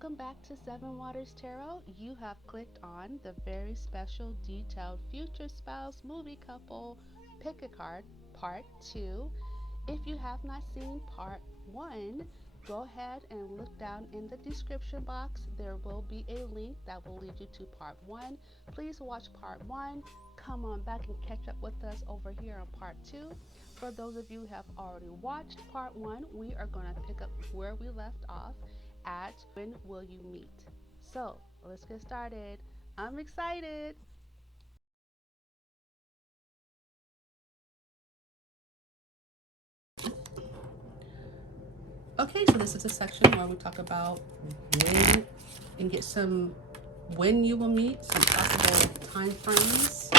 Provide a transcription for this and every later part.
Welcome back to Seven Waters Tarot. You have clicked on the very special detailed future spouse movie couple Pickacard Part 2. If you have not seen Part 1, go ahead and look down in the description box. There will be a link that will lead you to Part 1. Please watch Part 1. Come on back and catch up with us over here on Part 2. For those of you who have already watched Part 1, we are going to pick up where we left off at When Will You Meet? So let's get started. I'm excited. Okay, so this is a section where we talk about when and get some when you will meet, some possible time frames.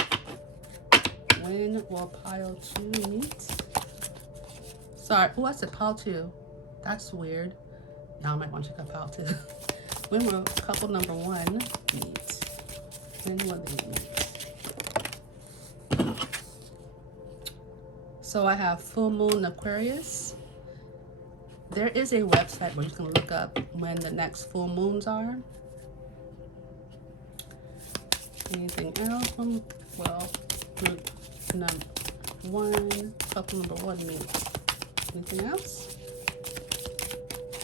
When will pile 2 meet? Sorry, I said pile 2. That's weird. Y'all might want to check out pile 2. When will couple number 1 meet? When will they meet? So I have full moon Aquarius. There is a website where you can look up when the next full moons are. Anything else? Well, group number 1, couple number 1 meets. Anything else?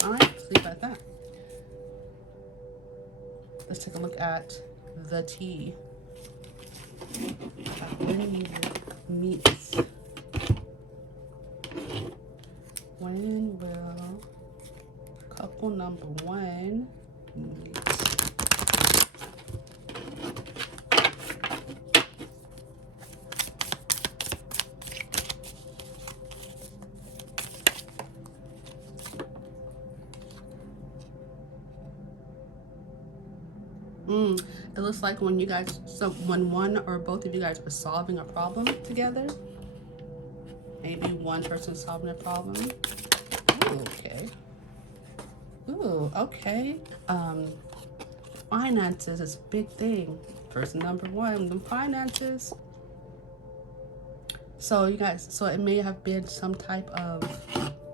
All right, let's leave it at that. Let's take a look at the T. When you meet. When will couple number 1 meet? It looks like when you guys, so when one or both of you guys are solving a problem together, maybe one person solving a problem. Ooh, okay. Ooh, okay. Finances is a big thing. Person number 1, the finances. So you guys, so it may have been some type of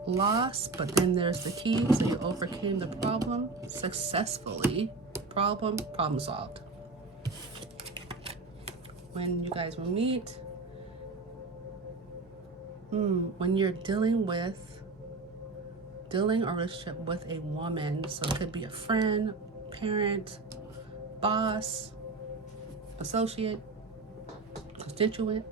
loss, but then there's the key. So you overcame the problem successfully. Problem solved. When you guys will meet, when you're dealing or relationship with a woman, so it could be a friend, parent, boss, associate, constituent.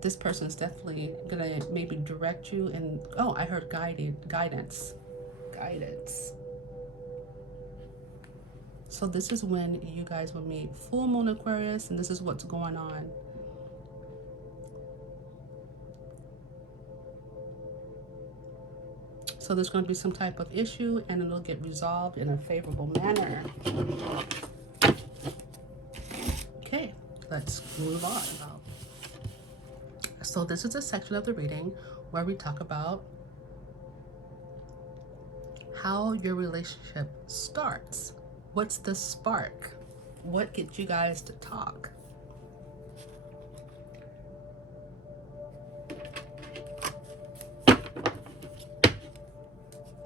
This person is definitely gonna maybe direct you and I heard guidance. So this is when you guys will meet. Full moon Aquarius, and this is what's going on. So there's going to be some type of issue and it'll get resolved in a favorable manner. Okay, let's move on. So this is a section of the reading where we talk about how your relationship starts. What's the spark? What gets you guys to talk?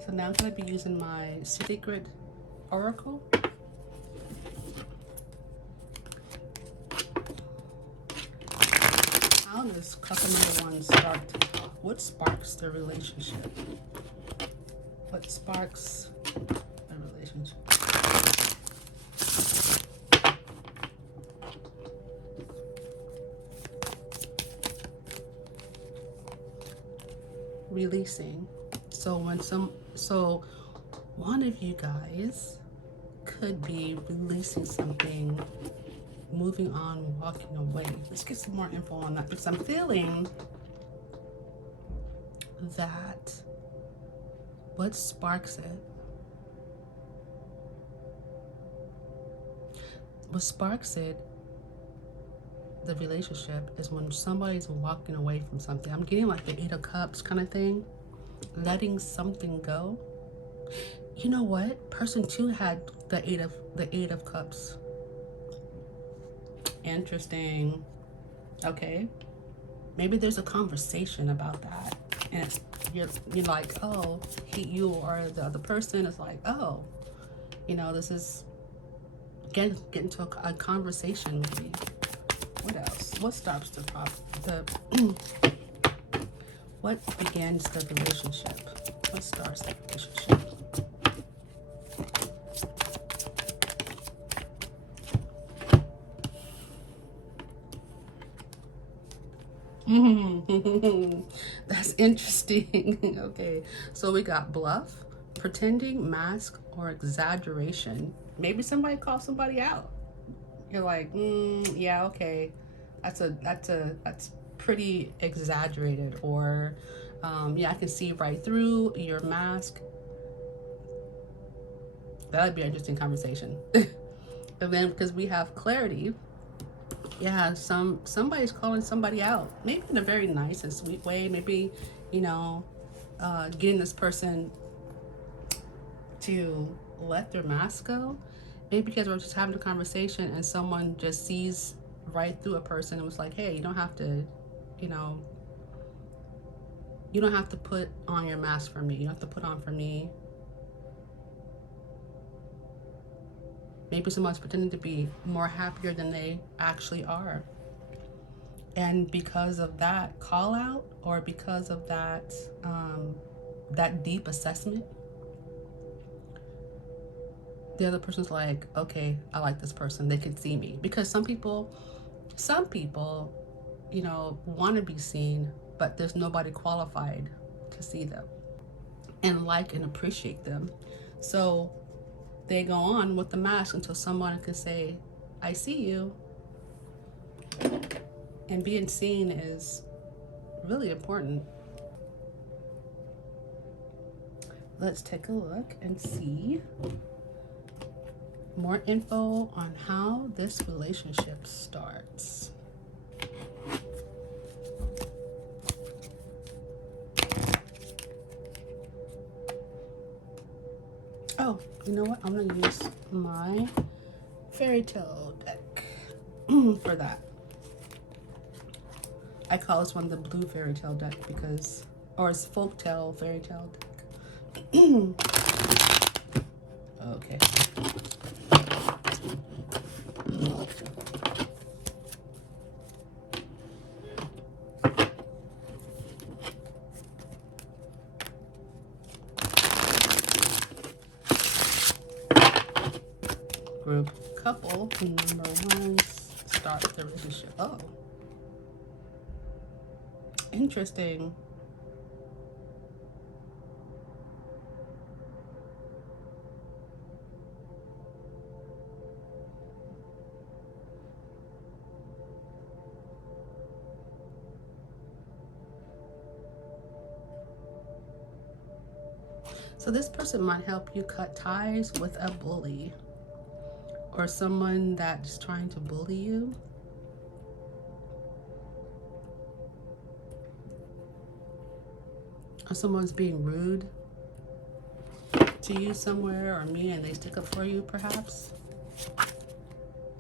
So now I'm going to be using my secret oracle. How does couple number 1 start to talk? What sparks the relationship? What sparks the relationship? Releasing. So one of you guys could be releasing something, moving on, walking away. Let's get some more info on that, because I'm feeling that what sparks it? What sparks it, the relationship, is when somebody's walking away from something. I'm getting like the 8 of Cups kind of thing, letting something go. You know what? Person 2 had the 8 of Cups. Interesting. Okay. Maybe there's a conversation about that. and you're like, oh, you or the other person is like, oh, this is get into a conversation maybe. What else? What stops the what begins the relationship? What starts the relationship? That's interesting. Okay, so we got bluff, pretending, mask, or exaggeration. Maybe somebody calls somebody out. You're like, yeah, okay, that's pretty exaggerated, or yeah, I can see right through your mask. That'd be an interesting conversation. And then because we have clarity, yeah, somebody's calling somebody out, maybe in a very nice and sweet way. Maybe, you know, getting this person to let their mask go. Maybe because we're just having a conversation and someone just sees right through a person and was like, hey, you don't have to, you know, you don't have to put on your mask for me. You don't have to put on for me. Maybe someone's pretending to be more happier than they actually are. And because of that call out, or because of that deep assessment, the other person's like, okay, I like this person. They can see me. Because some people, want to be seen, but there's nobody qualified to see them and like and appreciate them. So they go on with the mask until someone can say, I see you. And being seen is really important. Let's take a look and see more info on how this relationship starts. Oh, you know what? I'm gonna use my fairy tale deck for that. I call this one the blue fairy tale deck because, or it's folktale fairy tale deck. Okay. Group couple number one, start the relationship. Oh, interesting. So this person might help you cut ties with a bully, or someone that's trying to bully you. Or someone's being rude to you somewhere or mean, and they stick up for you perhaps.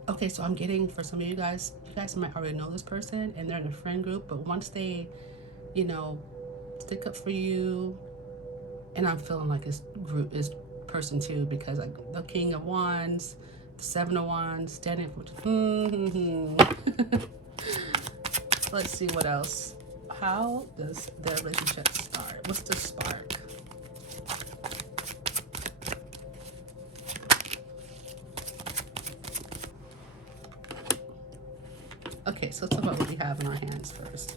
Okay, so I'm getting, for some of you guys might already know this person and they're in a friend group, but once they, stick up for you, and I'm feeling like this group is person too, because like the King of Wands, the Seven of Wands, standing for Let's see what else. How does their relationship start? What's the spark? Okay, so let's talk about what we have in our hands first.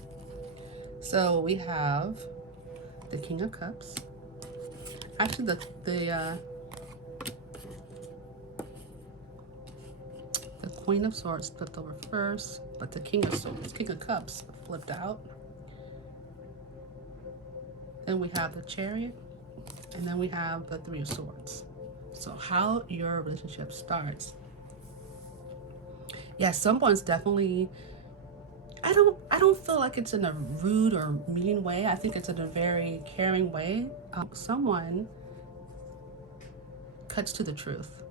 So we have the King of Cups. Actually, the Queen of Swords flipped over first, but the King of Cups flipped out. Then we have the Chariot, and then we have the Three of Swords. So how your relationship starts. Yeah, someone's definitely, I don't feel like it's in a rude or mean way. I think it's in a very caring way. Someone cuts to the truth.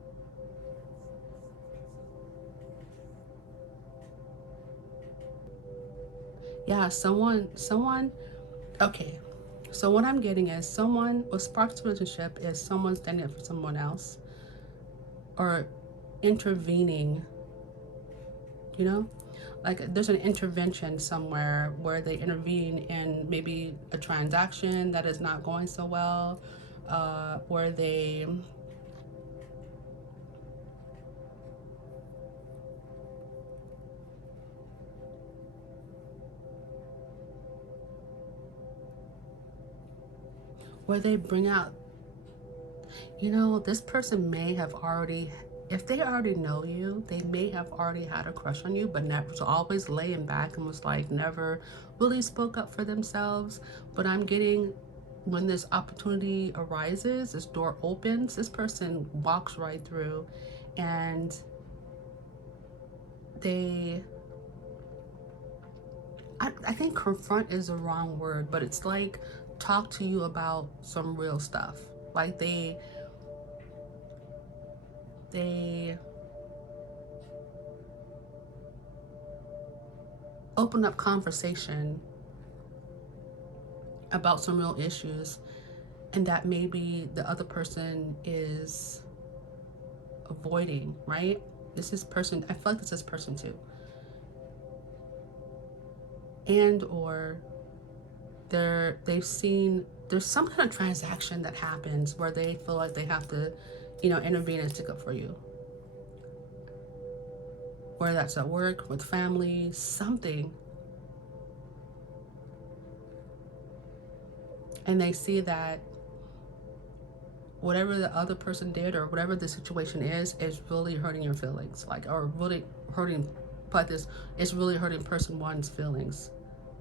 Yeah, someone, okay. So what I'm getting is someone with sparks relationship is someone standing up for someone else or intervening, you know? Like there's an intervention somewhere where they intervene in maybe a transaction that is not going so well, where they bring out, this person may have already, if they already know you, they may have already had a crush on you, but never was always laying back and was like never really spoke up for themselves. But I'm getting, when this opportunity arises, this door opens, this person walks right through, and I think confront is the wrong word, but it's like talk to you about some real stuff. Like they open up conversation about some real issues, and that maybe the other person is avoiding, right? This is person, I feel like this is person too. And or they've seen there's some kind of transaction that happens where they feel like they have to, intervene and stick up for you. Whether that's at work, with family, something. And they see that whatever the other person did or whatever the situation is really hurting your feelings. Like, or really hurting, it's really hurting person one's feelings.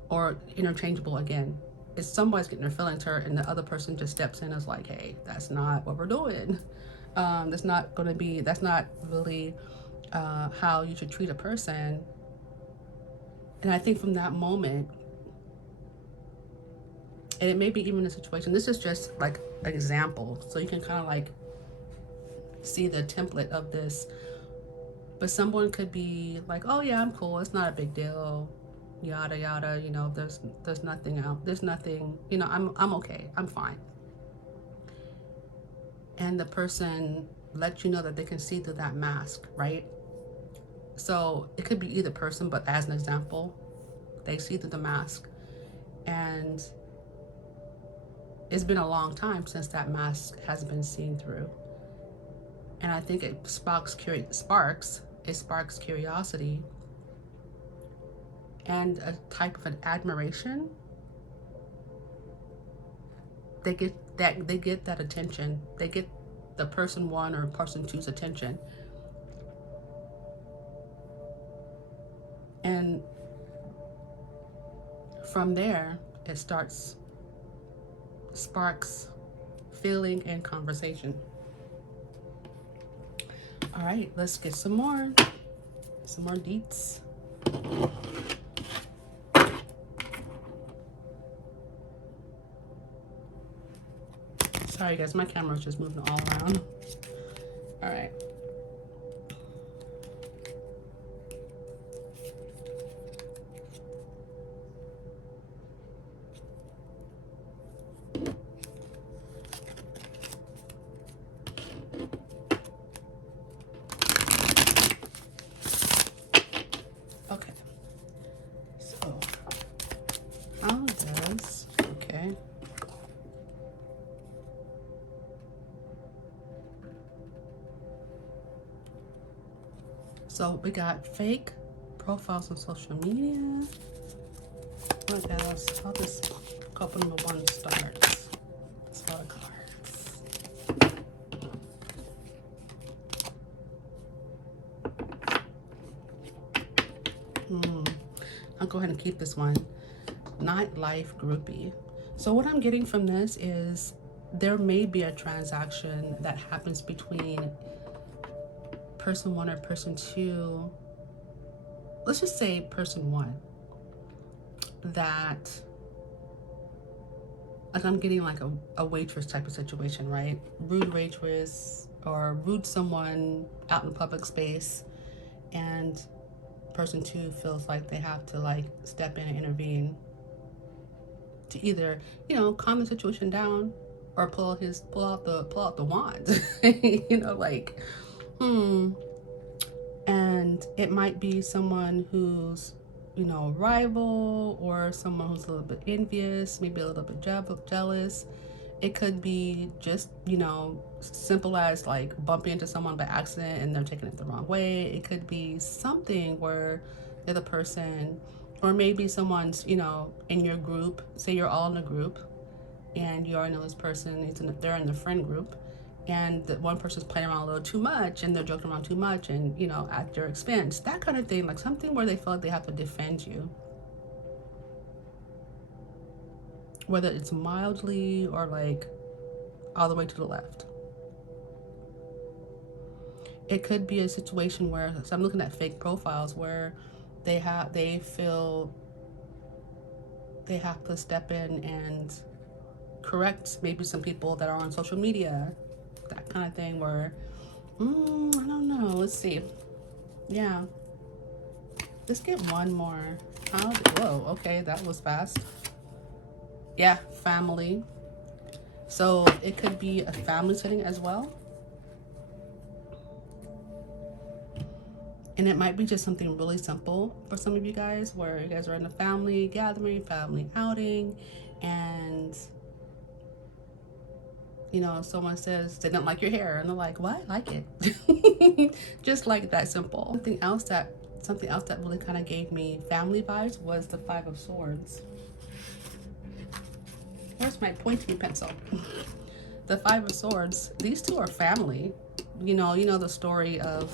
Or interchangeable again. It's somebody's getting their feelings hurt and the other person just steps in and is like, hey, that's not what we're doing. That's not really how you should treat a person. And I think from that moment, and it may be even a situation, this is just like an example, so you can kind of like see the template of this. But someone could be like, oh yeah, I'm cool, it's not a big deal, yada yada, there's nothing out, there's nothing, I'm okay, I'm fine. And the person lets you know that they can see through that mask, right? So it could be either person, but as an example, they see through the mask, and it's been a long time since that mask has been seen through. And I think it sparks curiosity and a type of an admiration. They get that attention. They get the person one or person two's attention. And from there, it sparks feeling and conversation. All right, let's get some more deets. Sorry guys, my camera's just moving all around. All right. Okay. So, how does, okay. So we got fake profiles on social media. What else? How this couple number one starts. That's a lot of cards. I'll go ahead and keep this one. Nightlife groupie. So what I'm getting from this is there may be a transaction that happens between person one or person two. Let's just say person one. That, like, I'm getting like a waitress type of situation, right? Rude waitress or rude someone out in public space, and person two feels like they have to like step in and intervene. to either, calm the situation down or pull out the wand. Like, hmm. And it might be someone who's, a rival, or someone who's a little bit envious, maybe a little bit jealous. It could be just, simple as like bumping into someone by accident and they're taking it the wrong way. It could be something where the other person, or maybe someone's, in your group, say you're all in a group and you already know this person, they're in the friend group, and the one person's playing around a little too much and they're joking around too much and, at their expense, that kind of thing, like something where they feel like they have to defend you. Whether it's mildly or like all the way to the left. It could be a situation where, so I'm looking at fake profiles where they feel they have to step in and correct maybe some people that are on social media, that kind of thing, where I don't know, let's see. Yeah, let's get one more. Whoa, okay, that was fast. Yeah, family. So it could be a family setting as well. And it might be just something really simple for some of you guys, where you guys are in a family gathering, family outing, and someone says they don't like your hair, and they're like, "What? I like it." Just like that simple. Something else that really kind of gave me family vibes was the Five of Swords. Where's my pointy pencil? The Five of Swords. These two are family. You know the story of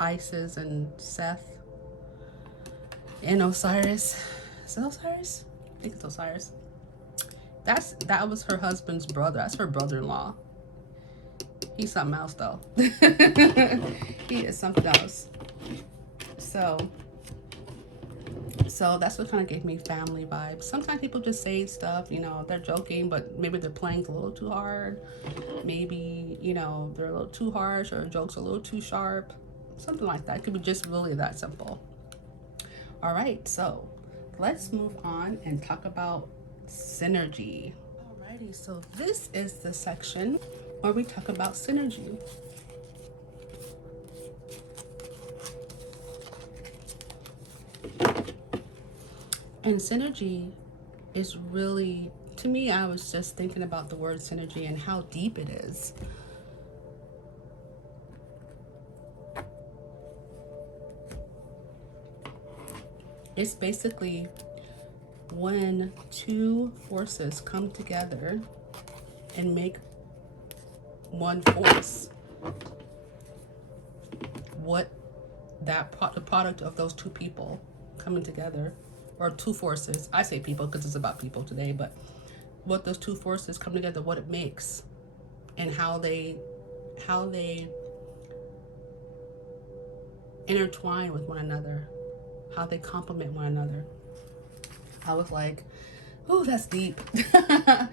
Isis and Seth and Osiris. Is it Osiris? I think it's Osiris. That was her husband's brother. That's her brother-in-law. He's something else though. He is something else. So that's what kind of gave me family vibes. Sometimes people just say stuff, they're joking, but maybe they're playing a little too hard. Maybe, they're a little too harsh, or jokes a little too sharp. Something like that. It could be just really that simple. All right, so let's move on and talk about synergy. Alrighty, so this is the section where we talk about synergy. And synergy is really, to me, I was just thinking about the word synergy and how deep it is. It's basically when two forces come together and make one force. What the product of those two people coming together, or two forces. I say people because it's about people today, but what those two forces come together, what it makes, and how they intertwine with one another, how they complement one another. I was like, oh, that's deep. I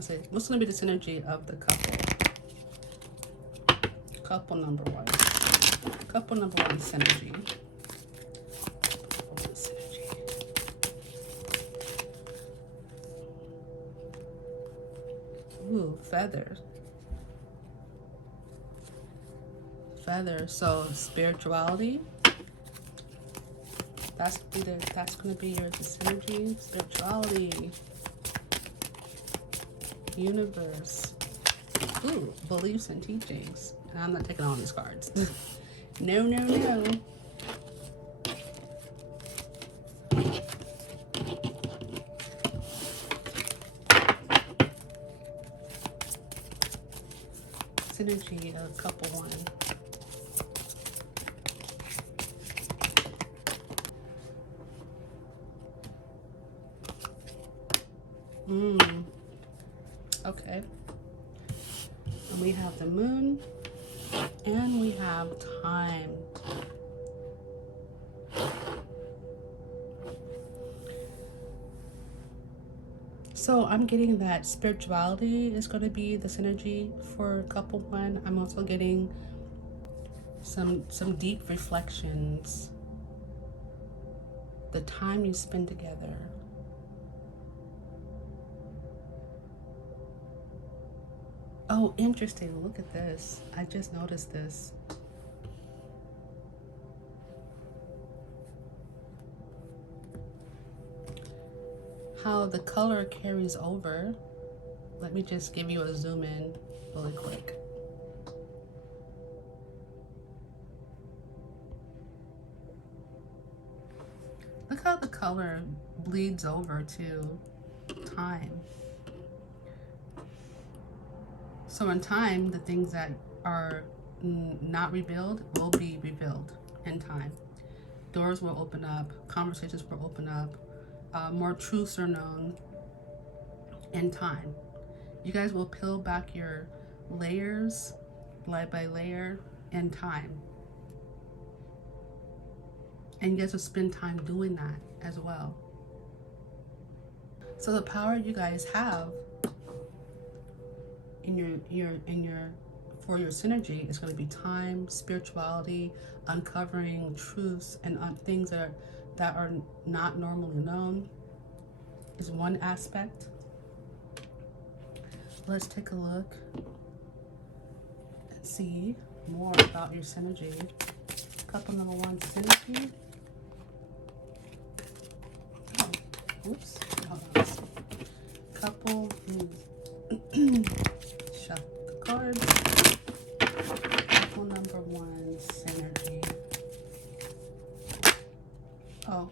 say, what's going to be the synergy of the couple? Couple number one. Couple number one synergy. Ooh, feathers. Feathers. So spirituality. That's going to be your synergy. Spirituality. Universe. Ooh, beliefs and teachings. I'm not taking all these cards. No, no, no. Synergy of couple one. Okay. And we have the moon, and we have time. So I'm getting that spirituality is going to be the synergy for couple one. I'm also getting some deep reflections the time you spend together. Oh, interesting. Look at this. I just noticed this. How the color carries over. Let me just give you a zoom in really quick. Look how the color bleeds over to time. So in time, the things that are not revealed will be revealed in time. Doors will open up, conversations will open up, more truths are known in time. You guys will peel back your layers, layer by layer, in time. And you guys will spend time doing that as well. So the power you guys have in your for your synergy is going to be time, spirituality, uncovering truths and things that are not normally known is one aspect. Let's take a look and see more about your synergy. Couple number one, synergy. Oh, oops. Hold on. Couple. Shuffle the cards. Couple number one, synergy. Oh.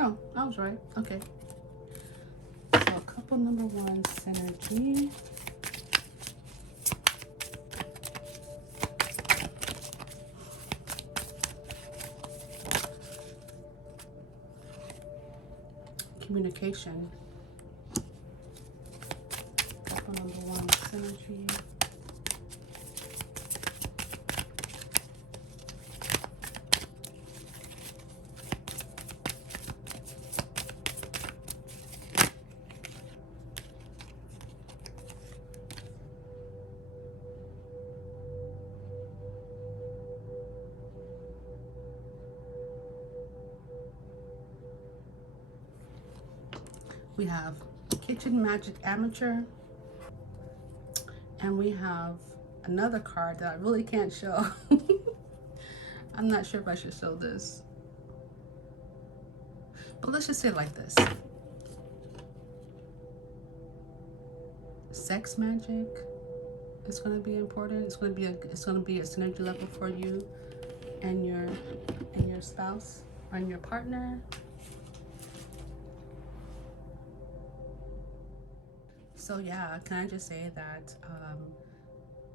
Oh, I was right. Okay. So couple number one, synergy. Communication. Couple number one, synergy. We have Kitchen Magic Amateur, and we have another card that I really can't show. I'm not sure if I should show this, but let's just say it like this. Sex magic is going to be important. It's going to be a synergy level for you and your spouse and your partner. So yeah, can I just say that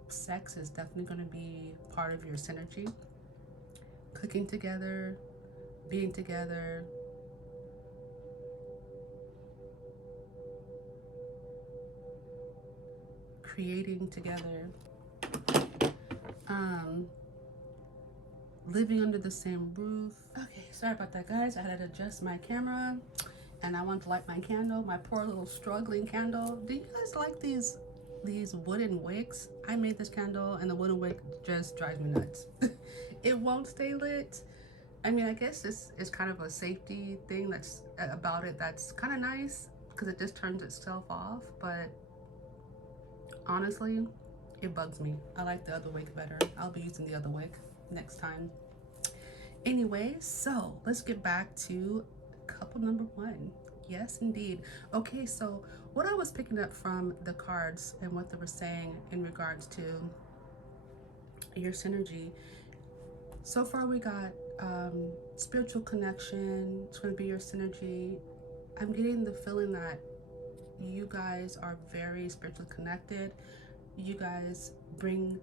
sex is definitely going to be part of your synergy. Cooking together, being together, creating together, living under the same roof. Okay, sorry about that, guys. I had to adjust my camera, and I want to light my candle, my poor little struggling candle. Do you guys like these wooden wicks? I made this candle, and the wooden wick just drives me nuts. It won't stay lit. I mean, I guess this is kind of a safety thing that's about it that's kind of nice because it just turns itself off, but honestly, it bugs me. I like the other wick better. I'll be using the other wick next time. Anyway, so let's get back to couple number one. Yes, indeed. Okay, so what I was picking up from the cards and what they were saying in regards to your synergy, so far we got spiritual connection. It's going to be your synergy. I'm getting the feeling that you guys are very spiritually connected. You guys bring,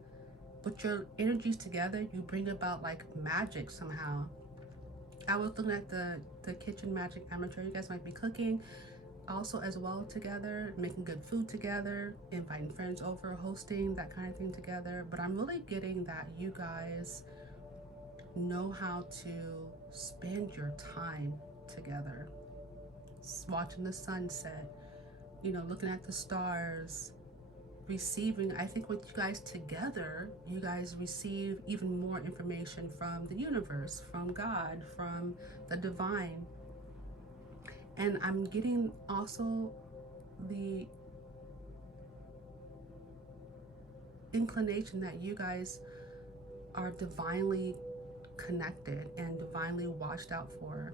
with your energies together, you bring about like magic somehow. I was looking at the Kitchen Magic Amateur. You guys might be cooking also as well together, making good food together, inviting friends over, hosting, that kind of thing together. But I'm really getting that you guys know how to spend your time together, watching the sunset, you know, looking at the stars, receiving, I think with you guys together, you guys receive even more information from the universe, from God, from the divine. And I'm getting also the inclination that you guys are divinely connected and divinely watched out for.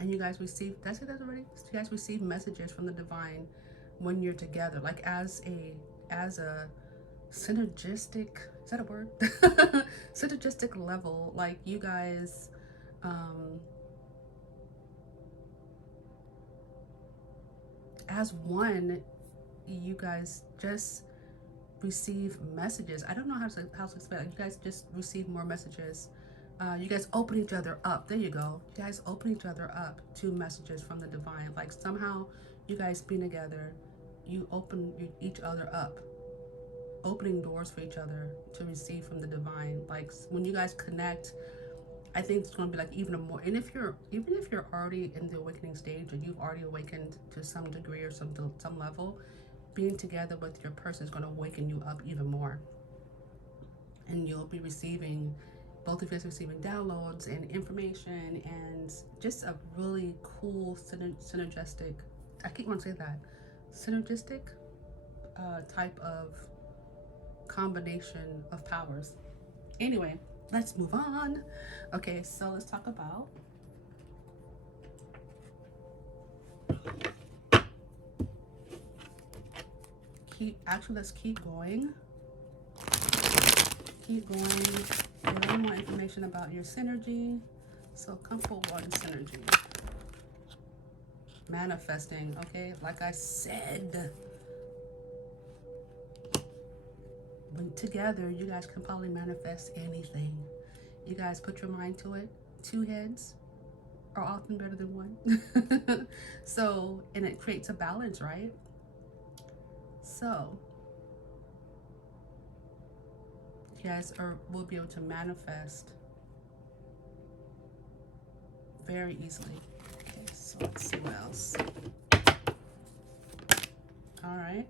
And you guys receive, did I say that already? You guys receive messages from the divine when you're together, like as a synergistic, is that a word? Synergistic level, like you guys as one, you guys just receive messages. I don't know how to explain it. You guys just receive more messages. You guys open each other up. There you go. You guys open each other up to messages from the divine. Like somehow you guys being together, you open each other up, opening doors for each other to receive from the divine. Like when you guys connect, I think it's going to be like even more. And even if you're already in the awakening stage, or you've already awakened to some degree or some level, being together with your person is going to awaken you up even more. And you'll be receiving, both of you are receiving downloads and information, and just a really cool synergistic, I keep wanting to say that, synergistic type of combination of powers. Anyway, let's move on. Okay, so let's talk about let's keep going. Keep going. Get a little more information about your synergy. So couple one synergy. Manifesting, okay? Like I said, when together, you guys can probably manifest anything. You guys put your mind to it. Two heads are often better than one. So, and it creates a balance, right? So, you guys will be able to manifest very easily. Okay, so let's see what else. All right.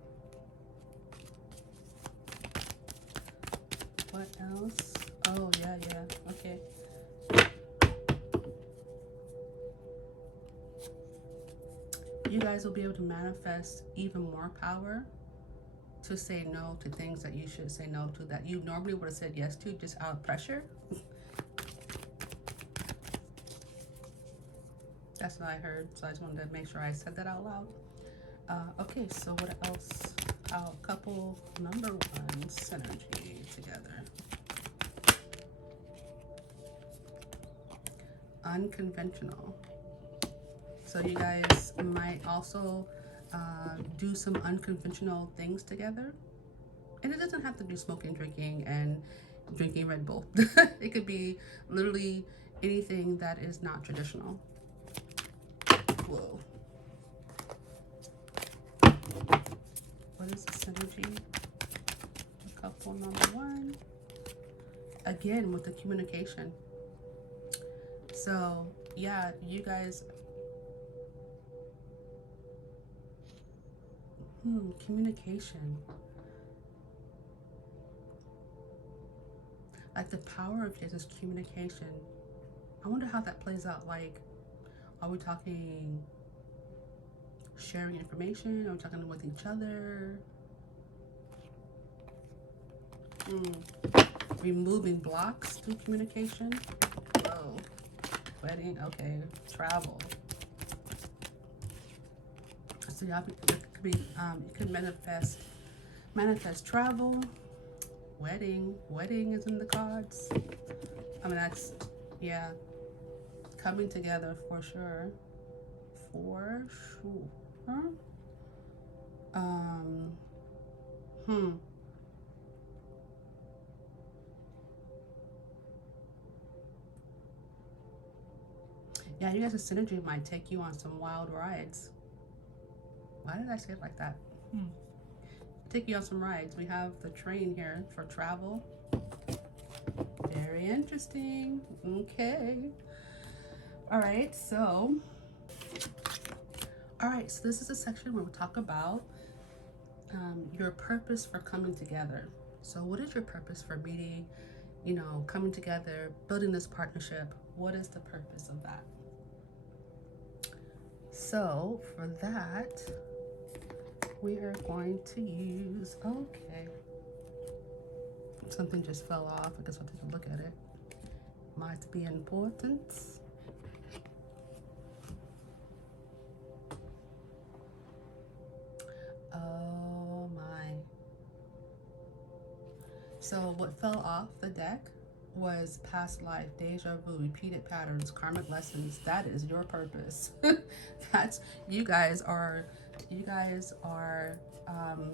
What else? Oh, yeah. Okay. You guys will be able to manifest even more power to say no to things that you should say no to, that you normally would have said yes to just out of pressure. That's what I heard, so I just wanted to make sure I said that out loud. Okay, so what else? Our couple number one, synergy together. Unconventional. So you guys might also do some unconventional things together. And it doesn't have to be smoking, drinking, and drinking Red Bull. It could be literally anything that is not traditional. Whoa. What is the synergy? Couple number one. Again, with the communication. So, yeah, you guys... communication. Like the power of just communication. I wonder how that plays out. Like, are we talking sharing information? Are we talking with each other? Removing blocks through communication. Whoa. Wedding, okay. Travel. So y'all you could manifest travel. Wedding is in the cards. I mean, that's, yeah, coming together for sure. Yeah, you guys' synergy might take you on some wild rides. Why did I say it like that? Take you on some rides. We have the train here for travel. Very interesting. Okay. All right, so All right, so this is a section where we talk about your purpose for coming together. So, what is your purpose for meeting, coming together, building this partnership? What is the purpose of that? So, for that, we are going to use, okay, something just fell off. I guess I'll take a look at it. Might be important. Oh my. So what fell off the deck was past life, deja vu, repeated patterns, karmic lessons. That is your purpose. That's you guys are um,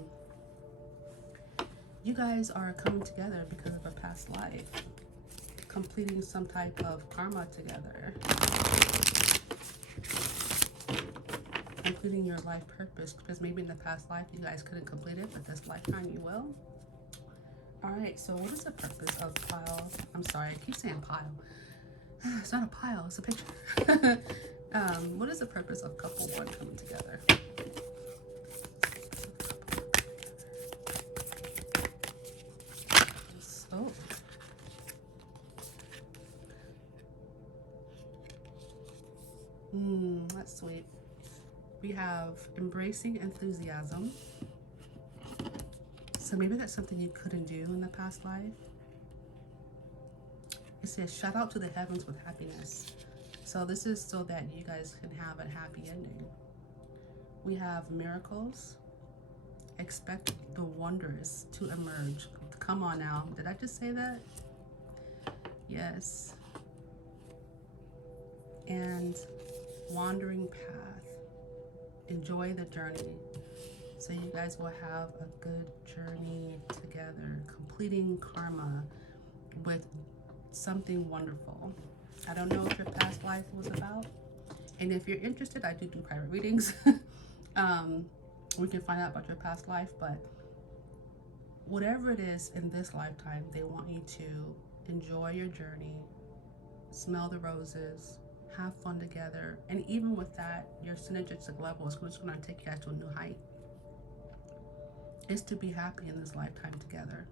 you guys are coming together because of a past life, completing some type of karma together, including your life purpose, because maybe in the past life you guys couldn't complete it, but this lifetime you will. All right, so what is the purpose of pile? I'm sorry, I keep saying pile. It's not a pile, it's a picture. What is the purpose of couple one coming together? So, that's sweet. We have embracing enthusiasm. So maybe that's something you couldn't do in the past life. It says, shout out to the heavens with happiness. So this is so that you guys can have a happy ending. We have miracles. Expect the wonders to emerge. Come on now. Did I just say that? Yes. And wandering path. Enjoy the journey. So you guys will have a good journey together, completing karma with something wonderful. I don't know what your past life was about. And if you're interested, I do private readings. We can find out about your past life, but whatever it is in this lifetime, they want you to enjoy your journey, smell the roses, have fun together. And even with that, your synergistic level is just going to take you guys to a new height. Is to be happy in this lifetime together,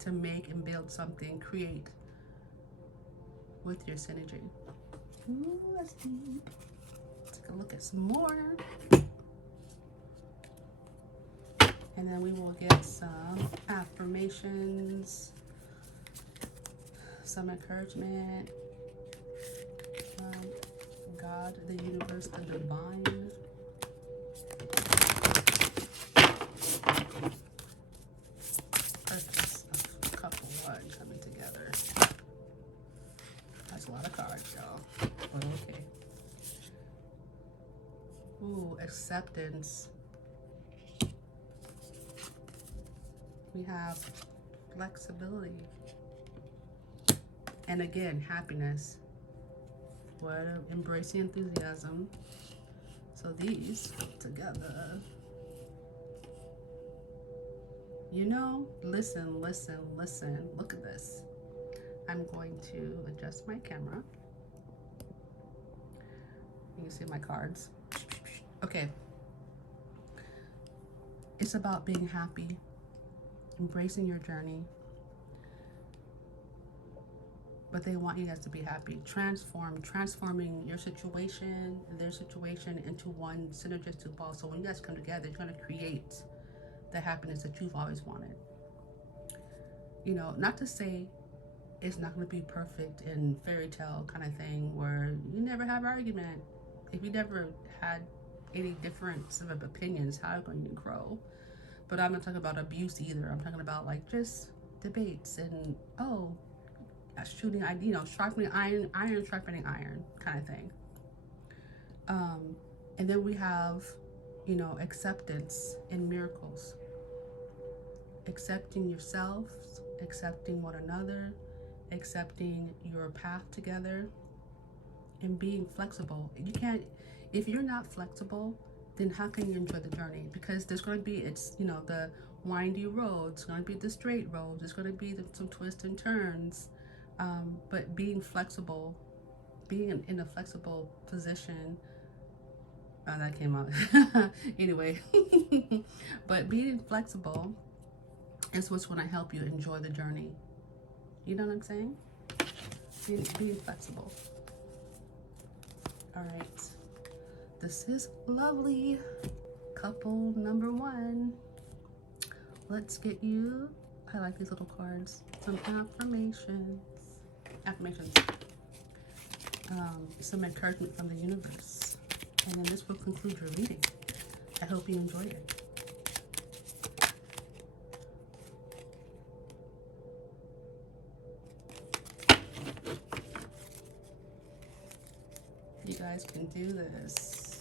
to make and build something, create with your synergy. Ooh, that's deep. Take a look at some more. And then we will get some affirmations, some encouragement from God, the universe, the divine. Purpose of couple one coming together. That's a lot of cards, y'all. But okay. Ooh, acceptance. We have flexibility. And again, happiness. What embracing enthusiasm. So these together. Listen. Look at this. I'm going to adjust my camera. You can see my cards. Okay. It's about being happy, embracing your journey. But they want you guys to be happy. Transforming your situation and their situation into one synergistic ball. So when you guys come together, you're going to create the happiness that you've always wanted. Not to say it's not going to be perfect and fairy tale kind of thing where you never have argument. If you never had any difference of opinions, how are you grow? But I'm not talking about abuse either. I'm talking about like just debates and shooting, sharpening iron sharpening iron kind of thing. And then we have, acceptance and miracles. Accepting yourself, accepting one another, accepting your path together, and being flexible. If you're not flexible, then how can you enjoy the journey? Because there's going to be, the windy road, it's going to be the straight road, there's going to be some twists and turns. But being flexible, being in a flexible position That came out. Anyway, but being flexible is what's going to help you enjoy the journey. You know what I'm saying? Being flexible. All right. This is lovely. Couple number one. Let's get you, I like these little cards, some affirmations. Affirmations. Some encouragement from the universe. And then this will conclude your reading. I hope you enjoyed it. You guys can do this.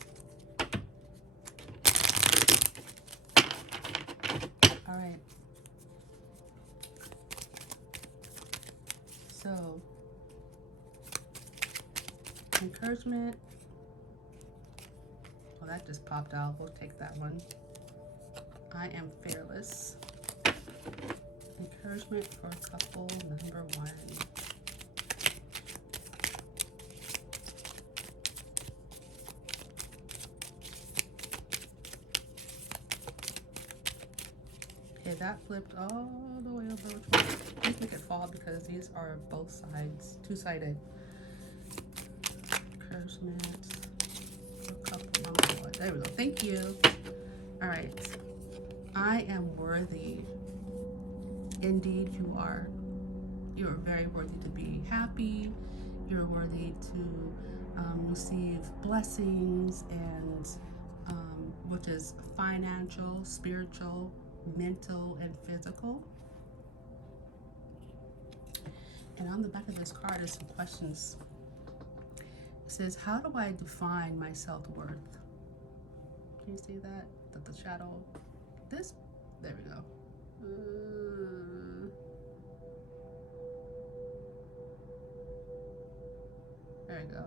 All right. So, encouragement. Well, that just popped out. We'll take that one. I am fearless. Encouragement for couple number one. Okay, that flipped all the way over. Please make it fall because these are both sides, two-sided. Encouragement for couple number one. There we go. Thank you. All right. I am worthy. Indeed, you are. You are very worthy to be happy. You're worthy to receive blessings and which is financial, spiritual, mental, and physical. And on the back of this card is some questions. It says, how do I define my self-worth? Can you see that? The shadow. This, there we go. There we go.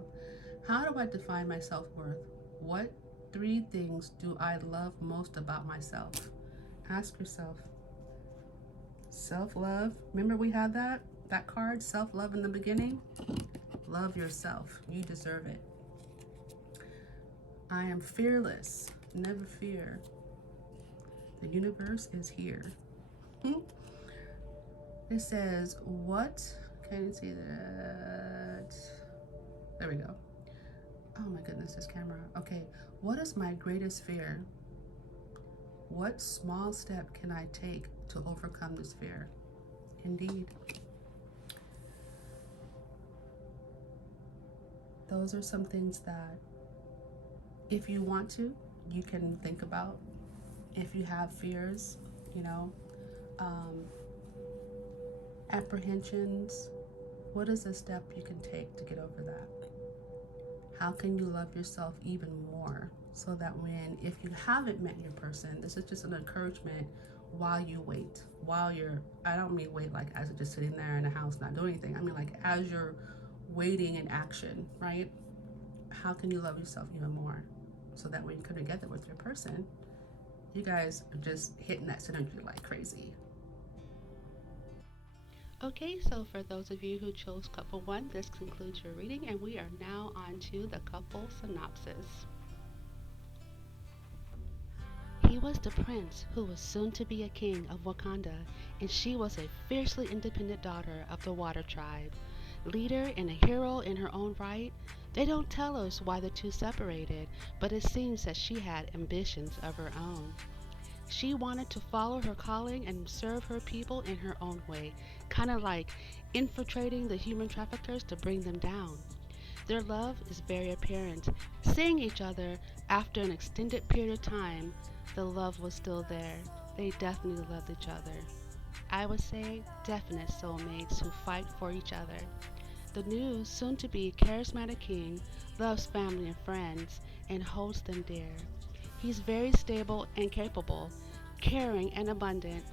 How do I define my self-worth? What 3 things do I love most about myself? Ask yourself. Self-love. Remember we had that card, self-love in the beginning? Love yourself. You deserve it. I am fearless. Never fear. The universe is here. It says, what? Can you see that? There we go. Oh my goodness, this camera. Okay, what is my greatest fear? What small step can I take to overcome this fear? Indeed. Those are some things that, if you want to, you can think about. If you have fears, you know, apprehensions, what is a step you can take to get over that? How can you love yourself even more so that if you haven't met your person, this is just an encouragement while you wait, I don't mean wait like as you're just sitting there in a house not doing anything. I mean like as you're waiting in action, right? How can you love yourself even more so that when you come together with your person, you guys are just hitting that synergy like crazy. Okay, so for those of you who chose couple one, this concludes your reading, and we are now on to the couple synopsis. He was the prince who was soon to be a king of Wakanda, and she was a fiercely independent daughter of the Water Tribe. Leader and a hero in her own right, they don't tell us why the two separated, but it seems that she had ambitions of her own. She wanted to follow her calling and serve her people in her own way, kind of like infiltrating the human traffickers to bring them down. Their love is very apparent. Seeing each other after an extended period of time, the love was still there. They definitely loved each other. I would say definite soulmates who fight for each other. The new, soon to be charismatic king loves family and friends and holds them dear. He's very stable and capable, caring and abundant.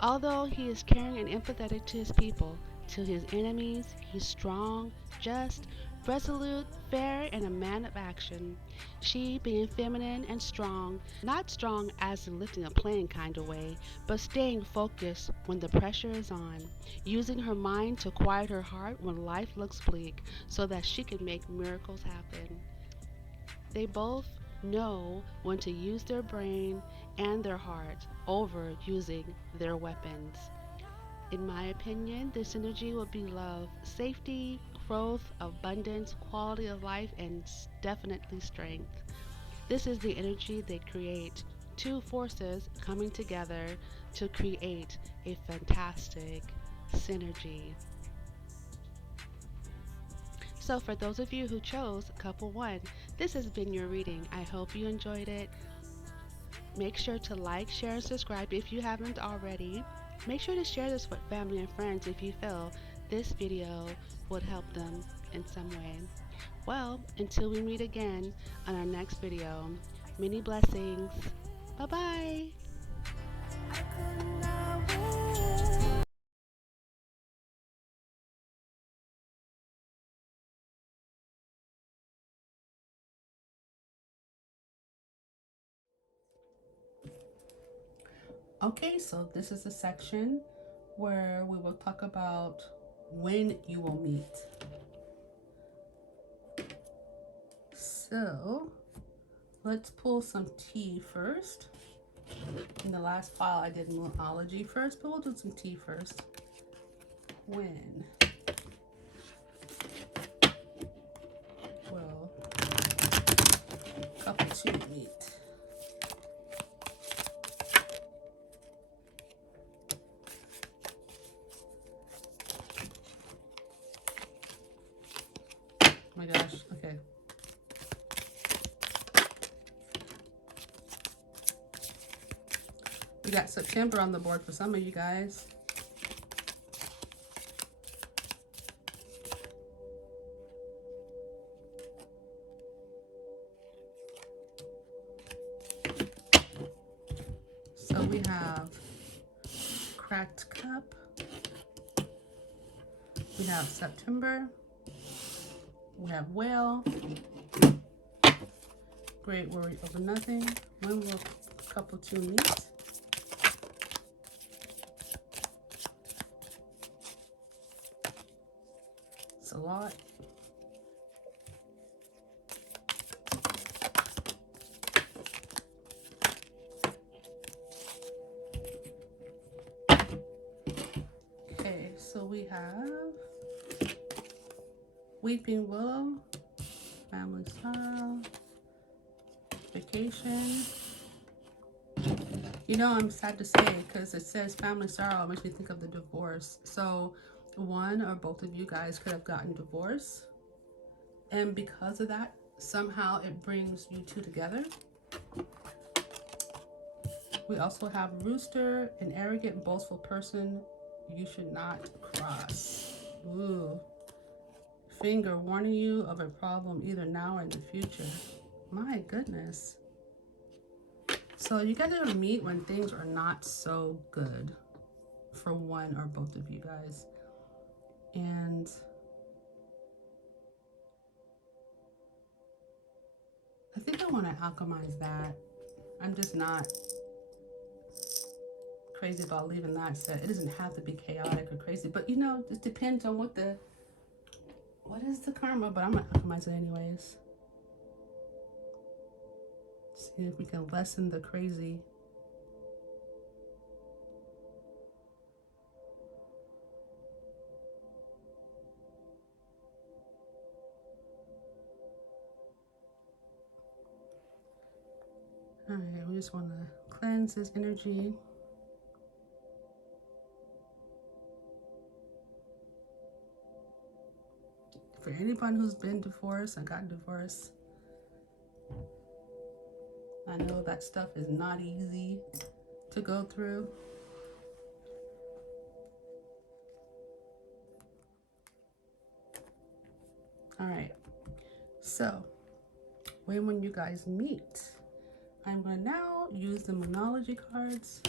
Although he is caring and empathetic to his people, to his enemies, he's strong, just, resolute, fair, and a man of action. She being feminine and strong, not strong as in lifting a plane kind of way, but staying focused when the pressure is on, using her mind to quiet her heart when life looks bleak so that she can make miracles happen. They both know when to use their brain and their heart over using their weapons. In my opinion, this energy will be love, safety, growth, abundance, quality of life, and definitely strength. This is the energy they create. Two forces coming together to create a fantastic synergy. So, for those of you who chose couple one, this has been your reading. I hope you enjoyed it. Make sure to like, share, and subscribe if you haven't already. Make sure to share this with family and friends if you feel this video would help them in some way. Well, until we meet again on our next video, many blessings. Bye bye. Okay, so this is the section where we will talk about when you will meet. So let's pull some tea first. In the last file, I did moonology first, but we'll do some tea first. When will couple two meet? Oh my gosh, okay. We got September on the board for some of you guys. So we have Cracked Cup. We have September. We have Whale. Great Worry Over Nothing. When will couple two meet? It's a lot. Okay, so we have Weeping Willow, Family Sorrow, Vacation. You know, I'm sad to say because it says Family Sorrow, it makes me think of the divorce. So one or both of you guys could have gotten divorced, and because of that, somehow it brings you two together. We also have Rooster, an arrogant, boastful person you should not cross. Ooh. Finger warning you of a problem either now or in the future. My goodness. So you guys are gonna meet when things are not so good for one or both of you guys. And I think I want to alchemize that. I'm just not crazy about leaving that set. It doesn't have to be chaotic or crazy, but you know, it depends on what is the karma, but I'm gonna alchemize it anyways. See if we can lessen the crazy. All right, we just want to cleanse this energy. For anyone who's been divorced and got divorced, I know that stuff is not easy to go through. All right, so when you guys meet, I'm going to now use the Moonology cards.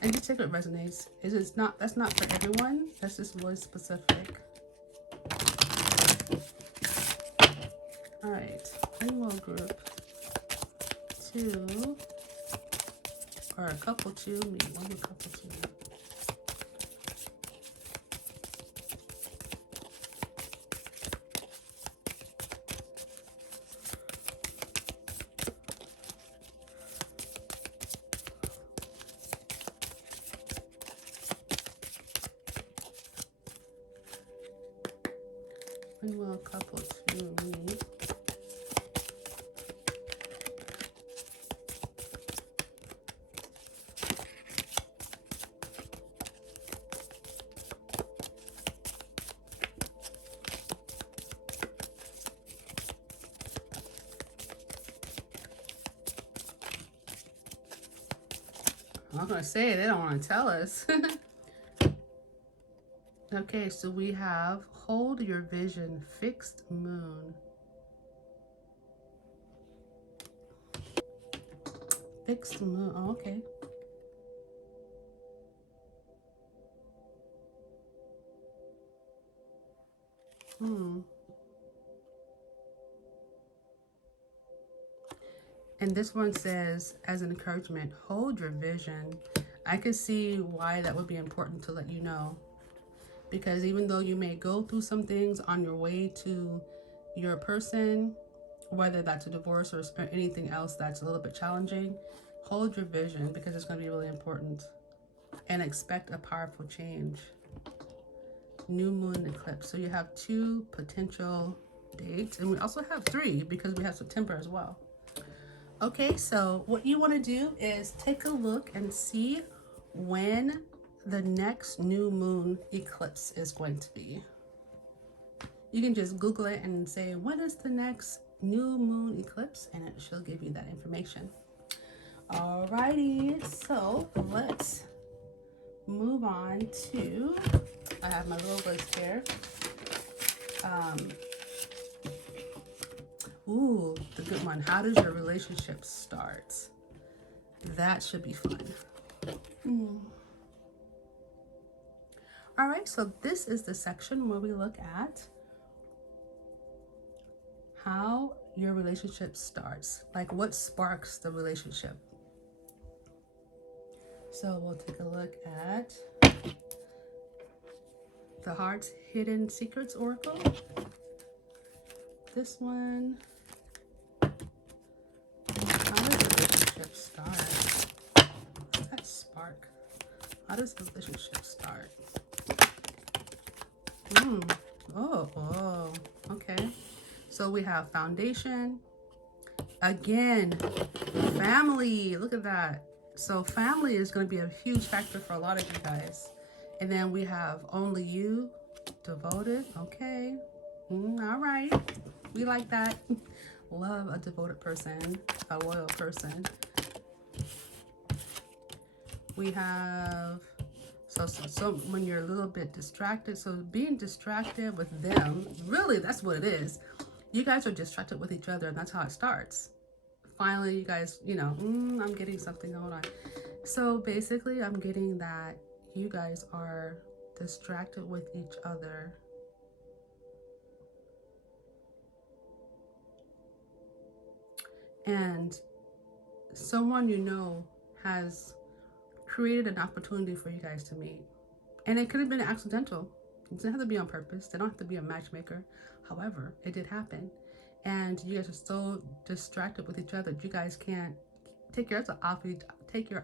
And just take what resonates. That's not for everyone. That's just really specific. All right, Rainbow Group 2, or a couple 2, me, one more couple 2. When will a couple two meet? I'm gonna say they don't want to tell us. Okay, so we have hold your vision, fixed moon. Fixed moon. Oh, okay. And this one says, as an encouragement, hold your vision. I could see why that would be important to let you know. Because even though you may go through some things on your way to your person, whether that's a divorce or anything else that's a little bit challenging, hold your vision because it's going to be really important. And expect a powerful change. New moon eclipse. So you have 2 potential dates, and we also have 3 because we have September as well. Okay, so what you want to do is take a look and see when the next new moon eclipse is going to be. You can just Google it and say, when is the next new moon eclipse? And it should give you that information. Alrighty, so let's move on to, I have my little list here. Ooh, the good one. How does your relationship start? That should be fun. All right, so this is the section where we look at how your relationship starts. Like what sparks the relationship. So we'll take a look at the Heart's Hidden Secrets Oracle. This one. How does the relationship start? What's that spark? How does the relationship start? Oh, okay. So we have foundation. Again, family. Look at that. So family is going to be a huge factor for a lot of you guys. And then we have only you, devoted. Okay. All right. We like that. Love a devoted person, a loyal person. We have, so when you're a little bit distracted, so being distracted with them, really that's what it is. You guys are distracted with each other, and that's how it starts. Finally, you guys, I'm getting something, hold on. So basically, I'm getting that you guys are distracted with each other. And someone has created an opportunity for you guys to meet. And it could have been accidental. It doesn't have to be on purpose. They don't have to be a matchmaker. However, it did happen. And you guys are so distracted with each other. You guys can't take your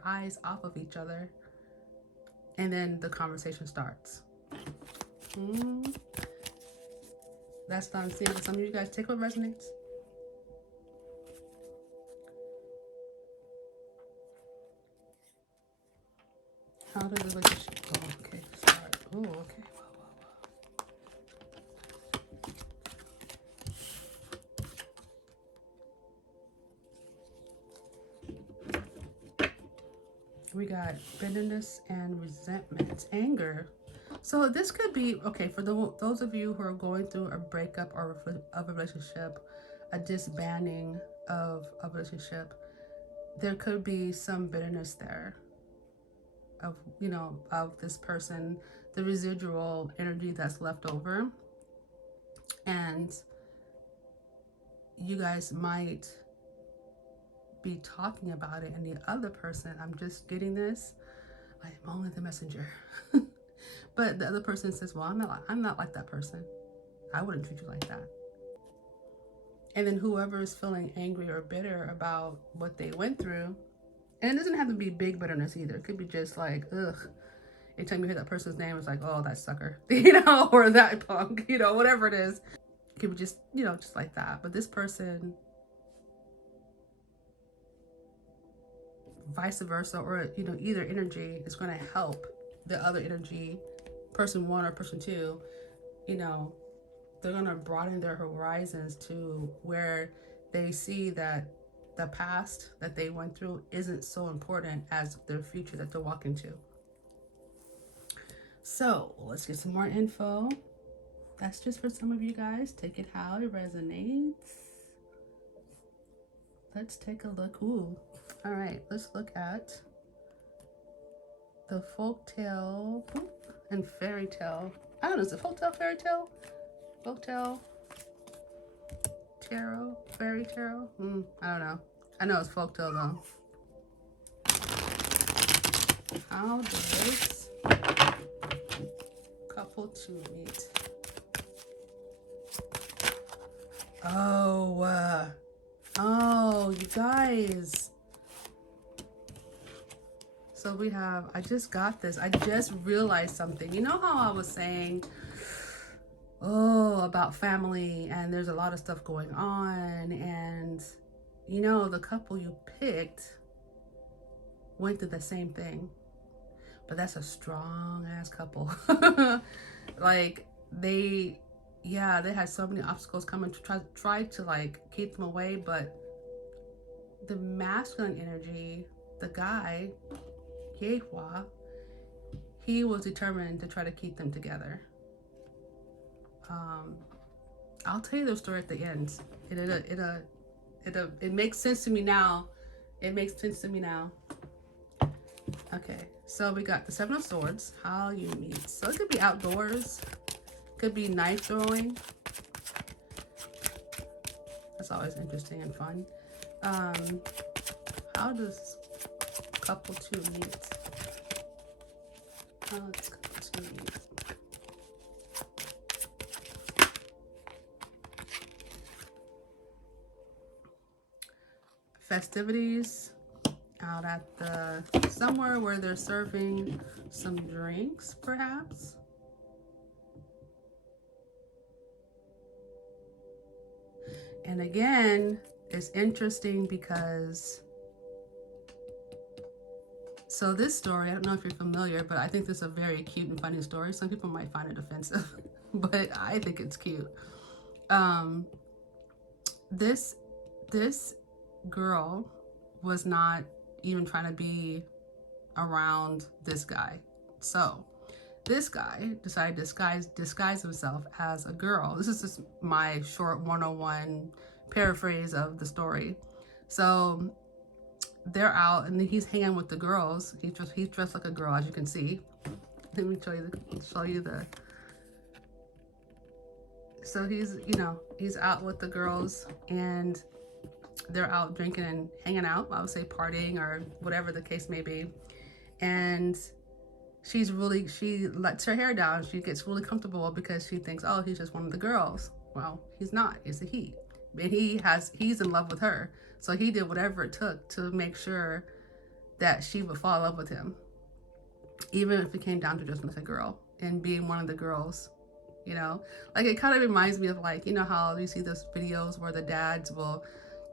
eyes off of each other. And then the conversation starts. That's what I'm seeing. Some of you guys, take what resonates. How does the relationship go? Okay, start. Oh, okay. We got bitterness and resentment, anger. So this could be, okay, for those of you who are going through a breakup of a relationship, a disbanding of a relationship, there could be some bitterness there of this person, the residual energy that's left over. And you guys might be talking about it, and the other person, I'm just getting this, I'm only the messenger. But the other person says, well, I'm not like that person. I wouldn't treat you like that. And then whoever is feeling angry or bitter about what they went through, and it doesn't have to be big bitterness either. It could be just like, ugh. Anytime you hear that person's name, it's like, oh, that sucker, or that punk, whatever it is. could be just, you know, just like that. But this person, vice versa, or, you know, either energy is going to help the other energy, person one or person two, you know, they're going to broaden their horizons to where they see that the past that they went through isn't so important as their future that they're walking to. So let's get some more info. That's just for some of you guys. Take it how it resonates. Let's take a look. Ooh. All right, let's look at the folktale and fairy tale. I don't know, is it folktale, fairy tale? Folktale, tarot, fairy tarot? I don't know. I know it's folktale though. How does couple to meet? Oh, you guys. So we have, I just got this. I just realized something. You know how I was saying, about family, and there's a lot of stuff going on, and you know, the couple you picked went through the same thing. But that's a strong ass couple. Like they had so many obstacles coming to try to like keep them away, but the masculine energy, the guy, Yehua, he was determined to try to keep them together. I'll tell you the story at the end. It makes sense to me now. It makes sense to me now. Okay, so we got the Seven of Swords, how you meet. So it could be outdoors, could be knife throwing. That's always interesting and fun. How does couple two meet? How does couple two meet? Festivities out at the somewhere where they're serving some drinks, perhaps. And again, it's interesting because, so this story, I don't know if you're familiar, but I think this is a very cute and funny story. Some people might find it offensive, but I think it's cute. This girl was not even trying to be around this guy. So this guy decided to disguise himself as a girl. This is just my short 101 paraphrase of the story. So they're out and he's hanging with the girls. He's dressed like a girl, as you can see. Let me show you the. So he's out with the girls and they're out drinking and hanging out. I would say partying or whatever the case may be. And she lets her hair down. She gets really comfortable because she thinks, oh, he's just one of the girls. Well, he's not. It's a he. And he's in love with her. So he did whatever it took to make sure that she would fall in love with him. Even if it came down to just like a girl and being one of the girls. You know, like it kind of reminds me of like, you know how you see those videos where the dads will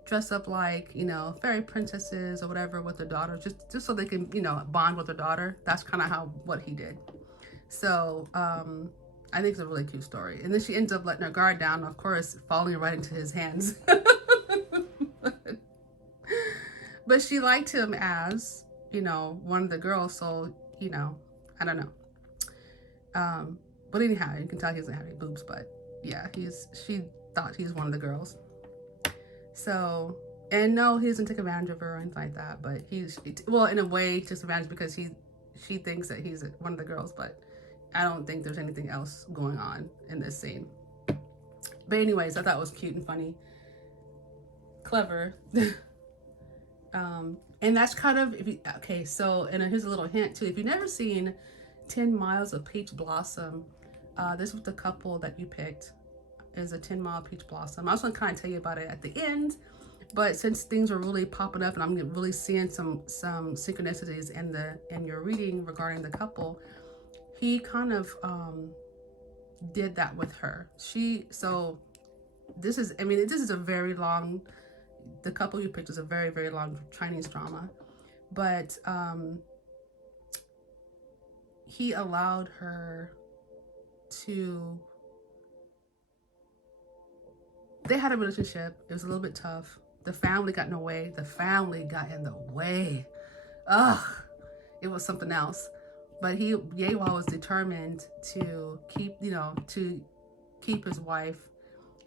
dress up like, you know, fairy princesses or whatever with their daughter, just so they can, you know, bond with their daughter. That's kind of what he did. So I think it's a really cute story. And then she ends up letting her guard down, of course, falling right into his hands. But she liked him as, you know, one of the girls. So, you know, I don't know. But anyhow, you can tell he doesn't have any boobs, but yeah, she thought he was one of the girls. So, and no, he doesn't take advantage of her or anything like that, but well, in a way, just advantage because she thinks that he's one of the girls, but I don't think there's anything else going on in this scene. But anyways, I thought it was cute and funny. Clever. And that's kind of, okay, so, and here's a little hint too. If you've never seen 10 Miles of Peach Blossom, this was the couple that you picked, is a 10 Mile Peach Blossom. I was going to kind of tell you about it at the end, but since things are really popping up and I'm really seeing some synchronicities in your reading regarding the couple, he kind of did that with her. So This is, I mean, this is a very long, the couple you picked is a very, very long Chinese drama. But he allowed her to, they had a relationship. It was a little bit tough. The family got in the way. The family got in the way. Ugh, it was something else. But Yewa was determined to keep, to keep his wife.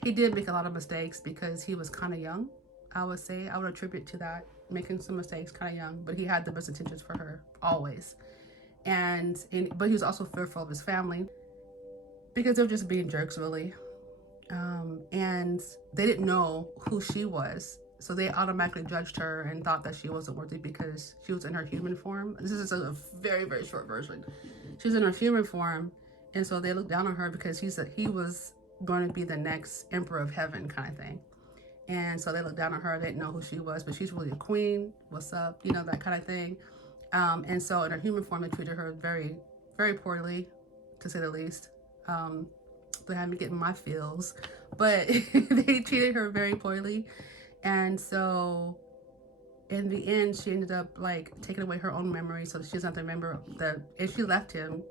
He did make a lot of mistakes because he was kind of young. I would say I would attribute to that, making some mistakes, kind of young. But he had the best intentions for her always, but he was also fearful of his family because they were just being jerks, really. And they didn't know who she was, so they automatically judged her and thought that she wasn't worthy because she was in her human form. This is a very, very short version. She was in her human form, and so they looked down on her because he was going to be the next emperor of heaven, kind of thing. And so they looked down on her. They didn't know who she was, but she's really a queen. What's up? That kind of thing. And so in her human form, they treated her very, very poorly, to say the least. They had me getting my feels, but they treated her very poorly. And so in the end, she ended up like taking away her own memory so that she doesn't have to remember and she left him,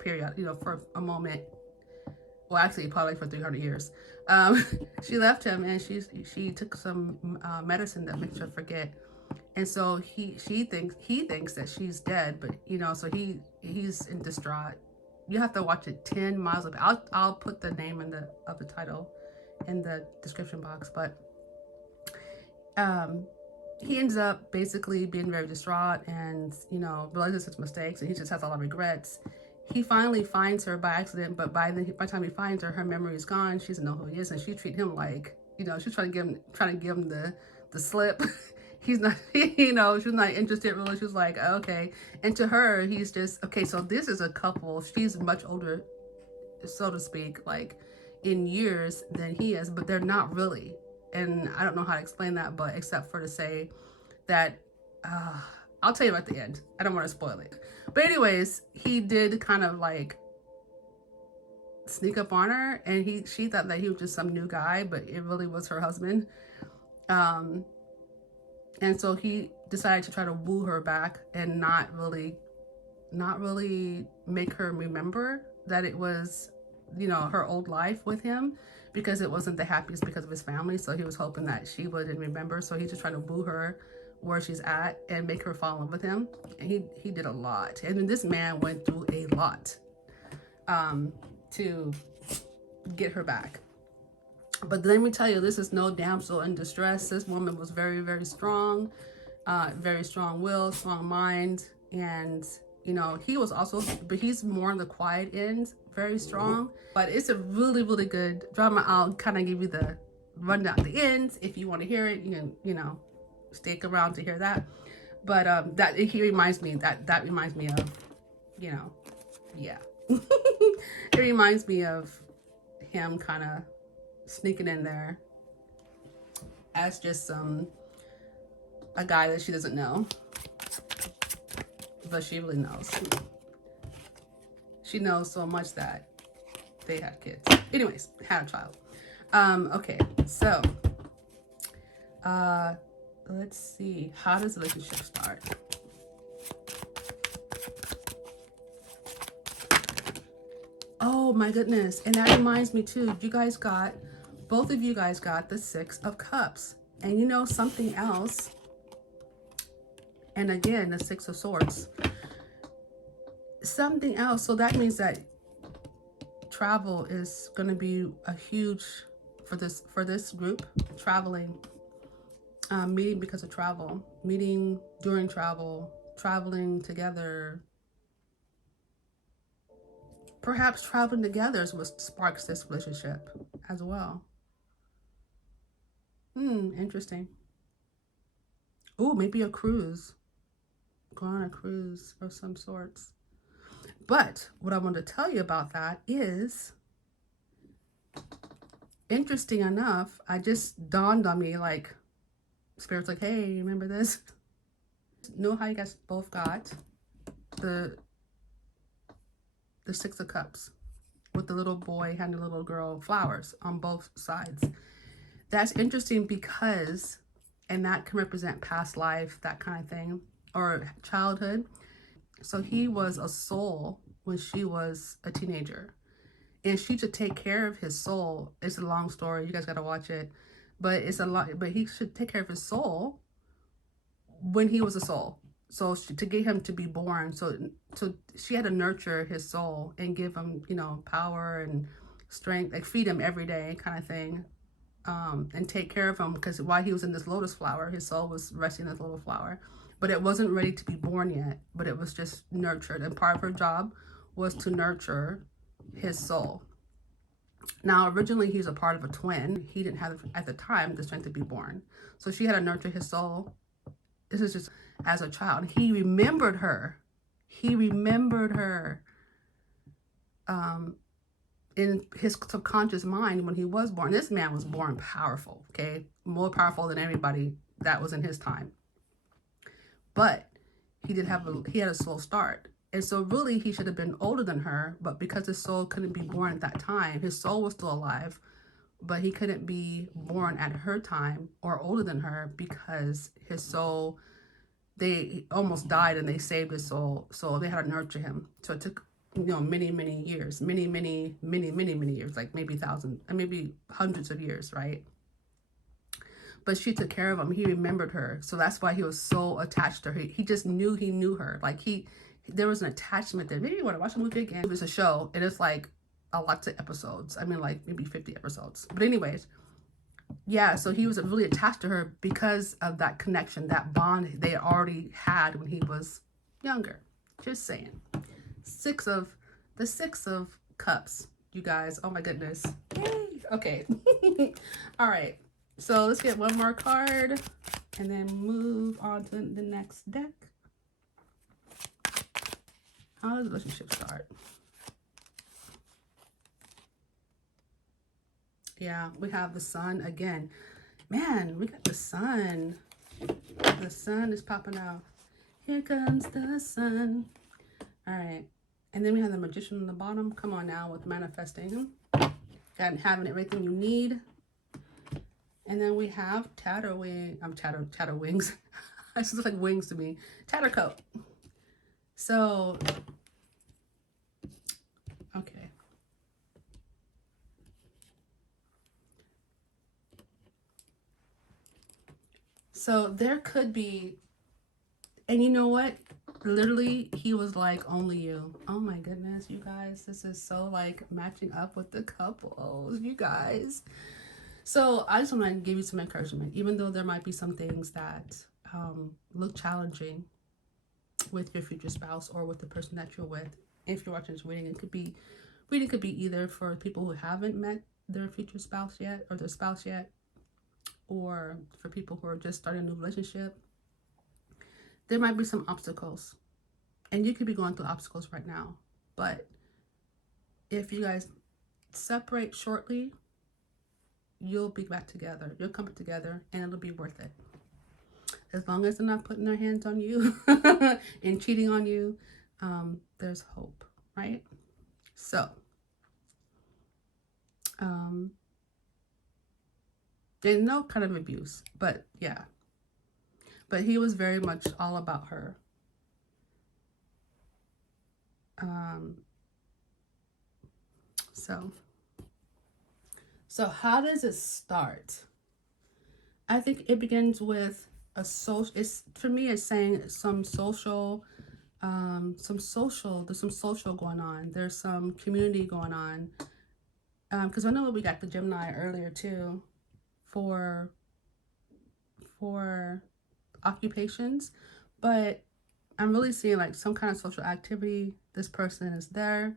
period, for a moment. Well, actually, probably for 300 years. She left him, and she took some medicine that makes her forget. And so he thinks that she's dead, but so he's in distraught. You have to watch it 10 miles of. I'll put the name of the title in the description box. But he ends up basically being very distraught and realizes his mistakes, and he just has a lot of regrets. He finally finds her by accident, but by the time he finds her, her memory is gone. She doesn't know who he is, and she treats him like she's trying to give him the slip. He's not, she's not interested really. She was like, okay. And to her, he's just, okay, so this is a couple. She's much older, so to speak, like in years than he is, but they're not really. And I don't know how to explain that, but except for to say that, I'll tell you at the end. I don't want to spoil it. But anyways, he did kind of like sneak up on her, and she thought that he was just some new guy, but it really was her husband. And so he decided to try to woo her back and not really make her remember that it was, her old life with him, because it wasn't the happiest because of his family. So he was hoping that she wouldn't remember. So he's just trying to woo her where she's at and make her fall in love with him. And he did a lot. And then this man went through a lot to get her back. But let me tell you, this is no damsel in distress. This woman was very, very strong, very strong will, strong mind. And, he was also, but he's more on the quiet end, very strong. But it's a really, really good drama. I'll kind of give you the rundown at the end. If you want to hear it, you can, stick around to hear that. But he reminds me, that reminds me of, yeah. It reminds me of him kind of sneaking in there as just a guy that she doesn't know, but she really knows. She knows so much that they had kids. Anyways, had a child. Okay, so let's see. How does the relationship start? Oh my goodness. And that reminds me too, both of you guys got the 6 of Cups. And something else. And again, the 6 of Swords. Something else. So that means that travel is going to be a huge, for this group, traveling. Meeting because of travel. Meeting during travel. Traveling together. Perhaps traveling together is what sparks this relationship as well. Interesting. Oh, maybe a cruise. Go on a cruise of some sorts. But what I want to tell you about that is, interesting enough, I just dawned on me, like, Spirit's like, hey, remember this? Know how you guys both got the 6 of Cups with the little boy handing the little girl flowers on both sides. That's interesting because, and that can represent past life, that kind of thing, or childhood. So he was a soul when she was a teenager, and she should take care of his soul. It's a long story. You guys got to watch it, but it's a lot. But he should take care of his soul when he was a soul. So to get him to be born, so she had to nurture his soul and give him, power and strength, like feed him every day, kind of thing, and take care of him, because while he was in this lotus flower, his soul was resting in this lotus flower, but it wasn't ready to be born yet. But it was just nurtured, and part of her job was to nurture his soul. Now, originally he was a part of a twin. He didn't have at the time the strength to be born, so she had to nurture his soul. This is just as a child. He remembered her. He remembered her in his subconscious mind when he was born. This man was born powerful, okay? More powerful than everybody that was in his time. But he had a slow start. And so really he should have been older than her, but because his soul couldn't be born at that time, his soul was still alive, but he couldn't be born at her time or older than her because his soul, they almost died and they saved his soul. So they had to nurture him. So it took, many, many years, many years, like maybe thousands and maybe hundreds of years, right? But she took care of him. He remembered her. So that's why he was so attached to her. He just knew he knew her. Like there was an attachment there. Maybe you want to watch the movie again. It was a show. And it's like a lot of episodes. I mean, like maybe 50 episodes. But anyways, yeah, so he was really attached to her because of that connection, that bond they already had when he was younger. Just saying. The six of cups, you guys. Oh my goodness. Yay. Okay. All right. So let's get one more card and then move on to the next deck. How does the relationship start? Yeah, we have the sun again. Man, we got the sun. The sun is popping out. Here comes the sun. All right. And then we have the magician on the bottom. Come on now with manifesting. Got having everything you need. And then we have Tatterwing. Tatter wings. It's just like wings to me. Tattercoat. So, okay. So there could be, and you know what? Literally, he was like, only you. Oh my goodness, you guys. This is so like matching up with the couples, you guys. So I just want to give you some encouragement, even though there might be some things that look challenging with your future spouse or with the person that you're with. If you're watching this reading, it could be either for people who haven't met their future spouse yet or their spouse yet, or for people who are just starting a new relationship. There might be some obstacles, and you could be going through obstacles right now. But if you guys separate shortly, you'll be back together. You'll come together, and it'll be worth it. As long as they're not putting their hands on you and cheating on you, there's hope, right? So, there's no kind of abuse, but yeah. But he was very much all about her. So how does it start? I think it begins with a social. For me, it's saying some social. There's some social going on. There's some community going on. Because I know we got the Gemini earlier too, for occupations, but I'm really seeing like some kind of social activity. This person is there.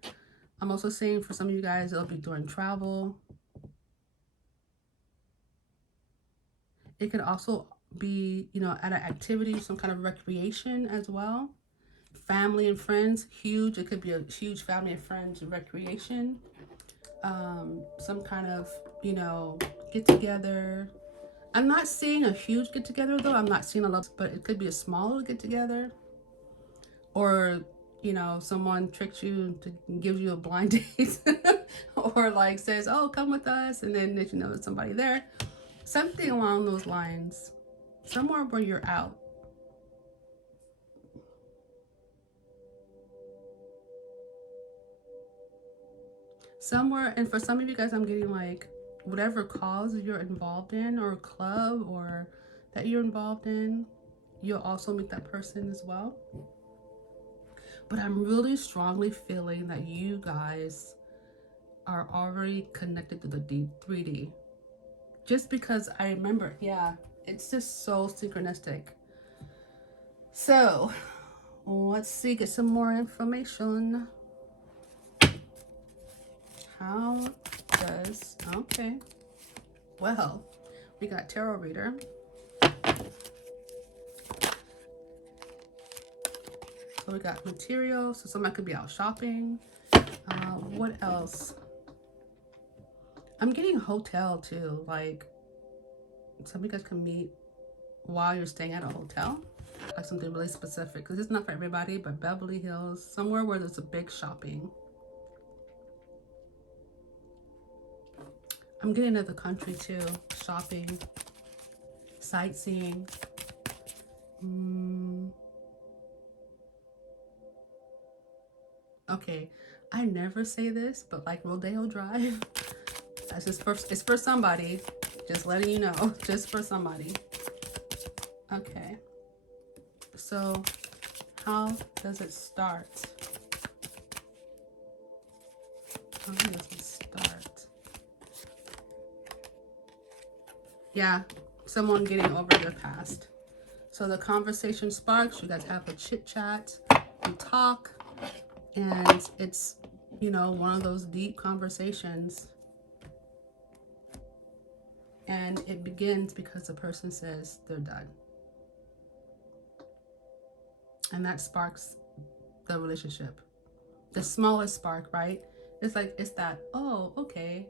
I'm also seeing for some of you guys, it'll be during travel. It could also be, at an activity, some kind of recreation as well. Family and friends, huge. It could be a huge family and friends recreation. Some kind of, get together. I'm not seeing a huge get together though. I'm not seeing a lot, but it could be a small get together. Or, someone tricks you to gives you a blind date or like says, oh, come with us. And then there's somebody there. Something along those lines. Somewhere where you're out. Somewhere, and for some of you guys, I'm getting like whatever cause you're involved in or club or that you're involved in, you'll also meet that person as well. But I'm really strongly feeling that you guys are already connected to the 3D. Just because I remember, yeah, it's just so synchronistic. So let's see, get some more information. How does, okay. Well, we got tarot reader. So we got material, so somebody could be out shopping. What else? I'm getting hotel too, like some of you guys can meet while you're staying at a hotel, like something really specific, because it's not for everybody, but Beverly Hills, somewhere where there's a big shopping. I'm getting another country too, shopping, sightseeing. Okay, I never say this, but like Rodeo Drive, that's just it's for somebody. Just letting you know, just for somebody. Okay. So, how does it start? How does it start? Yeah, someone getting over their past. So the conversation sparks, you guys have a chit chat, you talk, and it's, you know, one of those deep conversations. And it begins because the person says they're done. And that sparks the relationship. The smallest spark, right? It's like, it's that, oh, okay.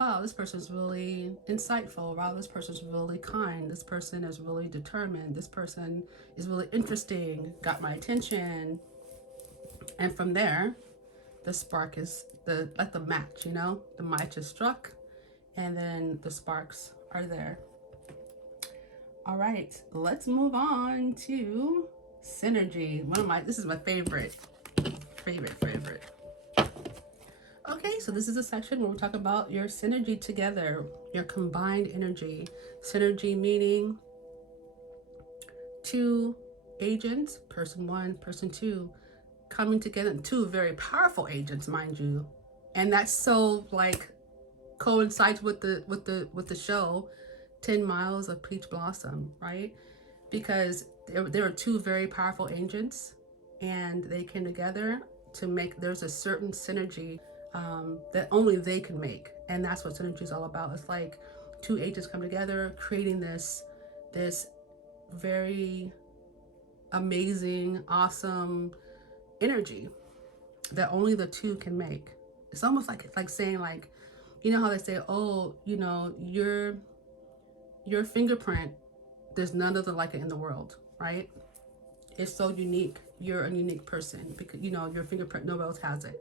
Wow, this person's really insightful. Wow, this person's really kind. This person is really determined. This person is really interesting. Got my attention. And from there, the spark is like the match, you know? The match is struck, and then the sparks are there. All right, let's move on to synergy. This is my favorite. Okay, so this is a section where we talk about your synergy together, your combined energy. Synergy meaning two agents, person one, person two, coming together, two very powerful agents, mind you. And that's so like coincides with the show 10 Miles of Peach Blossom, right? Because there are two very powerful agents and they came together to make, there's a certain synergy that only they can make. And that's what synergy is all about. It's like two agents come together, creating this very amazing, awesome energy that only the two can make. It's almost like saying, like, you know how they say, oh, you know, your fingerprint, there's none other like it in the world, right? It's so unique. You're a unique person because, you know, your fingerprint, nobody else has it.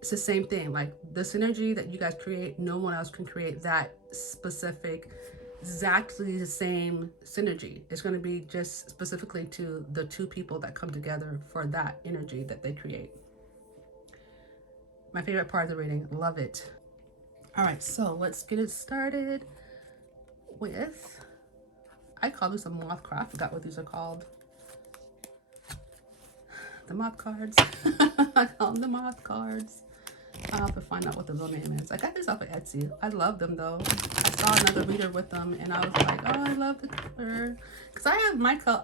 It's the same thing. Like the synergy that you guys create, no one else can create that specific, exactly the same synergy. It's going to be just specifically to the two people that come together for that energy that they create. My favorite part of the reading. Love it. All right, so let's get it started with, I call these a moth card. I forgot what these are called. The moth cards. I call them the moth cards. I'll have to find out what the real name is. I got this off of Etsy. I love them though. I saw another reader with them and I was like, oh, I love the color. Because I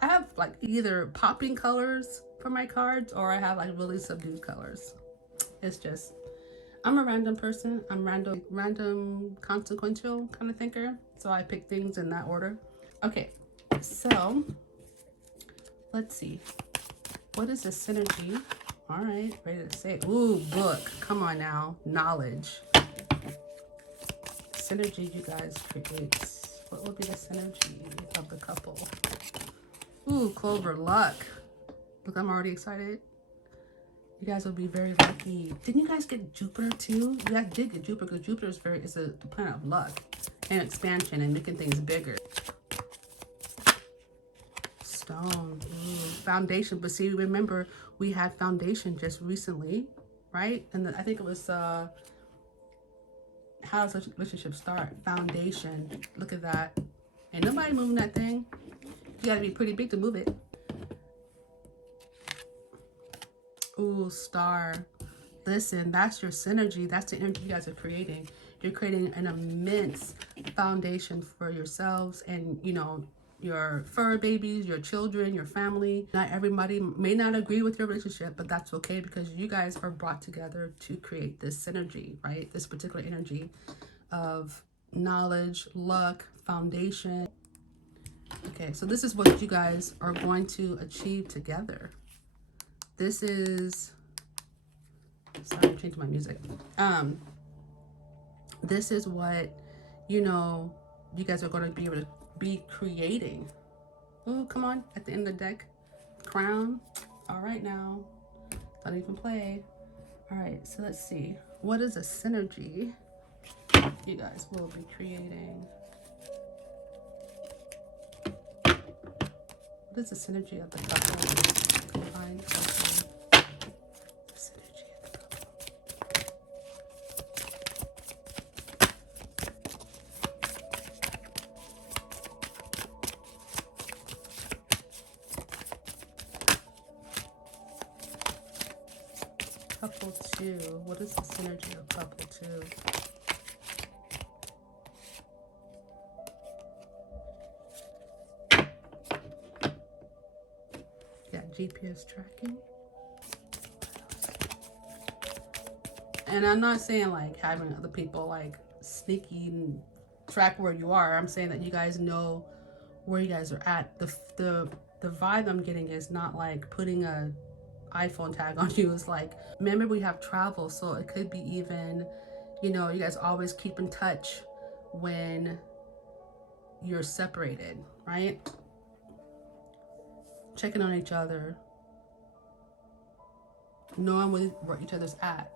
have like either popping colors for my cards or I have like really subdued colors. It's just, I'm a random person. I'm random consequential kind of thinker. So I pick things in that order. Okay, so let's see. What is the synergy? All right, ready to say. Ooh, book. Come on now. Knowledge. Synergy you guys create. What would be the synergy of the couple? Ooh, Clover, luck. Look, I'm already excited. You guys will be very lucky. Didn't you guys get Jupiter too? You guys did get Jupiter because Jupiter is the planet of luck. and expansion and making things bigger. Stone. Ooh. Foundation. But see, remember, we had foundation just recently, right? And I think it was, how does a relationship start? Foundation. Look at that. Ain't nobody moving that thing. You gotta be pretty big to move it. Ooh, star. Listen, that's your synergy. That's the energy you guys are creating. You're creating an immense foundation for yourselves and, you know, your fur babies, your children, your family. Not everybody may not agree with your relationship, but that's okay because you guys are brought together to create this synergy, right? This particular energy of knowledge, luck, foundation. Okay, so this is what you guys are going to achieve together. This is, sorry, I'm changing my music. This is what, you know, you guys are going to be able to be creating. Oh, come on, at the end of the deck. Crown. All right now. Don't even play. All right, so let's see. What is a synergy you guys will be creating? What is the synergy of the couple? Combined couple. Synergy of the couple. Couple two. What is the synergy of couple two? Yeah, GPS tracking. And I'm not saying like having other people like sneaky and track where you are. I'm saying that you guys know where you guys are at. The vibe I'm getting is not like putting a iPhone tag on you. It's like, remember we have travel, so it could be even, you know, you guys always keep in touch when you're separated, right? Checking on each other, knowing where each other's at.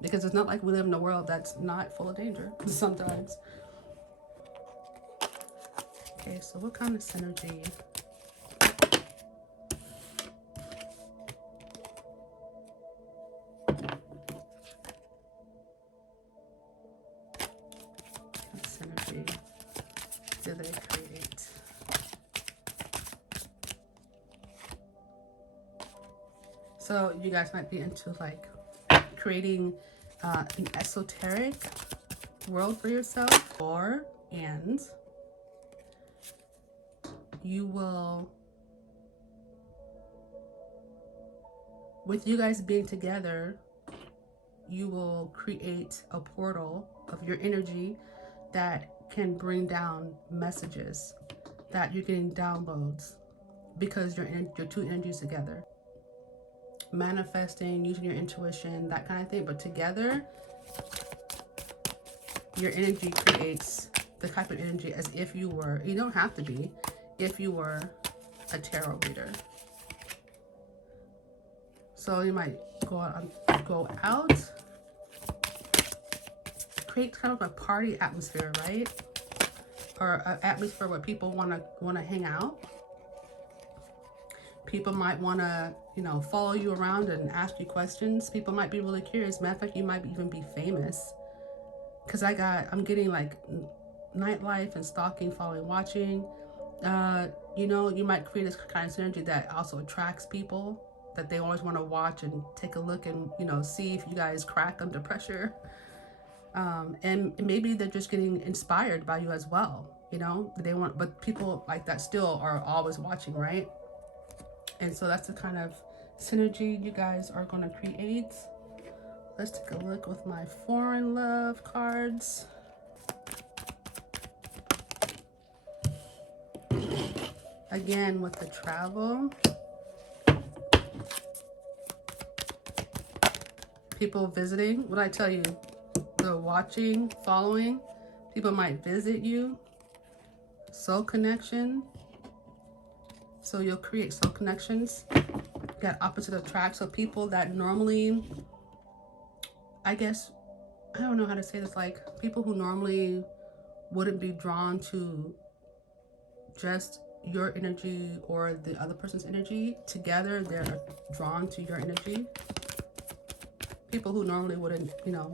Because it's not like we live in a world that's not full of danger sometimes. Okay, so what kind of synergy? What synergy do they create? So you guys might be into like creating an esoteric world for yourself, and you will, with you guys being together, you will create a portal of your energy that can bring down messages, that you're getting downloads because you're two energies together. Manifesting, using your intuition, that kind of thing. But together, your energy creates the type of energy as if you were, you don't have to be, if you were a tarot reader. So you might go out, create kind of a party atmosphere, right? Or an atmosphere where people want to hang out. People might want to, you know, follow you around and ask you questions. People might be really curious. Matter of fact, you might even be famous. Because I'm getting like nightlife and stalking, following, watching. You know, you might create this kind of synergy that also attracts people, that they always want to watch and take a look and, you know, see if you guys crack under pressure. And maybe they're just getting inspired by you as well. You know, but people like that still are always watching, right? And so that's the kind of synergy you guys are going to create. Let's take a look with my foreign love cards. Again, with the travel. People visiting. What I tell you, the watching, following. People might visit you. Soul connection. So you'll create soul connections. Got opposite attract. So people that normally, I guess, I don't know how to say this, like people who normally wouldn't be drawn to just your energy or the other person's energy. Together, they're drawn to your energy. People who normally wouldn't,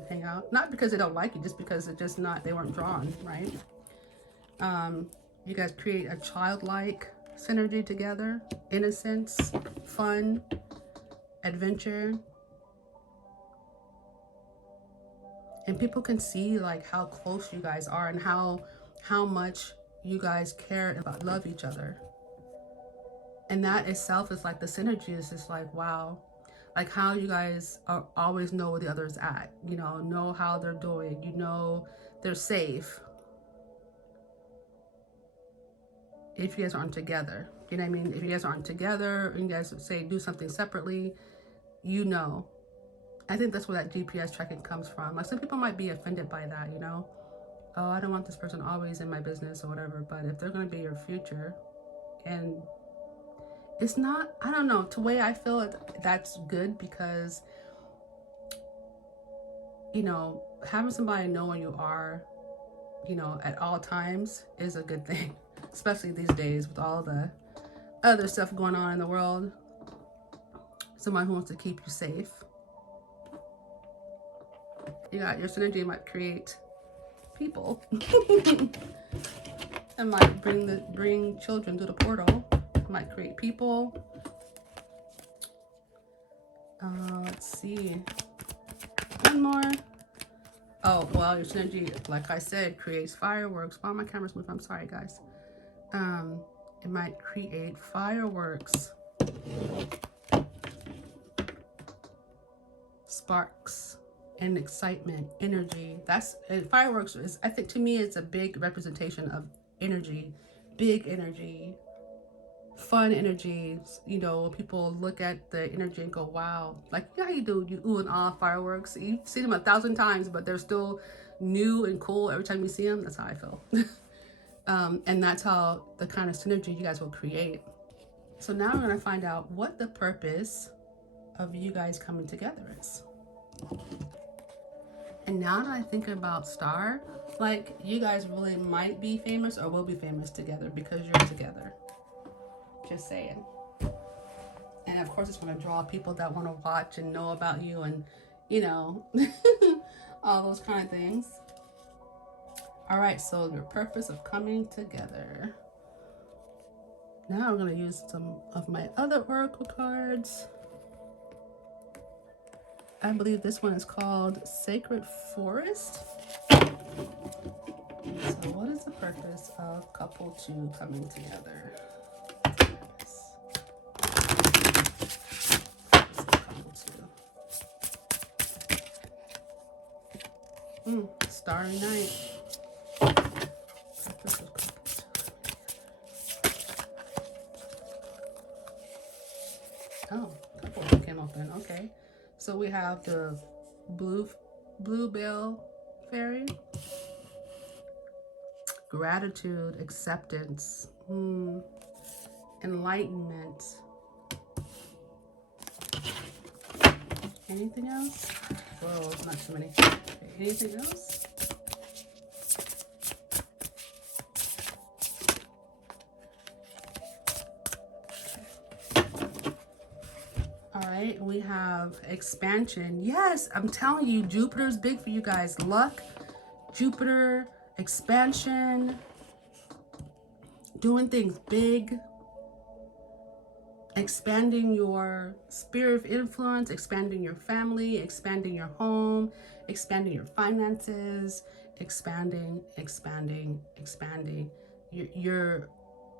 hang out, not because they don't like you, just because it's just not, they weren't drawn, right? You guys create a childlike synergy together, innocence, fun, adventure. And people can see like how close you guys are and how much you guys care about, love each other. And that itself is like the synergy is just like, wow, like how you guys always know where the other's at, know how they're doing, they're safe. If you guys aren't together, you know what I mean? If you guys aren't together and you guys say do something separately, I think that's where that GPS tracking comes from. Like some people might be offended by that, oh, I don't want this person always in my business or whatever. But if they're going to be your future, and it's not, I don't know, to way I feel it, that's good because, having somebody know where you are, at all times is a good thing, especially these days with all the other stuff going on in the world. Someone who wants to keep you safe. You got your synergy might create people. It might bring children to the portal. It might create people. Let's see. One more. Oh, well, your synergy, like I said, creates fireworks. Wow, my camera's moving. I'm sorry, guys. It might create fireworks. Sparks and excitement, energy. Fireworks is, I think, to me, it's a big representation of energy, big energy, fun energy. People look at the energy and go, wow. Like, how you do, you ooh and ah fireworks. You've seen them 1,000 times, but they're still new and cool every time you see them. That's how I feel. And that's how the kind of synergy you guys will create. So now we're going to find out what the purpose of you guys coming together is. And now that I think about Star, like you guys really might be famous or will be famous together because you're together. Just saying. And of course it's going to draw people that want to watch and know about you and, all those kind of things. All right, so your purpose of coming together. Now I'm going to use some of my other oracle cards. I believe this one is called Sacred Forest. So what is the purpose of couple two coming together? Starry Night. Oh, a couple of them came open. Okay. So we have the bluebell fairy. Gratitude, acceptance, enlightenment. Anything else? Whoa, not too many. Okay, anything else? All right, we have expansion. Yes, I'm telling you, Jupiter's big for you guys. Luck, Jupiter, expansion, doing things big, expanding your sphere of influence, expanding your family, expanding your home, expanding your finances, expanding.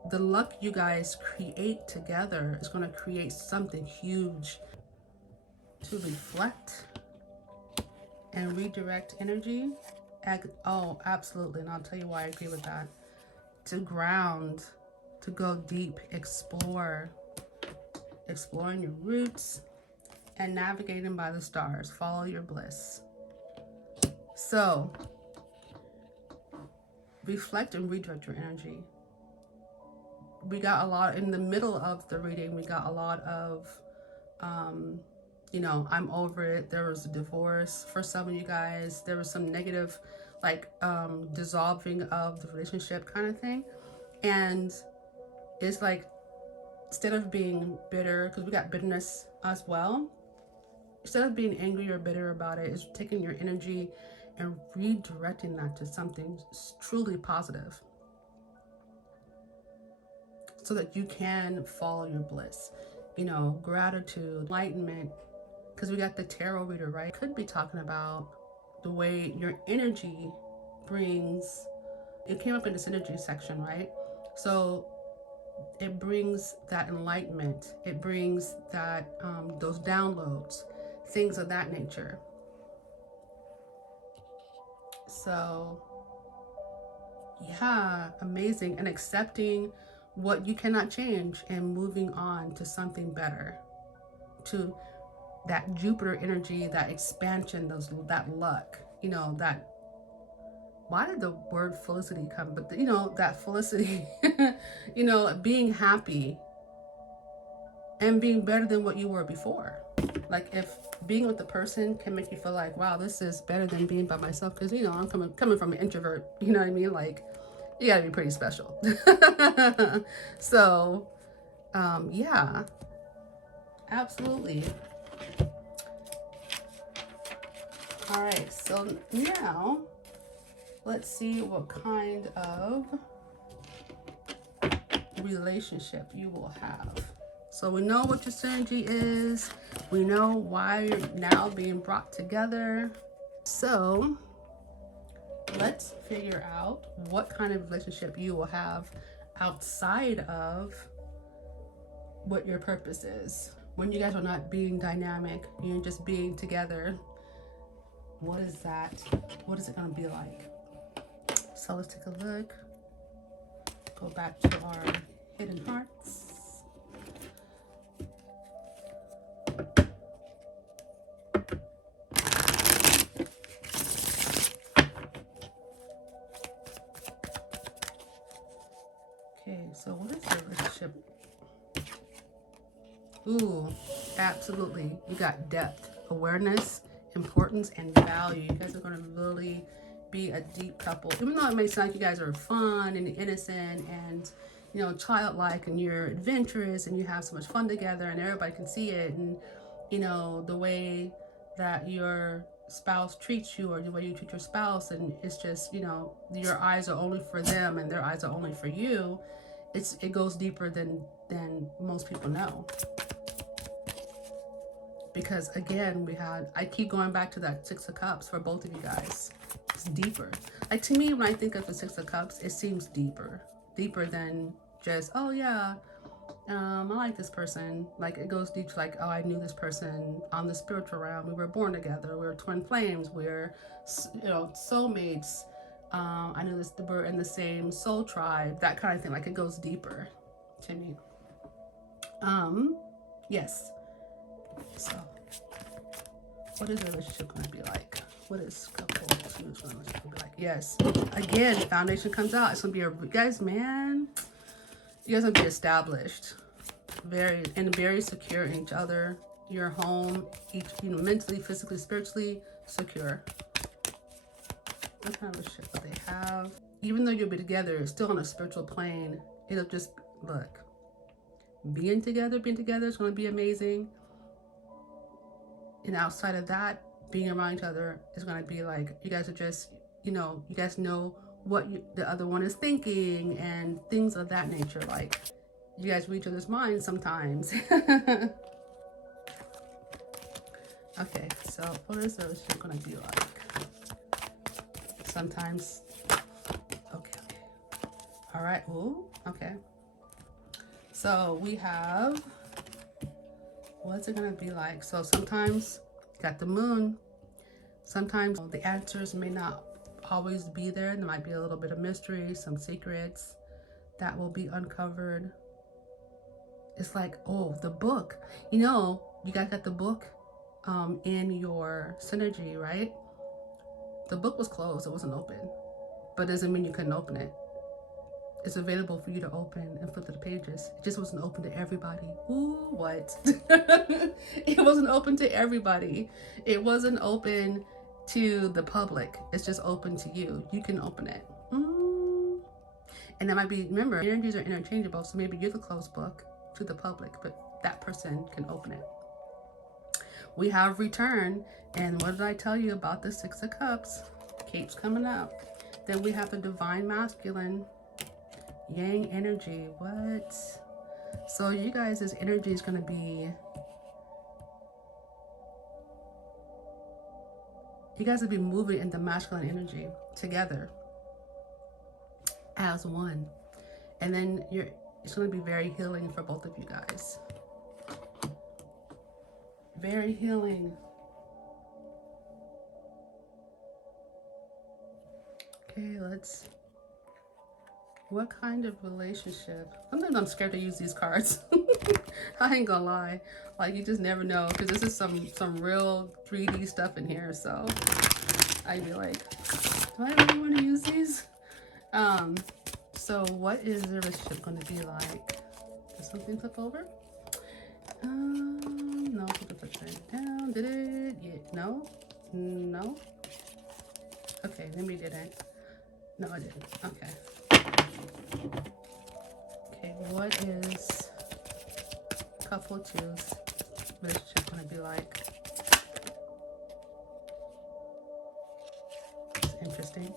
The luck you guys create together is going to create something huge. To reflect and redirect energy. Oh, absolutely. And I'll tell you why I agree with that. To ground, to go deep, exploring your roots and navigating by the stars. Follow your bliss. So, reflect and redirect your energy. We got a lot in the middle of the reading. We got a lot of, I'm over it. There was a divorce for some of you guys. There was some negative, like dissolving of the relationship kind of thing. And it's like, instead of being bitter, because we got bitterness as well, instead of being angry or bitter about it, it's taking your energy and redirecting that to something truly positive, so that you can follow your bliss. You know, gratitude, enlightenment, because we got the tarot reader, right? Could be talking about the way your energy brings, it came up in this energy section, right? So it brings that enlightenment, it brings that those downloads, things of that nature. So yeah, amazing. And accepting what you cannot change and moving on to something better, to that Jupiter energy, that expansion, that luck, you know, that, why did the word felicity come? But you know, that felicity, you know, being happy and being better than what you were before. Like, if being with the person can make you feel like, wow, this is better than being by myself, because you know, I'm coming from an introvert, you know what I mean? Like, you gotta be pretty special. So yeah, absolutely. All right, so now let's see what kind of relationship you will have. So we know what your synergy is. We know why you're now being brought together. So let's figure out what kind of relationship you will have outside of what your purpose is. When you guys are not being dynamic, you're just being together. What is that? What is it going to be like? So let's take a look. Go back to our hidden hearts. Okay, so what is the relationship? Ooh, absolutely. You got depth, awareness, importance, and value. You guys are going to really be a deep couple. Even though it may sound like you guys are fun and innocent and, you know, childlike, and you're adventurous and you have so much fun together and everybody can see it, and, you know, the way that your spouse treats you or the way you treat your spouse, and it's just, you know, your eyes are only for them and their eyes are only for you. It goes deeper than most people know. Because again, I keep going back to that Six of Cups for both of you guys. It's deeper. Like, to me, when I think of the Six of Cups, it seems deeper than just, oh yeah, I like this person. Like, it goes deep to, like, oh, I knew this person on the spiritual realm. We were born together. We were twin flames. We're, you know, soulmates. I knew this, we're in the same soul tribe. That kind of thing. Like, it goes deeper to me. Yes. So, what is the relationship going to be like? What is couple two's relationship going to be like? Yes. Again, foundation comes out. It's going to be you guys, man. You guys will be established, very secure in each other, your home, each, you know, mentally, physically, spiritually secure. What kind of relationship will they have? Even though you'll be together, still on a spiritual plane, it'll just, look, being together is going to be amazing. And outside of that, being around each other is going to be like, you guys are just, you know, you guys know what the other one is thinking and things of that nature. Like, you guys read each other's minds sometimes. Okay, so what is the relationship going to be like? Sometimes, okay. All right, ooh, okay. So we have, what's it going to be like? So sometimes, got the moon. Sometimes the answers may not always be there. There might be a little bit of mystery, some secrets that will be uncovered. It's like, oh, the book. You know, you guys got the book in your synergy, right? The book was closed. It wasn't open. But it doesn't mean you couldn't open it. It's available for you to open and flip to the pages. It just wasn't open to everybody. Ooh, what? It wasn't open to everybody. It wasn't open to the public. It's just open to you. You can open it. And that might be, remember, energies are interchangeable, so maybe you're the closed book to the public, but that person can open it. We have return, and what did I tell you about the Six of Cups? Keeps coming up. Then we have the divine masculine, yang energy. What? So you guys' energy is going to be, you guys will be moving in the masculine energy together as one. And then it's going to be very healing for both of you guys. Very healing. Okay, what kind of relationship? Sometimes I'm scared to use these cards. I ain't gonna lie. Like, you just never know, because this is some real 3D stuff in here, so I'd be like, do I really want to use these? So what is the relationship going to be like? Did something flip over? No, put the upside down. Did it? Yeah. No? No? Okay, maybe it didn't. No, I didn't. Okay. Okay, what is couple two's relationship going to be like? It's interesting.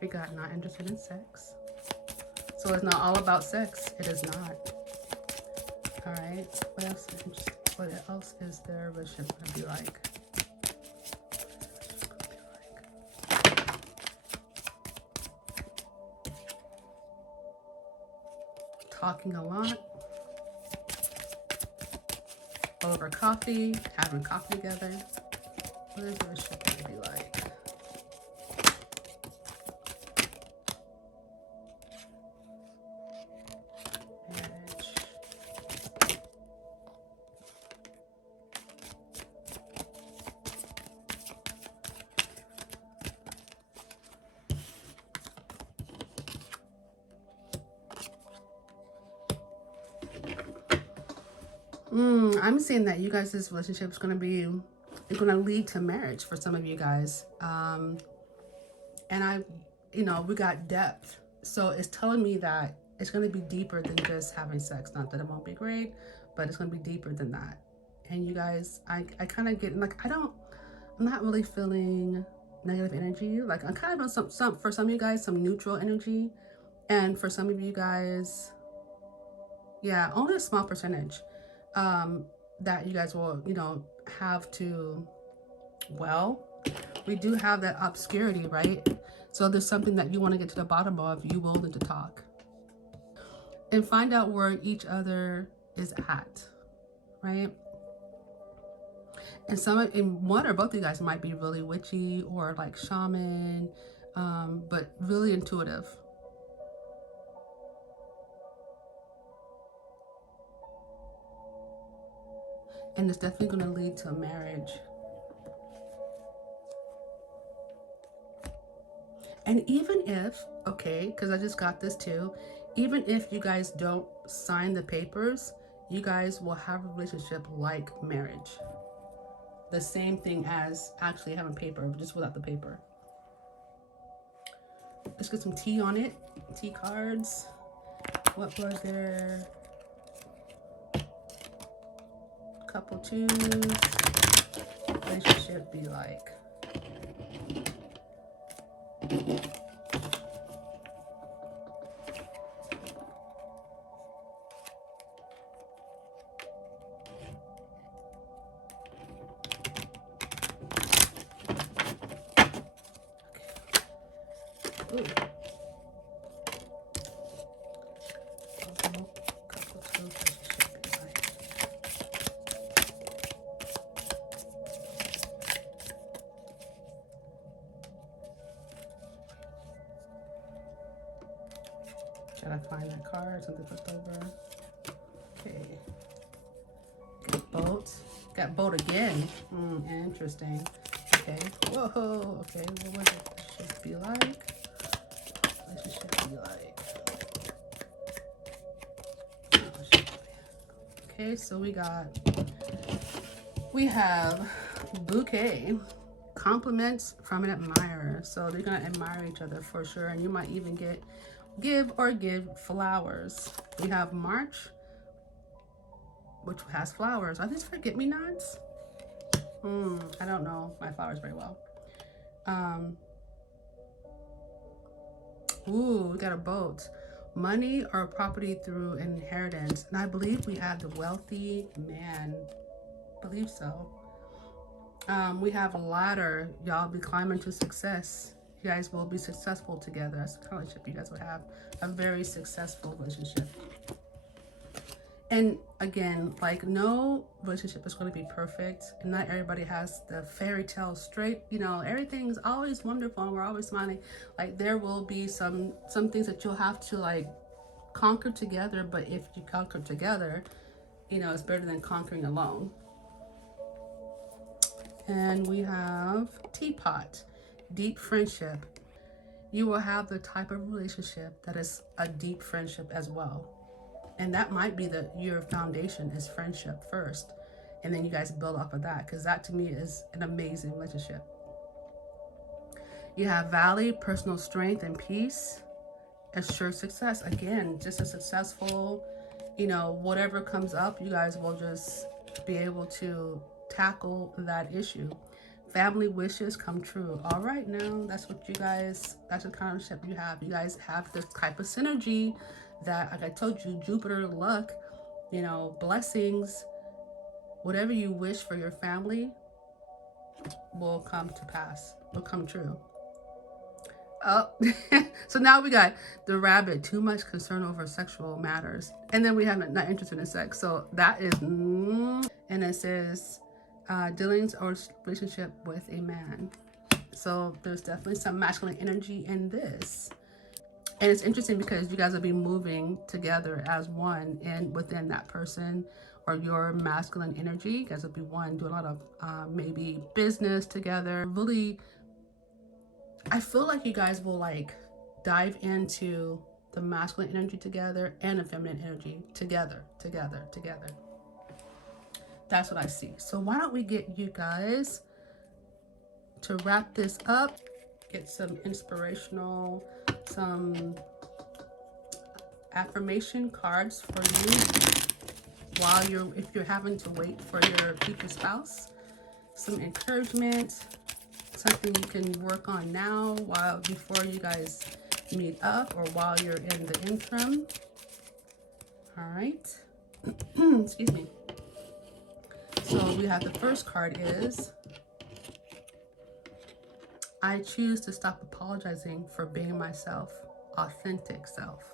We got not interested in sex. So it's not all about sex. It is not. All right. What else is interesting? What else is their relationship going to be like? Talking a lot. Over coffee. Having coffee together. What is their relationship going to be like? I'm seeing that you guys' relationship is going to lead to marriage for some of you guys. And we got depth. So it's telling me that it's going to be deeper than just having sex. Not that it won't be great, but it's going to be deeper than that. And you guys, I kind of get, like, I'm not really feeling negative energy. Like, I'm kind of on for some of you guys, some neutral energy. And for some of you guys, yeah, only a small percentage. That you guys will, have to, well, we do have that obscurity, right? So there's something that you want to get to the bottom of. You will need to talk and find out where each other is at, right? And one or both of you guys might be really witchy or like shaman, but really intuitive. And it's definitely going to lead to a marriage. And even if, okay, because I just got this too, even if you guys don't sign the papers, you guys will have a relationship like marriage. The same thing as actually having paper, just without the paper. Let's get some tea on it. Tea cards. What were their couple twos relationship be like? Ooh. Couple twos relationship be like. Should I find that card? Something flipped over. Okay. Got boat. Got boat again. Interesting. Okay. Whoa. Okay. What would it should be like? Okay, so we have bouquet, compliments from an admirer. So they're gonna admire each other for sure, and you might even give flowers. We have March, which has flowers. Are these forget-me-nots? I don't know my flowers very well. Ooh, we got a boat. Money or property through inheritance. And I believe we have the wealthy man. I believe so. We have a ladder. Y'all be climbing to success. You guys will be successful together. That's the kind of relationship you guys will have. A very successful relationship. And again, like, no relationship is going to be perfect, and not everybody has the fairy tale straight, everything's always wonderful and we're always smiling. Like, there will be some things that you'll have to like conquer together, but if you conquer together, it's better than conquering alone. And we have teapot, deep friendship. You will have the type of relationship that is a deep friendship as well. And that might be your foundation is friendship first. And then you guys build off of that, because that to me is an amazing relationship. You have valley, personal strength and peace, assured success. Again, just a successful, whatever comes up, you guys will just be able to tackle that issue. Family wishes come true. All right, now that's the kind of relationship you have. You guys have this type of synergy that, like I told you, Jupiter, luck, blessings, whatever you wish for your family will come to pass, will come true. Oh, so now we got the rabbit, too much concern over sexual matters. And then we have not interested in sex. So that is, and it says, dealings or relationship with a man. So there's definitely some masculine energy in this. And it's interesting because you guys will be moving together as one, and within that person or your masculine energy, you guys will be one, do a lot of maybe business together. Really, I feel like you guys will like dive into the masculine energy together and the feminine energy together. That's what I see. So why don't we get you guys to wrap this up, get some inspirational, some affirmation cards for you if you're having to wait for your future spouse. Some encouragement, something you can work on now before you guys meet up or while you're in the interim. All right. Excuse me. So we have the first card is, I choose to stop apologizing for being myself, authentic self.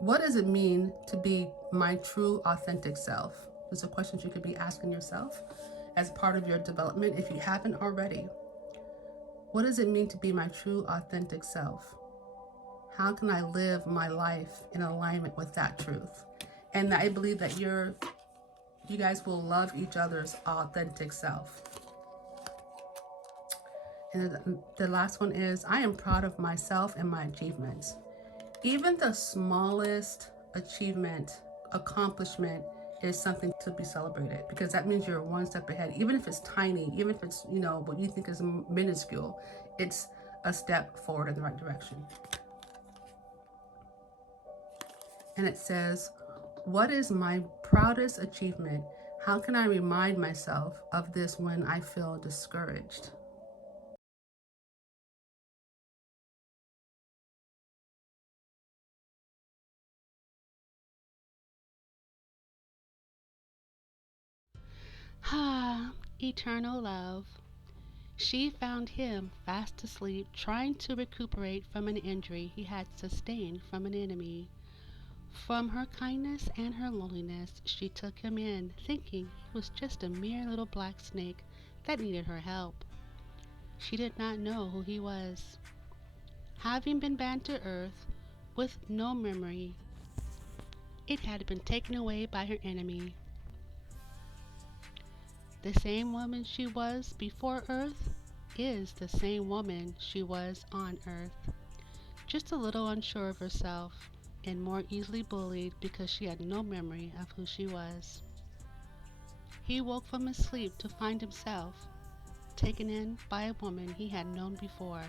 What does it mean to be my true authentic self? These are questions you could be asking yourself as part of your development if you haven't already. What does it mean to be my true authentic self? How can I live my life in alignment with that truth? And I believe that you guys will love each other's authentic self. And the last one is, I am proud of myself and my achievements. Even the smallest accomplishment is something to be celebrated, because that means you're one step ahead. Even if it's tiny, even if it's, what you think is minuscule, it's a step forward in the right direction. And it says, what is my proudest achievement? How can I remind myself of this when I feel discouraged? Ah, eternal love. She found him fast asleep, trying to recuperate from an injury he had sustained from an enemy. From her kindness and her loneliness, she took him in, thinking he was just a mere little black snake that needed her help. She did not know who he was. Having been banned to Earth with no memory, it had been taken away by her enemy. The same woman she was before Earth is the same woman she was on Earth, just a little unsure of herself and more easily bullied because she had no memory of who she was. He woke from his sleep to find himself taken in by a woman he had known before.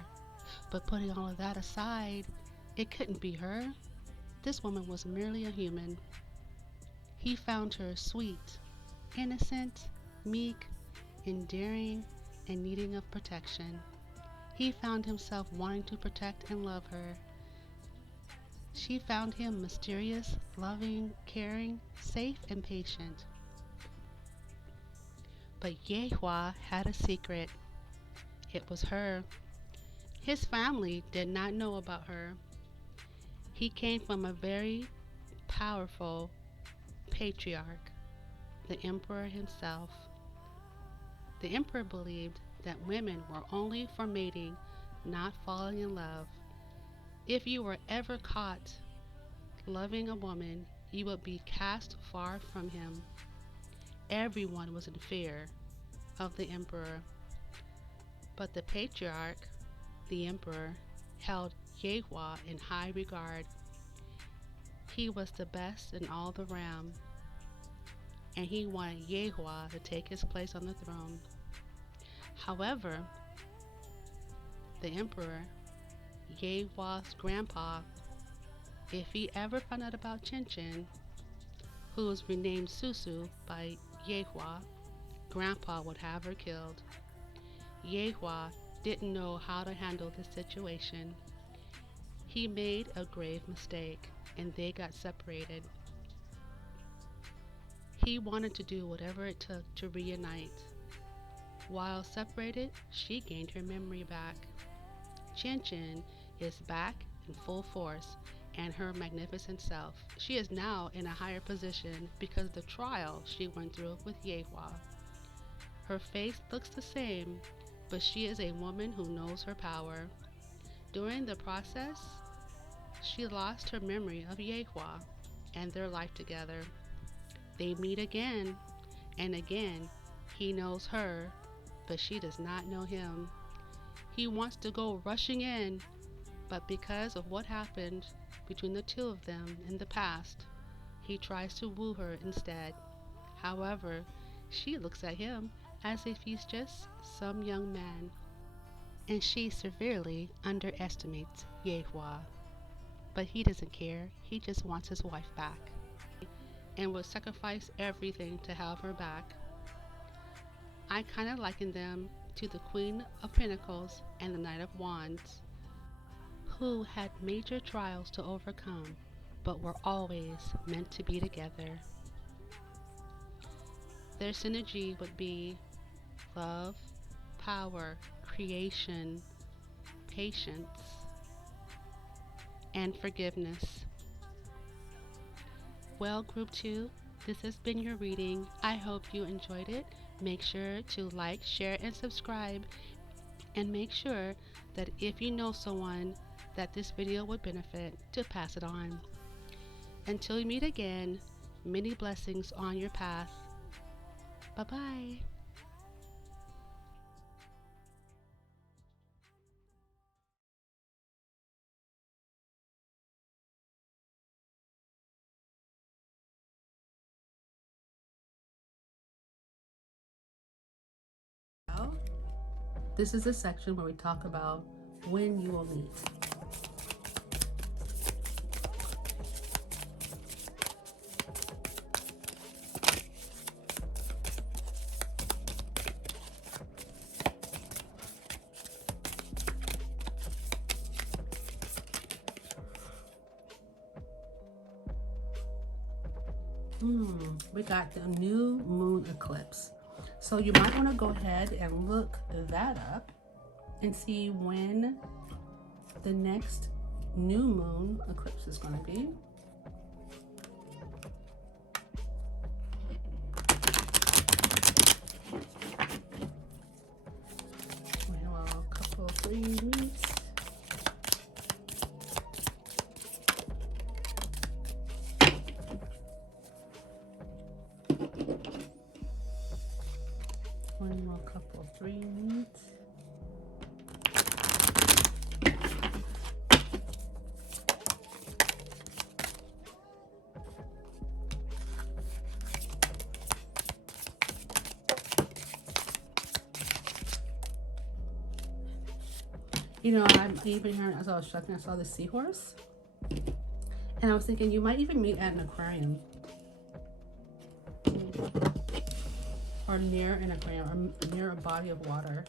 But putting all of that aside, it couldn't be her. This woman was merely a human. He found her sweet, innocent, meek, endearing, and needing of protection. He found himself wanting to protect and love her. She found him mysterious, loving, caring, safe, and patient. But Yehua had a secret. It was her. His family did not know about her. He came from a very powerful patriarch, the emperor himself. The emperor believed that women were only for mating, not falling in love. If you were ever caught loving a woman, you would be cast far from him. Everyone was in fear of the emperor. But the patriarch, the emperor, held Yehua in high regard. He was the best in all the realm, and he wanted Yehua to take his place on the throne. However, the emperor, Yehua's grandpa, if he ever found out about Chin, who was renamed Susu by Yehua, grandpa would have her killed. Yehua didn't know how to handle the situation. He made a grave mistake, and they got separated. He wanted to do whatever it took to reunite. While separated, she gained her memory back. Chin is back in full force and her magnificent self. She is now in a higher position because of the trial she went through with Yehua. Her face looks the same, but she is a woman who knows her power. During the process, she lost her memory of Yehua and their life together. They meet again, and again, he knows her, but she does not know him. He wants to go rushing in, but because of what happened between the two of them in the past, he tries to woo her instead. However, she looks at him as if he's just some young man, and she severely underestimates Yehua. But he doesn't care, he just wants his wife back, and would sacrifice everything to have her back. I kind of liken them to the Queen of Pentacles and the Knight of Wands, who had major trials to overcome, but were always meant to be together. Their synergy would be love, power, creation, patience, and forgiveness. Well, Group 2, this has been your reading. I hope you enjoyed it. Make sure to like, share, and subscribe. And make sure that if you know someone that this video would benefit, to pass it on. Until we meet again, many blessings on your path. Bye-bye. This is a section where we talk about when you will meet. We got the new moon eclipse. So you might want to go ahead and look that up and see when the next new moon eclipse is going to be. Well, a couple of 3 weeks. One more couple of 3 weeks. You know, I'm even hearing, as I was checking, I saw the seahorse. And I was thinking you might even meet at an aquarium. Or near an aquarium, or near a body of water.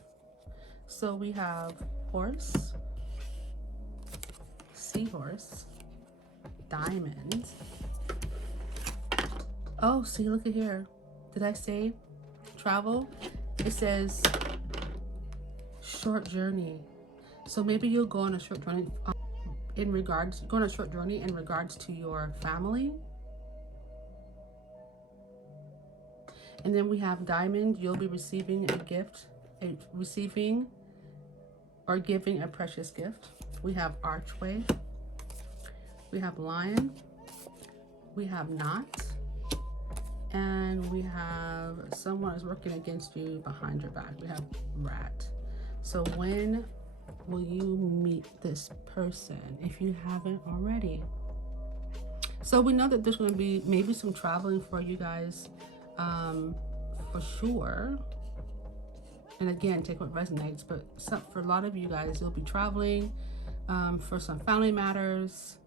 So we have horse, seahorse, diamond. Oh, see, look at here. Did I say travel? It says short journey. So maybe you'll go on a short journey go on a short journey in regards to your family. And then we have diamond. You'll be receiving a gift, receiving or giving a precious gift. We have archway. We have lion. We have knot. And we have someone is working against you behind your back. We have rat. So when will you meet this person if you haven't already? So we know that there's going to be maybe some traveling for you guys, for sure. And again, take what resonates, but for a lot of you guys, you'll be traveling for some family matters,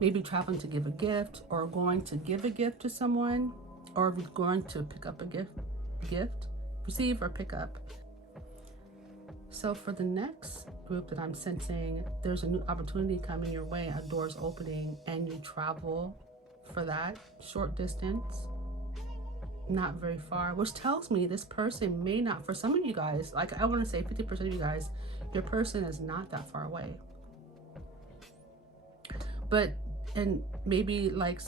maybe traveling to give a gift, or going to give a gift to someone, or going to pick up a gift, receive or pick up. So for the next group that I'm sensing, there's a new opportunity coming your way, a door's opening, and you travel for that short distance, not very far, which tells me this person may not, for some of you guys, like I want to say 50% of you guys, your person is not that far away. But, and maybe like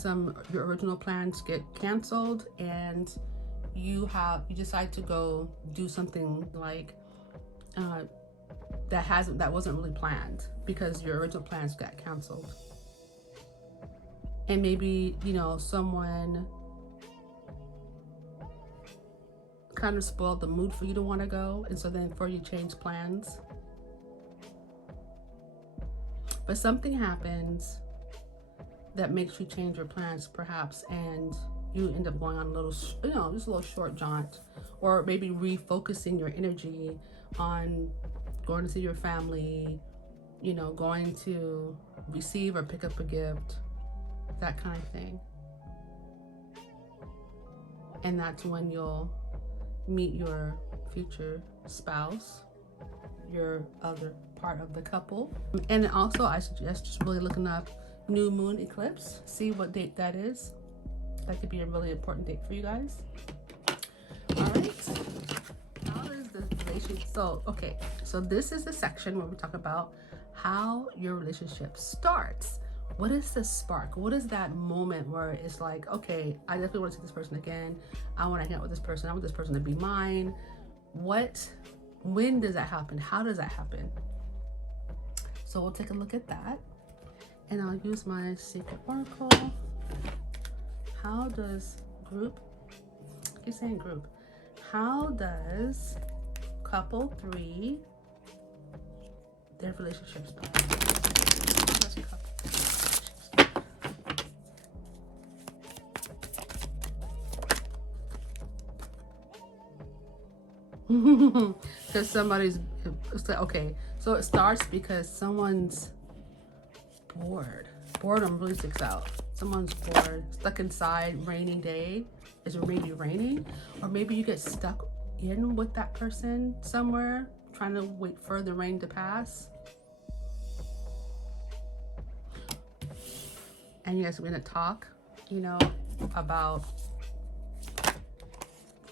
your original plans get canceled and you decide to go do something like that wasn't really planned because your original plans got canceled. And maybe, you know, someone kind of spoiled the mood for you to want to go, and so then for you change plans. But something happens that makes you change your plans perhaps, and you end up going on a little, you know, just a little short jaunt, or maybe refocusing your energy on going to see your family, you know, going to receive or pick up a gift, that kind of thing. And that's when you'll meet your future spouse, your other part of the couple. And also I suggest just really looking up new moon eclipse, see what date that is. That could be a really important date for you guys. All right, how is the relationship? So okay, so this is the section where we talk about how your relationship starts. What is the spark? What is that moment where it's like, okay, I definitely want to see this person again. I want to hang out with this person. I want this person to be mine. When does that happen? How does that happen? So we'll take a look at that. And I'll use my secret oracle. How does group, I keep saying group. How does couple 3, their relationship start? How does couple because somebody's, okay, so it starts because someone's bored. Boredom really sticks out. Someone's bored, stuck inside, rainy day. Is it maybe raining? Or maybe you get stuck in with that person somewhere, trying to wait for the rain to pass. And you guys are gonna talk, you know, about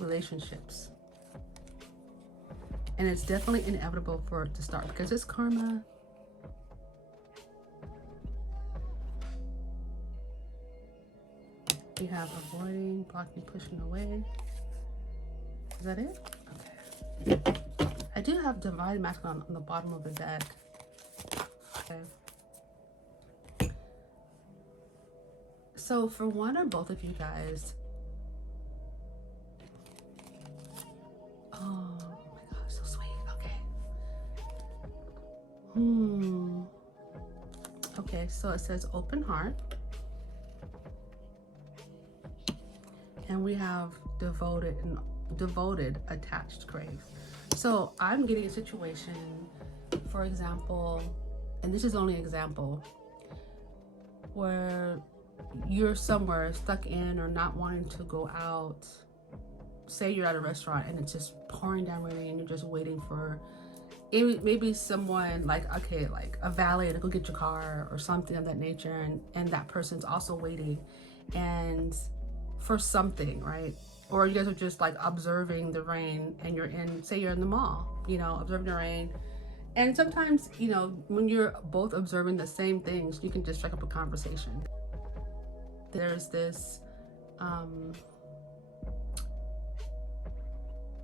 relationships. And it's definitely inevitable for it to start because it's karma. We have avoiding, blocking, pushing away. Is that it? Okay. I do have divine masculine on the bottom of the deck. Okay. So for one or both of you guys, oh my God, so sweet. Okay. Okay, so it says open heart. And we have devoted, attached, crave. So I'm getting a situation for example, and this is only an example, where you're somewhere stuck in or not wanting to go out. Say you're at a restaurant and it's just pouring down raining and you're just waiting for maybe someone, like, okay, like a valet to go get your car or something of that nature, and that person's also waiting and for something, right? Or you guys are just like observing the rain and you're in, say you're in the mall, you know, observing the rain. And sometimes, you know, when you're both observing the same things, you can just strike up a conversation. There's this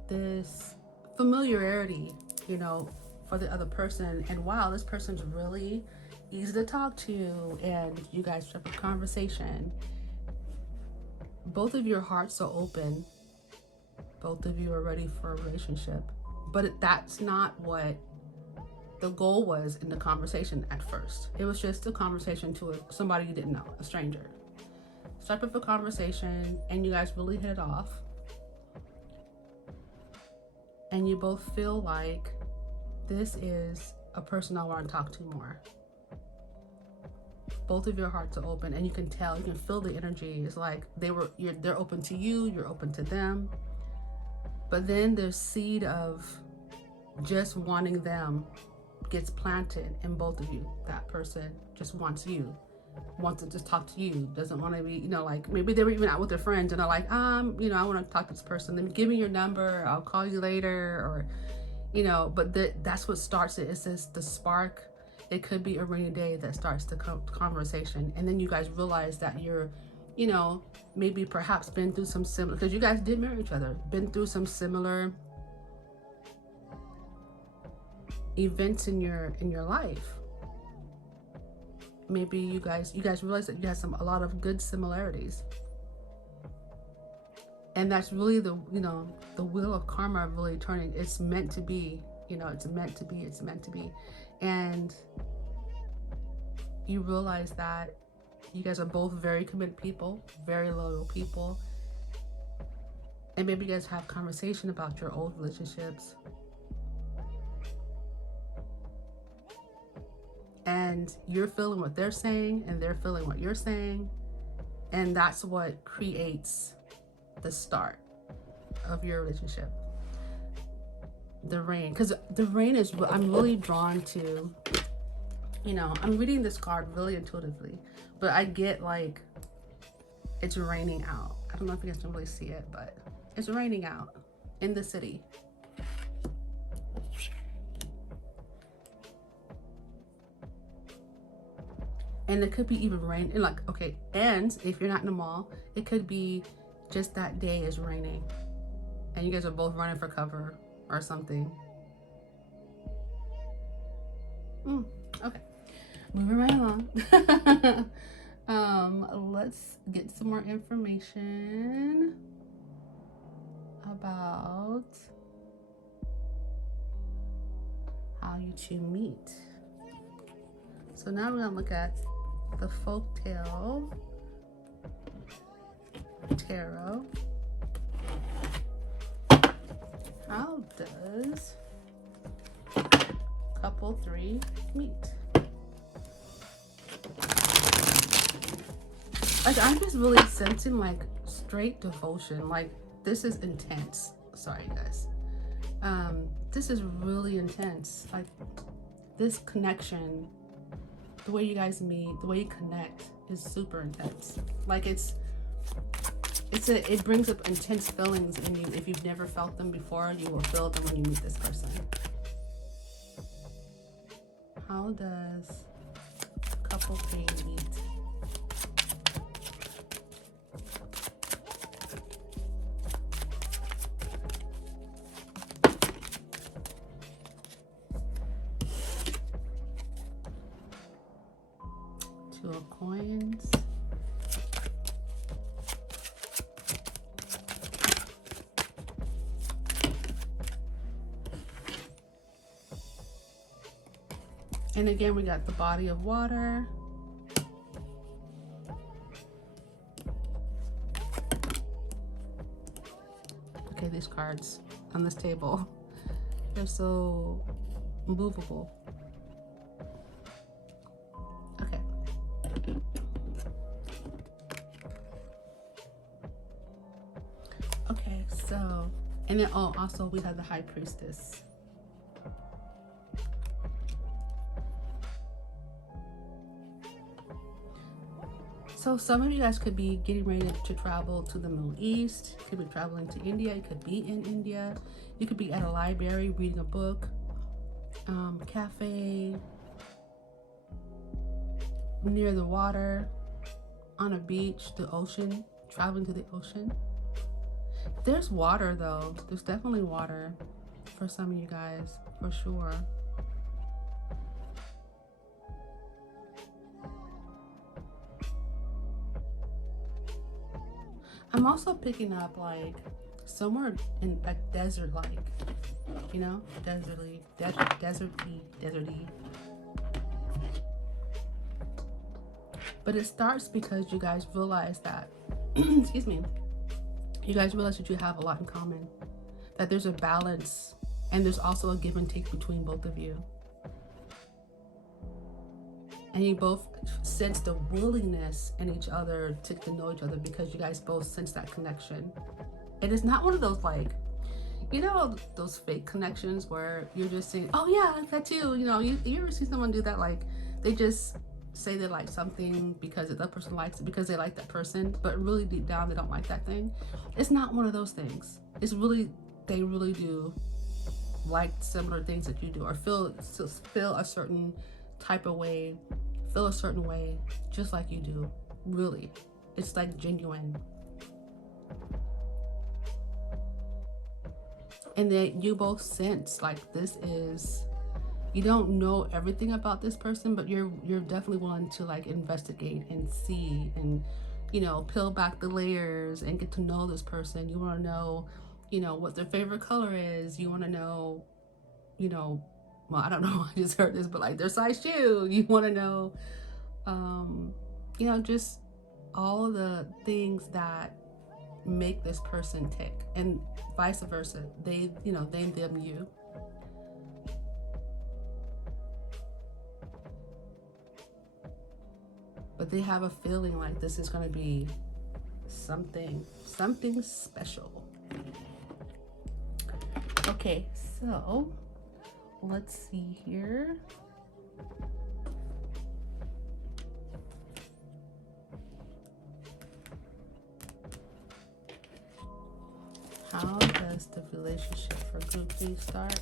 this familiarity, you know, for the other person, and wow, this person's really easy to talk to, and you guys strike up a conversation. Both of your hearts are open. Both of you are ready for a relationship, but that's not what the goal was in the conversation at first. It was just a conversation to somebody you didn't know, a stranger. Start up a conversation and you guys really hit it off. And you both feel like this is a person I want to talk to more. Both of your hearts are open and you can tell, you can feel the energy. It's like they're open to you, you're open to them. But then the seed of just wanting them gets planted in both of you. That person just wants you, wants to just talk to you, doesn't want to be, you know, like maybe they were even out with their friends and they're like, you know, I want to talk to this person. Then give me your number, I'll call you later, or, you know, but that's what starts it. It's just the spark. It could be a rainy day that starts the conversation. And then you guys realize that you're, you know, maybe perhaps been through some similar, because you guys did marry each other, been through some similar events in your life. Maybe you guys realize that you have a lot of good similarities, and that's really the, you know, the wheel of karma really turning. It's meant to be, you know, it's meant to be, and you realize that you guys are both very committed people, very loyal people, and maybe you guys have conversation about your old relationships. And you're feeling what they're saying and they're feeling what you're saying. And that's what creates the start of your relationship. The rain, because the rain is, I'm really drawn to, you know, I'm reading this card really intuitively, but I get like it's raining out. I don't know if you guys can really see it, but it's raining out in the city. And it could be even rain, and like, okay, and if you're not in the mall, it could be just that day is raining and you guys are both running for cover or something. Okay, moving right along. Let's get some more information about how you two meet. So now we're gonna look at the Folktale Tarot. How does couple 3 meet? Like, I'm just really sensing like straight devotion. Like, this is intense. Sorry, guys. This is really intense. Like, this connection, the way you guys meet, the way you connect is super intense. Like, it brings up intense feelings in you. If you've never felt them before, you will feel them when you meet this person. How does couple 3 meet? Two of Coins. And again, we got the Body of Water. Okay, these cards on this table, they're so movable. Okay, so, and then, oh, also we have the High Priestess. So some of you guys could be getting ready to travel to the Middle East, could be traveling to India, you could be in India, you could be at a library reading a book, cafe, near the water, on a beach, the ocean, traveling to the ocean. There's water though, there's definitely water for some of you guys, for sure. I'm also picking up like somewhere in a desert, like, you know, deserty. But it starts because you guys realize that, excuse me, you guys realize that you have a lot in common, that there's a balance, and there's also a give and take between both of you. And you both sense the willingness in each other to get to know each other because you guys both sense that connection. It is not one of those, like, you know, those fake connections where you're just saying, oh yeah, that too. You know, you ever see someone do that? Like, they just say they like something because the other person likes it because they like that person, but really deep down they don't like that thing. It's not one of those things. It's really, they really do like similar things that you do, or feel a certain type of way, feel a certain way just like you do. Really, it's like genuine. And that you both sense like this is, you don't know everything about this person, but you're definitely willing to like investigate and see and, you know, peel back the layers and get to know this person. You want to know, you know, what their favorite color is. You want to know, you know, well, I don't know, I just heard this, but like their size shoe. You want to know, you know, just all the things that make this person tick, and vice versa. They, you know, they, them, you. But they have a feeling like this is going to be something special. Okay, so let's see here. How does the relationship for group B start?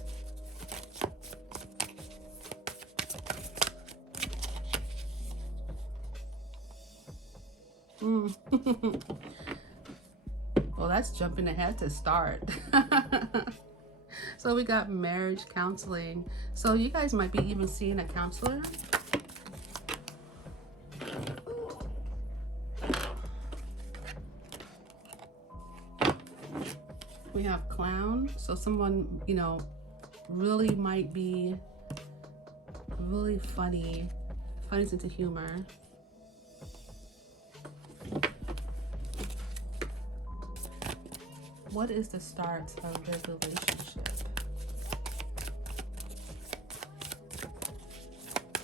Well, that's jumping ahead to start. So we got marriage counseling. So you guys might be even seeing a counselor. We have clown. So someone, you know, really might be really funny sense of humor. What is the start of the relationship?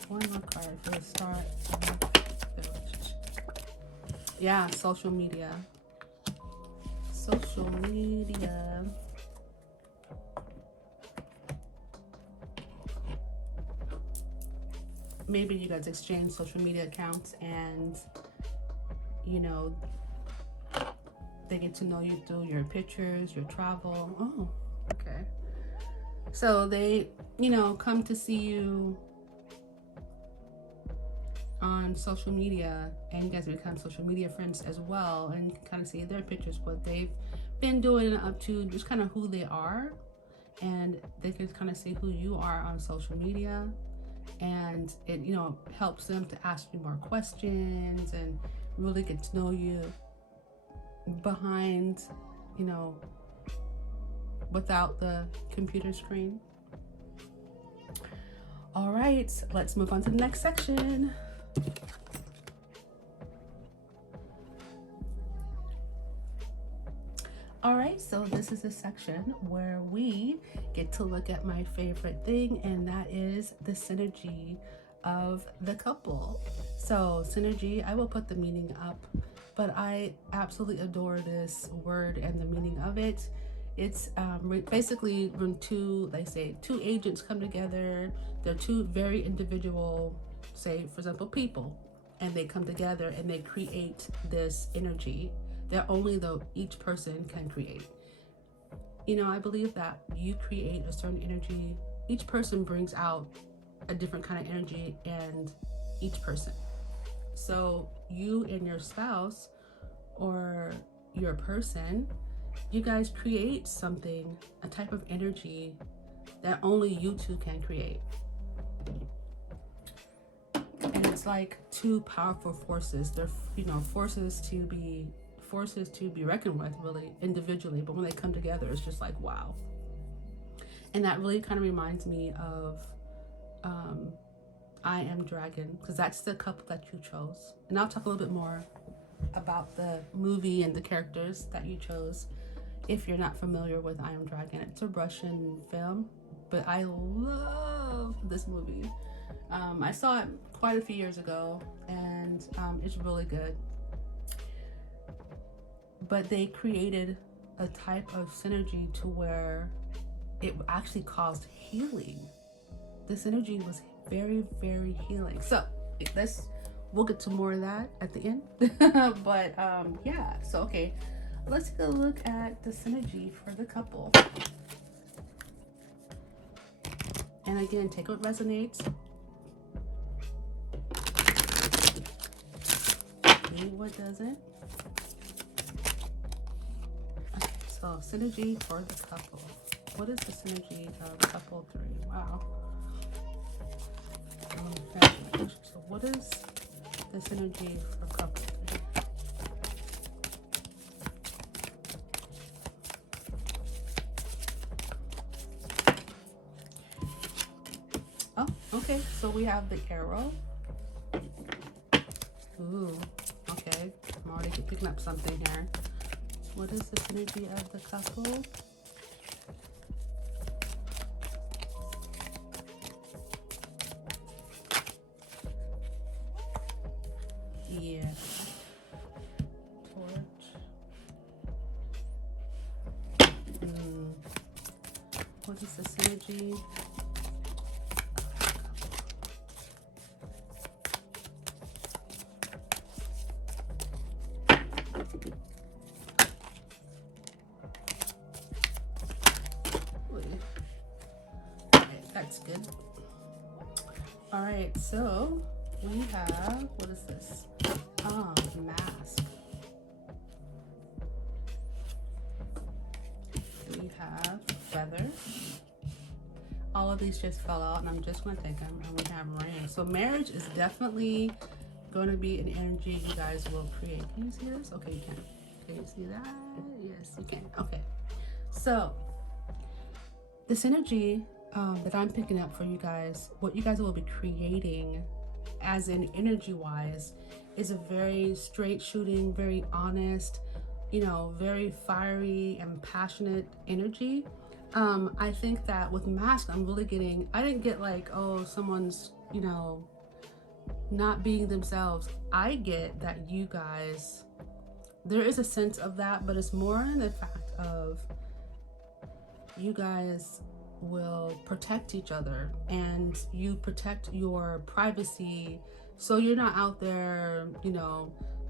One more card for the start of the relationship. Yeah, social media. Social media. Maybe you guys exchange social media accounts and, you know, they get to know you through your pictures, your travel. Oh, okay. So they, you know, come to see you on social media, and you guys become social media friends as well, and you can kind of see their pictures, what they've been doing up to, just kind of who they are, and they can kind of see who you are on social media, and it, you know, helps them to ask you more questions and really get to know you behind, you know, without the computer screen. All right, let's move on to the next section. All right, so this is a section where we get to look at my favorite thing, and that is the synergy of the couple. So synergy, I will put the meaning up, but I absolutely adore this word and the meaning of it. It's basically when two agents come together. They're two very individual, say for example, people, and they come together and they create this energy that only though each person can create. I believe that you create a certain energy. Each person brings out a different kind of energy, and each person. So you and your spouse or your person, you guys create something, a type of energy that only you two can create. And it's like two powerful forces. They're forces to be reckoned with, really individually, but when they come together, it's just like wow. And that really kind of reminds me of I Am Dragon, because that's the couple that you chose. And I'll talk a little bit more about the movie and the characters that you chose if you're not familiar with I Am Dragon. It's a Russian film, but I love this movie. I saw it quite a few years ago, and it's really good. But they created a type of synergy to where it actually caused healing. This energy was very, very healing. So we'll get to more of that at the end. But yeah, so okay, let's take a look at the synergy for the couple. And again, take what resonates, leave what doesn't. Okay, so synergy for the couple. What is the synergy of couple 3? Wow. So what is the synergy for couple 3? Oh, okay. So we have the arrow. Ooh, okay. I'm already picking up something here. What is the synergy of the couple? Yeah. Torch. What is the synergy? That's good. All right, so we have, what is this? Mask. We have feather. All of these just fell out, and I'm just going to take them. And we have rain. So marriage is definitely going to be an energy you guys will create. Can you see this? Okay, you can. Can you see that? Yes, you can. Okay. So this energy that I'm picking up for you guys, what you guys will be creating as in energy wise, is a very straight shooting, very honest, very fiery and passionate energy. I think that with mask, I didn't get like, oh, someone's, not being themselves. I get that you guys, there is a sense of that, but it's more in the fact of you guys will protect each other, and you protect your privacy, so you're not out there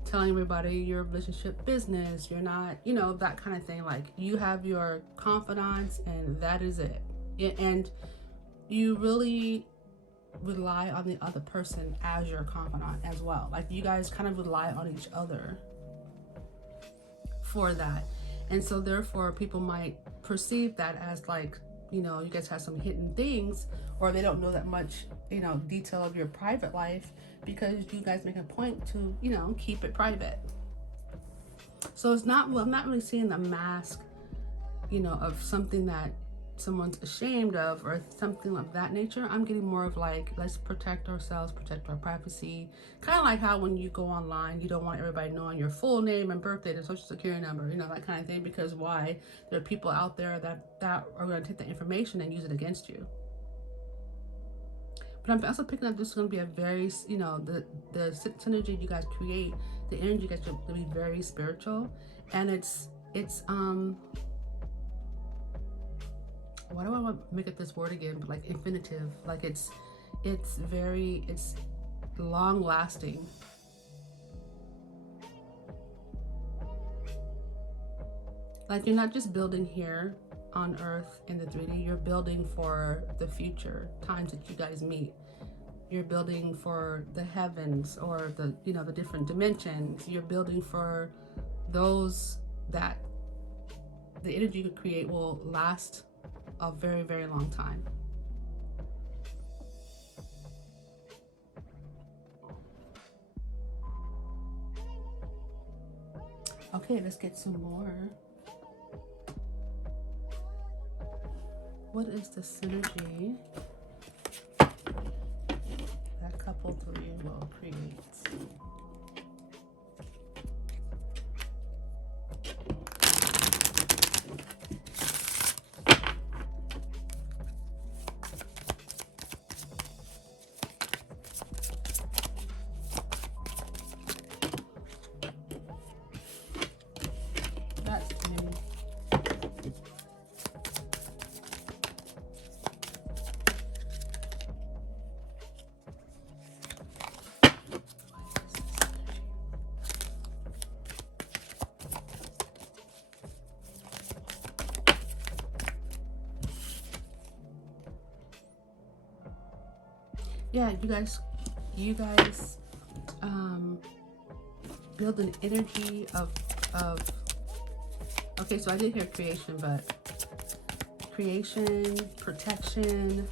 telling everybody your relationship business. You're not that kind of thing. Like, you have your confidants, and that is it. And you really rely on the other person as your confidant as well. Like, you guys kind of rely on each other for that. And so therefore people might perceive that as like, you guys have some hidden things, or they don't know that much, detail of your private life, because you guys make a point to, keep it private. So it's not, I'm not really seeing the mask, of something that someone's ashamed of or something of that nature. I'm getting more of like, let's protect ourselves, protect our privacy. Kind of like how when you go online, you don't want everybody knowing your full name and birthday and social security number, that kind of thing, because why? There are people out there that are going to take the information and use it against you. But I'm also picking up this is going to be a very, you know, the synergy you guys create, the energy you guys will be very spiritual, and it's why do I want to make it this word again? But like infinitive, like it's long lasting. Like you're not just building here on Earth in the 3D, you're building for the future times that you guys meet. You're building for the heavens or the, you know, the different dimensions. You're building for those that the energy you create will last a very, very long time. Okay, let's get some more. What is the synergy that couple 3 will create? That's me. Yeah, you guys build an energy of okay, so I did hear creation, but creation, protection,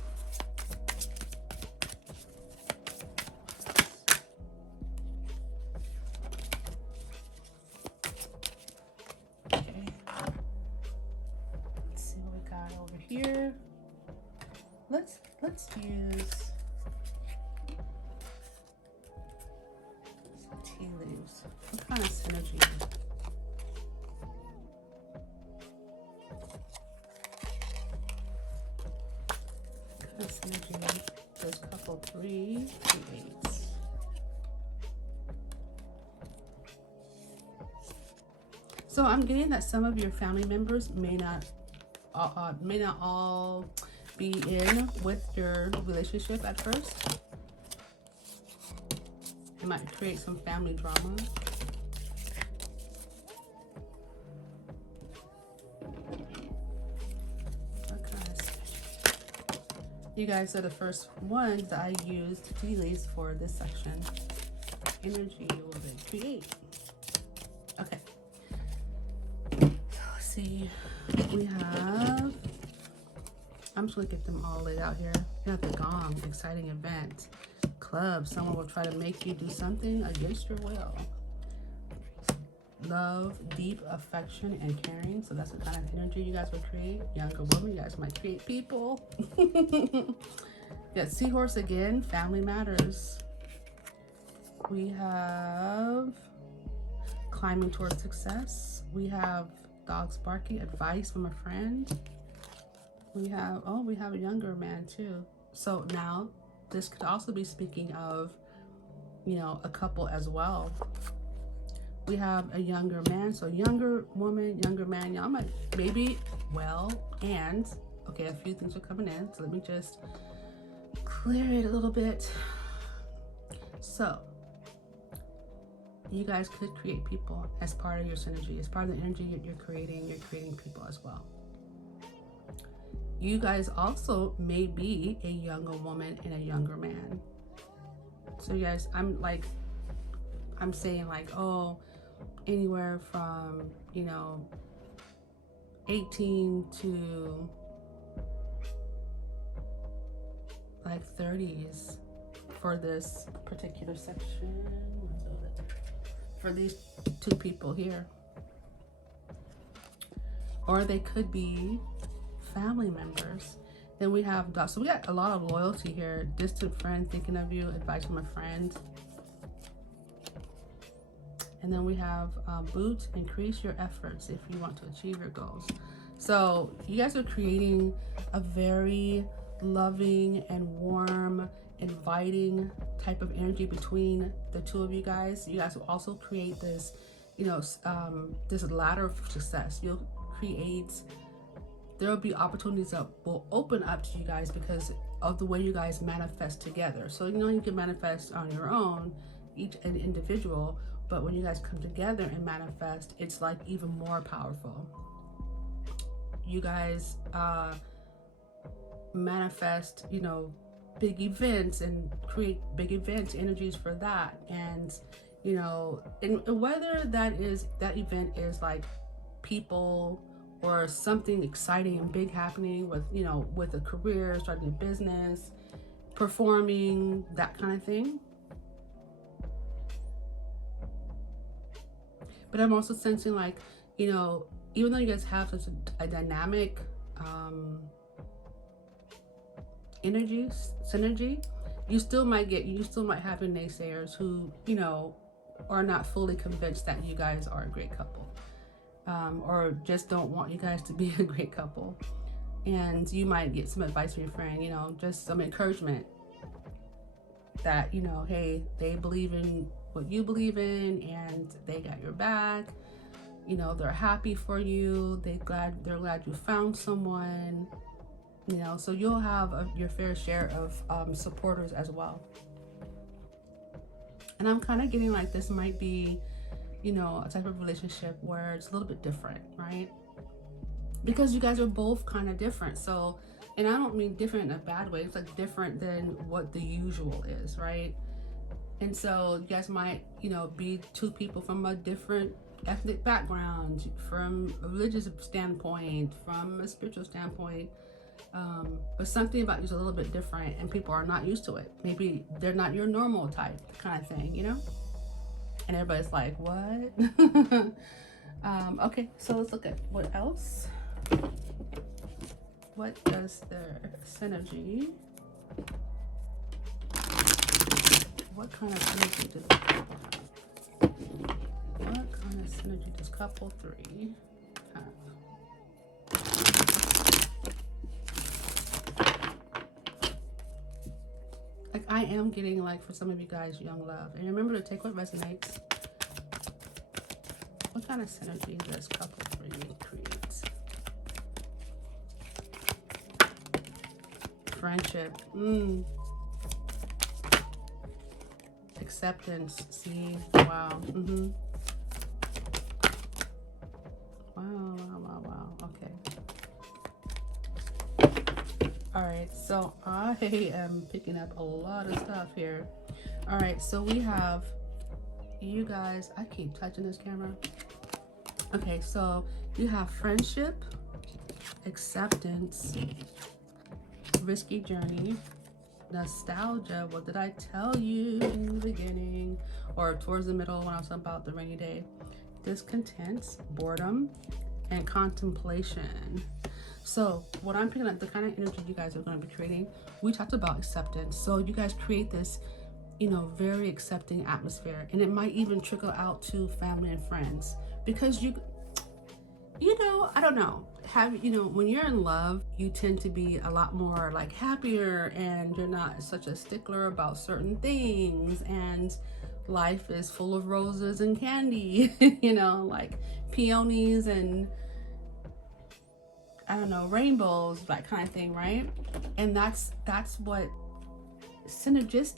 okay. Let's see what we got over here. Let's use some tea leaves. What kind of synergy? What kind of synergy does couple 3 creates? So I'm getting that some of your family members may not all be in with your relationship at first. It might create some family drama. You guys are the first ones that I used tea leaves for this section. Energy will then create. Okay. So let's see. We have, I'm just gonna get them all laid out here. We have the gong, exciting event. Club, someone will try to make you do something against your will. Love, deep affection and caring. So that's the kind of energy you guys will create. Younger woman, you guys might create people. Yeah, seahorse again, family matters. We have climbing towards success. We have dogs barking, advice from a friend. We have, oh, we have a younger man too. So now this could also be speaking of, you know, a couple as well. We have a younger man, so younger woman, younger man. Y'all might, maybe, well, and, okay, a few things are coming in, so let me just clear it a little bit. So, you guys could create people as part of your synergy, as part of the energy you're creating people as well. You guys also may be a younger woman and a younger man. So you guys, I'm saying like, oh, anywhere from, you know, 18 to like 30s for this particular section. For these two people here. Or they could be family members. Then we have, so we got a lot of loyalty here. Distant friend, thinking of you, advice from a friend. And then we have boot, increase your efforts if you want to achieve your goals. So you guys are creating a very loving and warm inviting type of energy between the two of you guys. You guys will also create this, this ladder of success. You'll create, there will be opportunities that will open up to you guys because of the way you guys manifest together. So you can manifest on your own, each an individual, but when you guys come together and manifest, it's like even more powerful. You guys manifest, big events and create big events, energies for that. And and whether that event is like people or something exciting and big happening with with a career, starting a business, performing, that kind of thing. But I'm also sensing like, even though you guys have such a dynamic synergy, you still might have your naysayers who are not fully convinced that you guys are a great couple, or just don't want you guys to be a great couple. And you might get some advice from your friend, just some encouragement that hey, they believe in what you believe in and they got your back. They're happy for you. They're glad you found someone. So you'll have your fair share of supporters as well. And I'm kind of getting like this might be, a type of relationship where it's a little bit different, right? Because you guys are both kind of different. So, and I don't mean different in a bad way. It's like different than what the usual is, right? And so you guys might, be two people from a different ethnic background, from a religious standpoint, from a spiritual standpoint. But something about you is a little bit different and people are not used to it. Maybe they're not your normal type kind of thing, And everybody's like, what? Okay, so let's look at what else. What does their synergy, what kind of synergy does the couple have? What kind of synergy does couple 3 have? Like I am getting like for some of you guys, young love. And remember to take what resonates. What kind of synergy does couple 3 create? Friendship. Acceptance. See? Wow. Wow. Okay. All right, so I am picking up a lot of stuff here. All right, so we have you guys. I keep touching this camera. Okay, so you have friendship, acceptance, risky journey, nostalgia. What did I tell you in the beginning or towards the middle when I was about the rainy day? Discontent, boredom, and contemplation. So what I'm picking up, the kind of energy you guys are going to be creating, we talked about acceptance. So you guys create this, very accepting atmosphere, and it might even trickle out to family and friends because I don't know, when you're in love, you tend to be a lot more like happier and you're not such a stickler about certain things, and life is full of roses and candy, like peonies and I don't know, rainbows, that kind of thing, right? And that's what synergy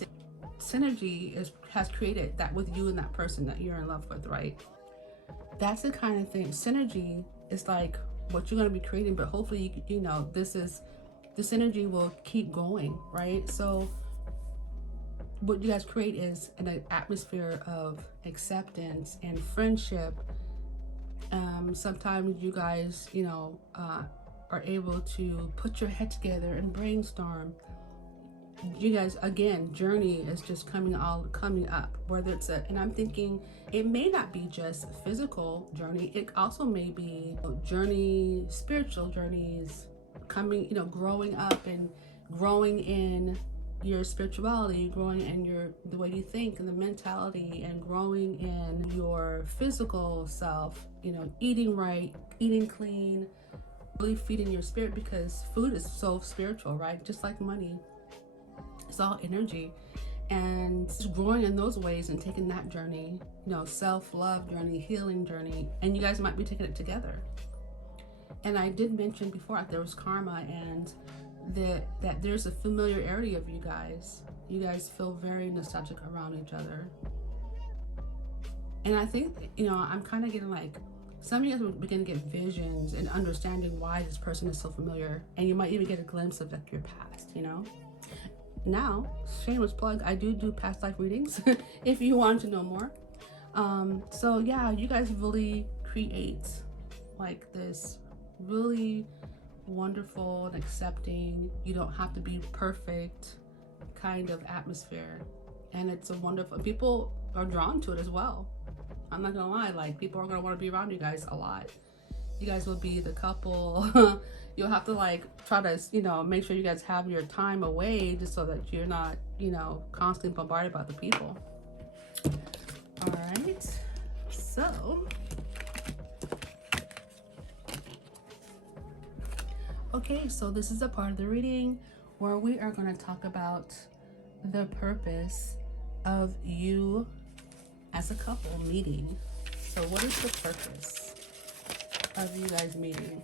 has created that with you and that person that you're in love with, right? That's the kind of thing. Synergy is like what you're going to be creating, but hopefully, this energy will keep going, right? So what you guys create is an atmosphere of acceptance and friendship. Sometimes you guys, are able to put your head together and brainstorm. You guys, again, journey is just coming up, whether it's and I'm thinking it may not be just physical journey. It also may be spiritual journeys, growing up and growing in your spirituality, growing in the way you think and the mentality, and growing in your physical self, eating right, eating clean, really feeding your spirit, because food is so spiritual, right? Just like money. It's all energy. And just growing in those ways and taking that journey, self-love journey, healing journey, and you guys might be taking it together. And I did mention before there was karma, and that there's a familiarity of you guys. You guys feel very nostalgic around each other. And I think, I'm kind of getting like, some of you guys will begin to get visions and understanding why this person is so familiar. And you might even get a glimpse of like your past, Now, shameless plug, I do past life readings if you want to know more. So yeah, you guys really create like this really wonderful and accepting, you don't have to be perfect kind of atmosphere. And it's a wonderful, people are drawn to it as well. I'm not gonna lie, like people are gonna want to be around you guys a lot. You guys will be the couple. You'll have to like try to, make sure you guys have your time away just so that you're not, constantly bombarded by the people. All right, so okay, so this is a part of the reading where we are going to talk about the purpose of you as a couple meeting. So what is the purpose of you guys meeting?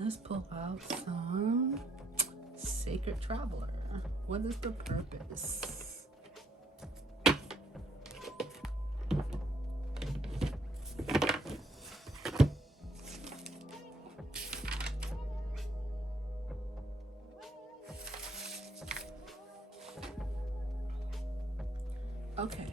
Let's pull out some Sacred Traveler. What is the purpose? Okay.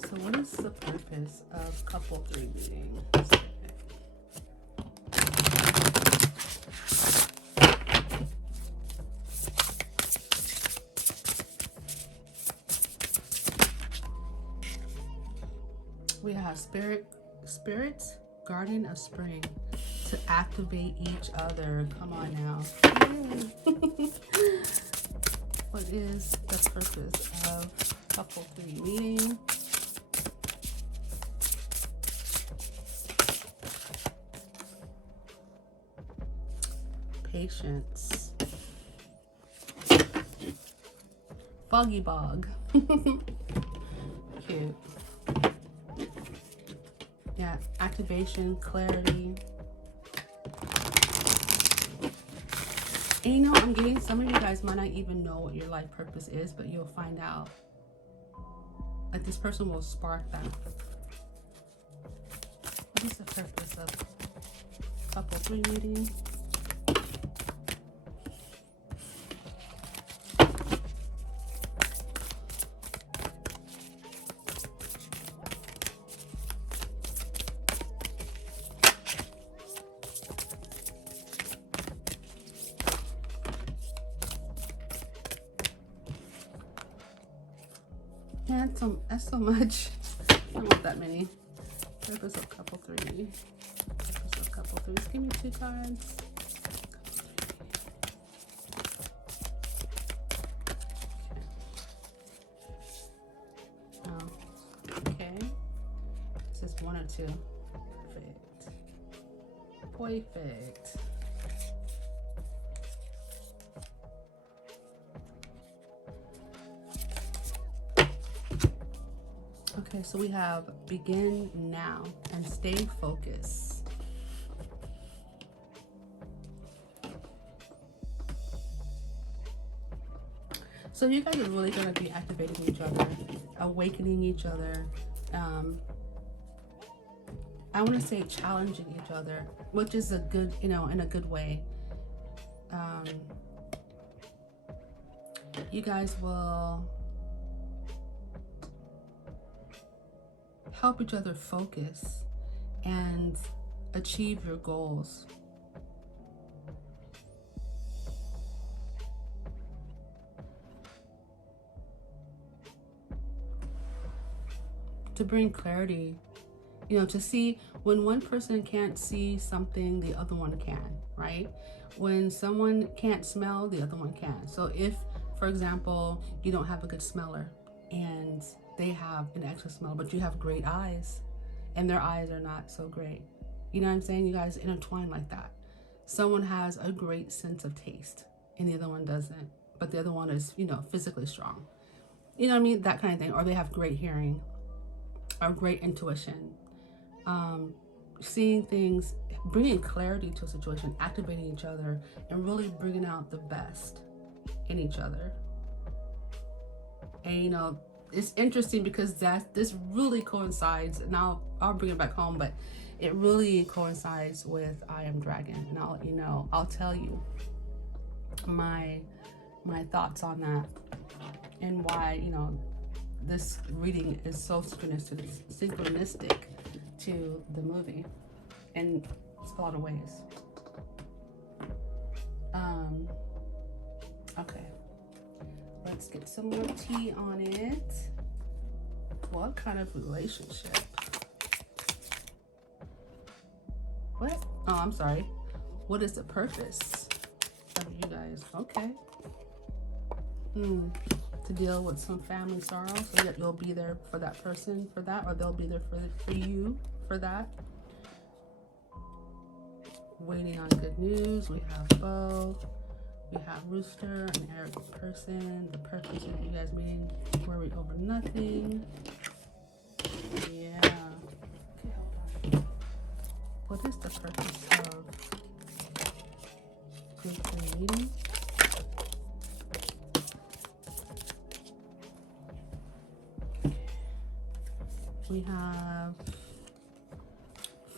So what is the purpose of couple 3 meeting? We have spirits, guardian of spring, to activate each other. Come on now. What is the purpose of couple 3 meeting? Patience. Foggy bog. Cute. Yeah, activation, clarity. And I'm getting some of you guys might not even know what your life purpose is, but you'll find out. Like this person will spark that. What is the purpose of couple 3 meeting? Yeah, that's so much. I don't want that many. Purpose of couple 3. Purpose of couple 3. Just give me 2 cards. Oh, okay. This is 1 or 2. Perfect. Perfect. Okay, so we have begin now and stay focused. So you guys are really going to be activating each other, awakening each other. I want to say challenging each other, which is a good, in a good way. You guys will help each other focus and achieve your goals. To bring clarity, to see when one person can't see something, the other one can, right? right? When someone can't smell, the other one can. So if, for example, you don't have a good smeller and they have an extra smell, but you have great eyes and their eyes are not so great. You know what I'm saying? You guys intertwine like that. Someone has a great sense of taste and the other one doesn't, but the other one is, physically strong. You know what I mean? That kind of thing. Or they have great hearing or great intuition. Seeing things, bringing clarity to a situation, activating each other, and really bringing out the best in each other. And it's interesting because this really coincides, and I'll bring it back home, but it really coincides with I Am Dragon, and I'll tell you my thoughts on that and why this reading is so synchronistic to the movie in a lot of ways. Okay, let's get some more tea on it. What kind of relationship? What? Oh, I'm sorry. What is the purpose of you guys? Okay. To deal with some family sorrow, so that you'll be there for that person for that, or they'll be there for you for that. Waiting on good news. We have both. We have Rooster, an arrogant person. The purpose of you guys meeting, worry over nothing. Yeah. Okay, hold on. What is the purpose of good meeting? We have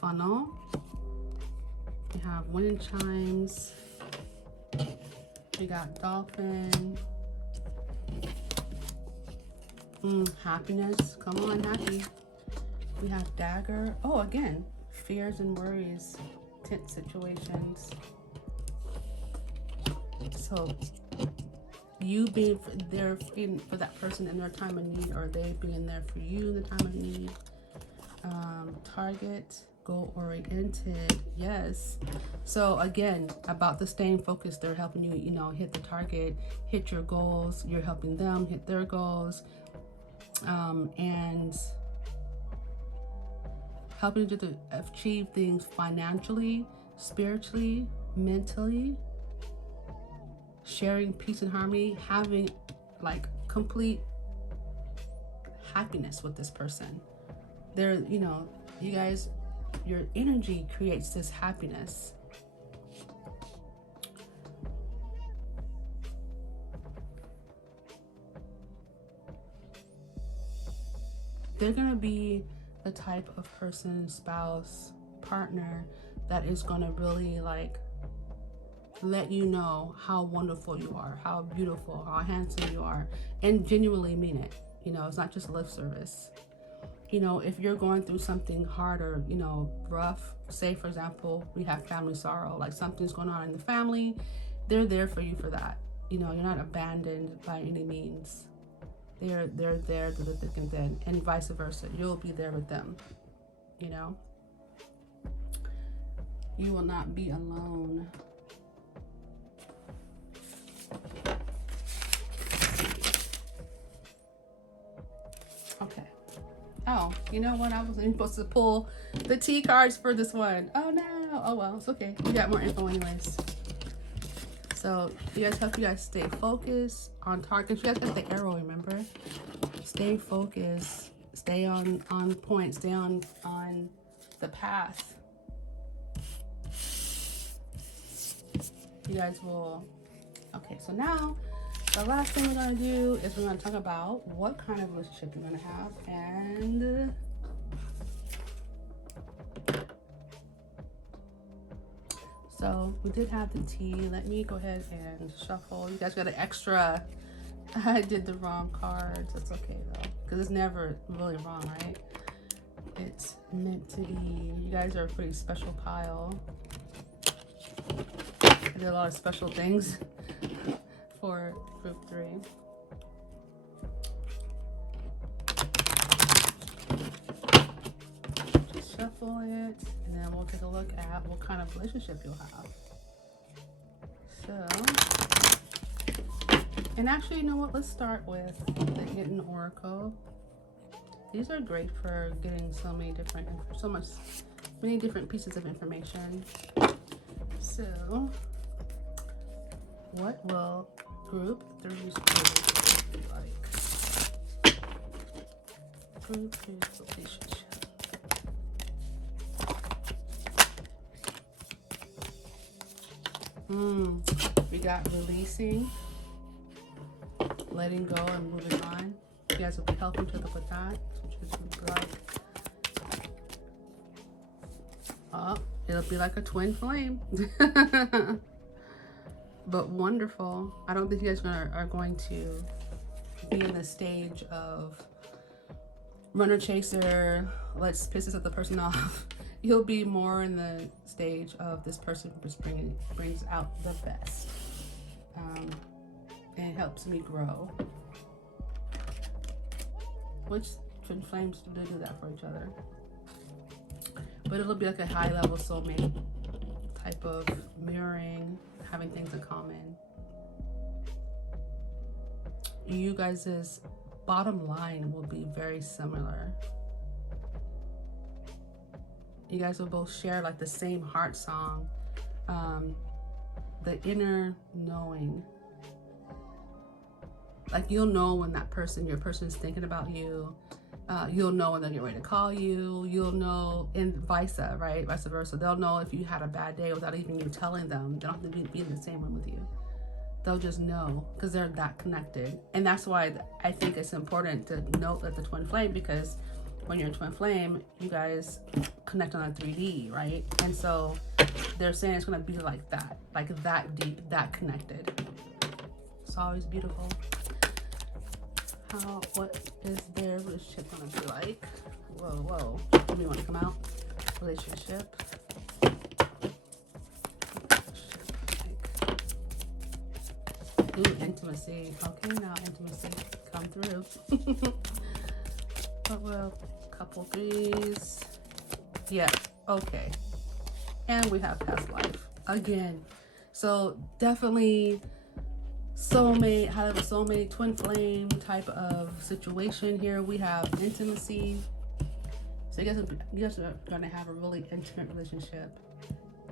funnel. We have wind chimes. We got dolphin. Happiness. Come on, happy. We have dagger. Oh, again, fears and worries, tense situations. So you being there for that person in their time of need, or they being there for you in the time of need. Target, goal oriented. Yes. So again, about the staying focused, they're helping you, hit the target, hit your goals. You're helping them hit their goals, and helping you to achieve things financially, spiritually, mentally. Sharing peace and harmony, having like complete happiness with this person. They're, you guys, your energy creates this happiness. They're gonna be the type of person, spouse, partner that is gonna really let you know how wonderful you are, how beautiful, how handsome you are, and genuinely mean it. It's not just lip service. If you're going through something hard or, rough, say for example, we have family sorrow, like something's going on in the family, they're there for you for that. You're not abandoned by any means. They're there through the thick and thin, and vice versa. You'll be there with them. You will not be alone. Okay. Oh, you know what? I wasn't supposed to pull the T cards for this one. Oh no. Oh well, it's okay. We got more info anyways. So you guys help you guys stay focused on target. You guys got the arrow, remember? Stay focused. Stay on point. Stay on the path. You guys will. Okay, so now the last thing we're going to do is we're going to talk about what kind of relationship you're going to have. And so we did have the tea. Let me go ahead and shuffle. You guys got an extra. I did the wrong cards. That's okay though, because it's never really wrong, right? It's meant to be. You guys are a pretty special pile. I did a lot of special things for group 3. Just shuffle it, and then we'll take a look at what kind of relationship you'll have. And actually, you know what? Let's start with the Hidden Oracle. These are great for getting many different pieces of information. So, what will group 3's be like? Group 3's relationship. We got releasing, letting go, and moving on. You guys will be helping each other with that, which is like, oh, it'll be like a twin flame. But wonderful. I don't think you guys are going to be in the stage of runner chaser, let's piss this other person off. You'll be more in the stage of this person just brings out the best. And it helps me grow. Which twin flames do that for each other. But it'll be like a high level soulmate type of mirroring, having things in common. You guys' bottom line will be very similar. You guys will both share like the same heart song, the inner knowing. Like you'll know when your person is thinking about you. You'll know when they're getting ready to call you. You'll know, and vice versa. They'll know if you had a bad day without even you telling them. They don't have to be in the same room with you. They'll just know because they're that connected. And that's why I think it's important to note that the twin flame, because when you're in twin flame, you guys connect on a 3D, right? And so they're saying it's going to be like that deep, that connected. It's always beautiful. What is their relationship going to be like? Whoa. Do you want to come out? Relationship. Ooh, intimacy. Okay, now intimacy. Come through. But well, couple 3s. Yeah, okay. And we have past life. Again. So definitely soulmate, high level soulmate, twin flame type of situation here. We have intimacy. So you guys are going to have a really intimate relationship.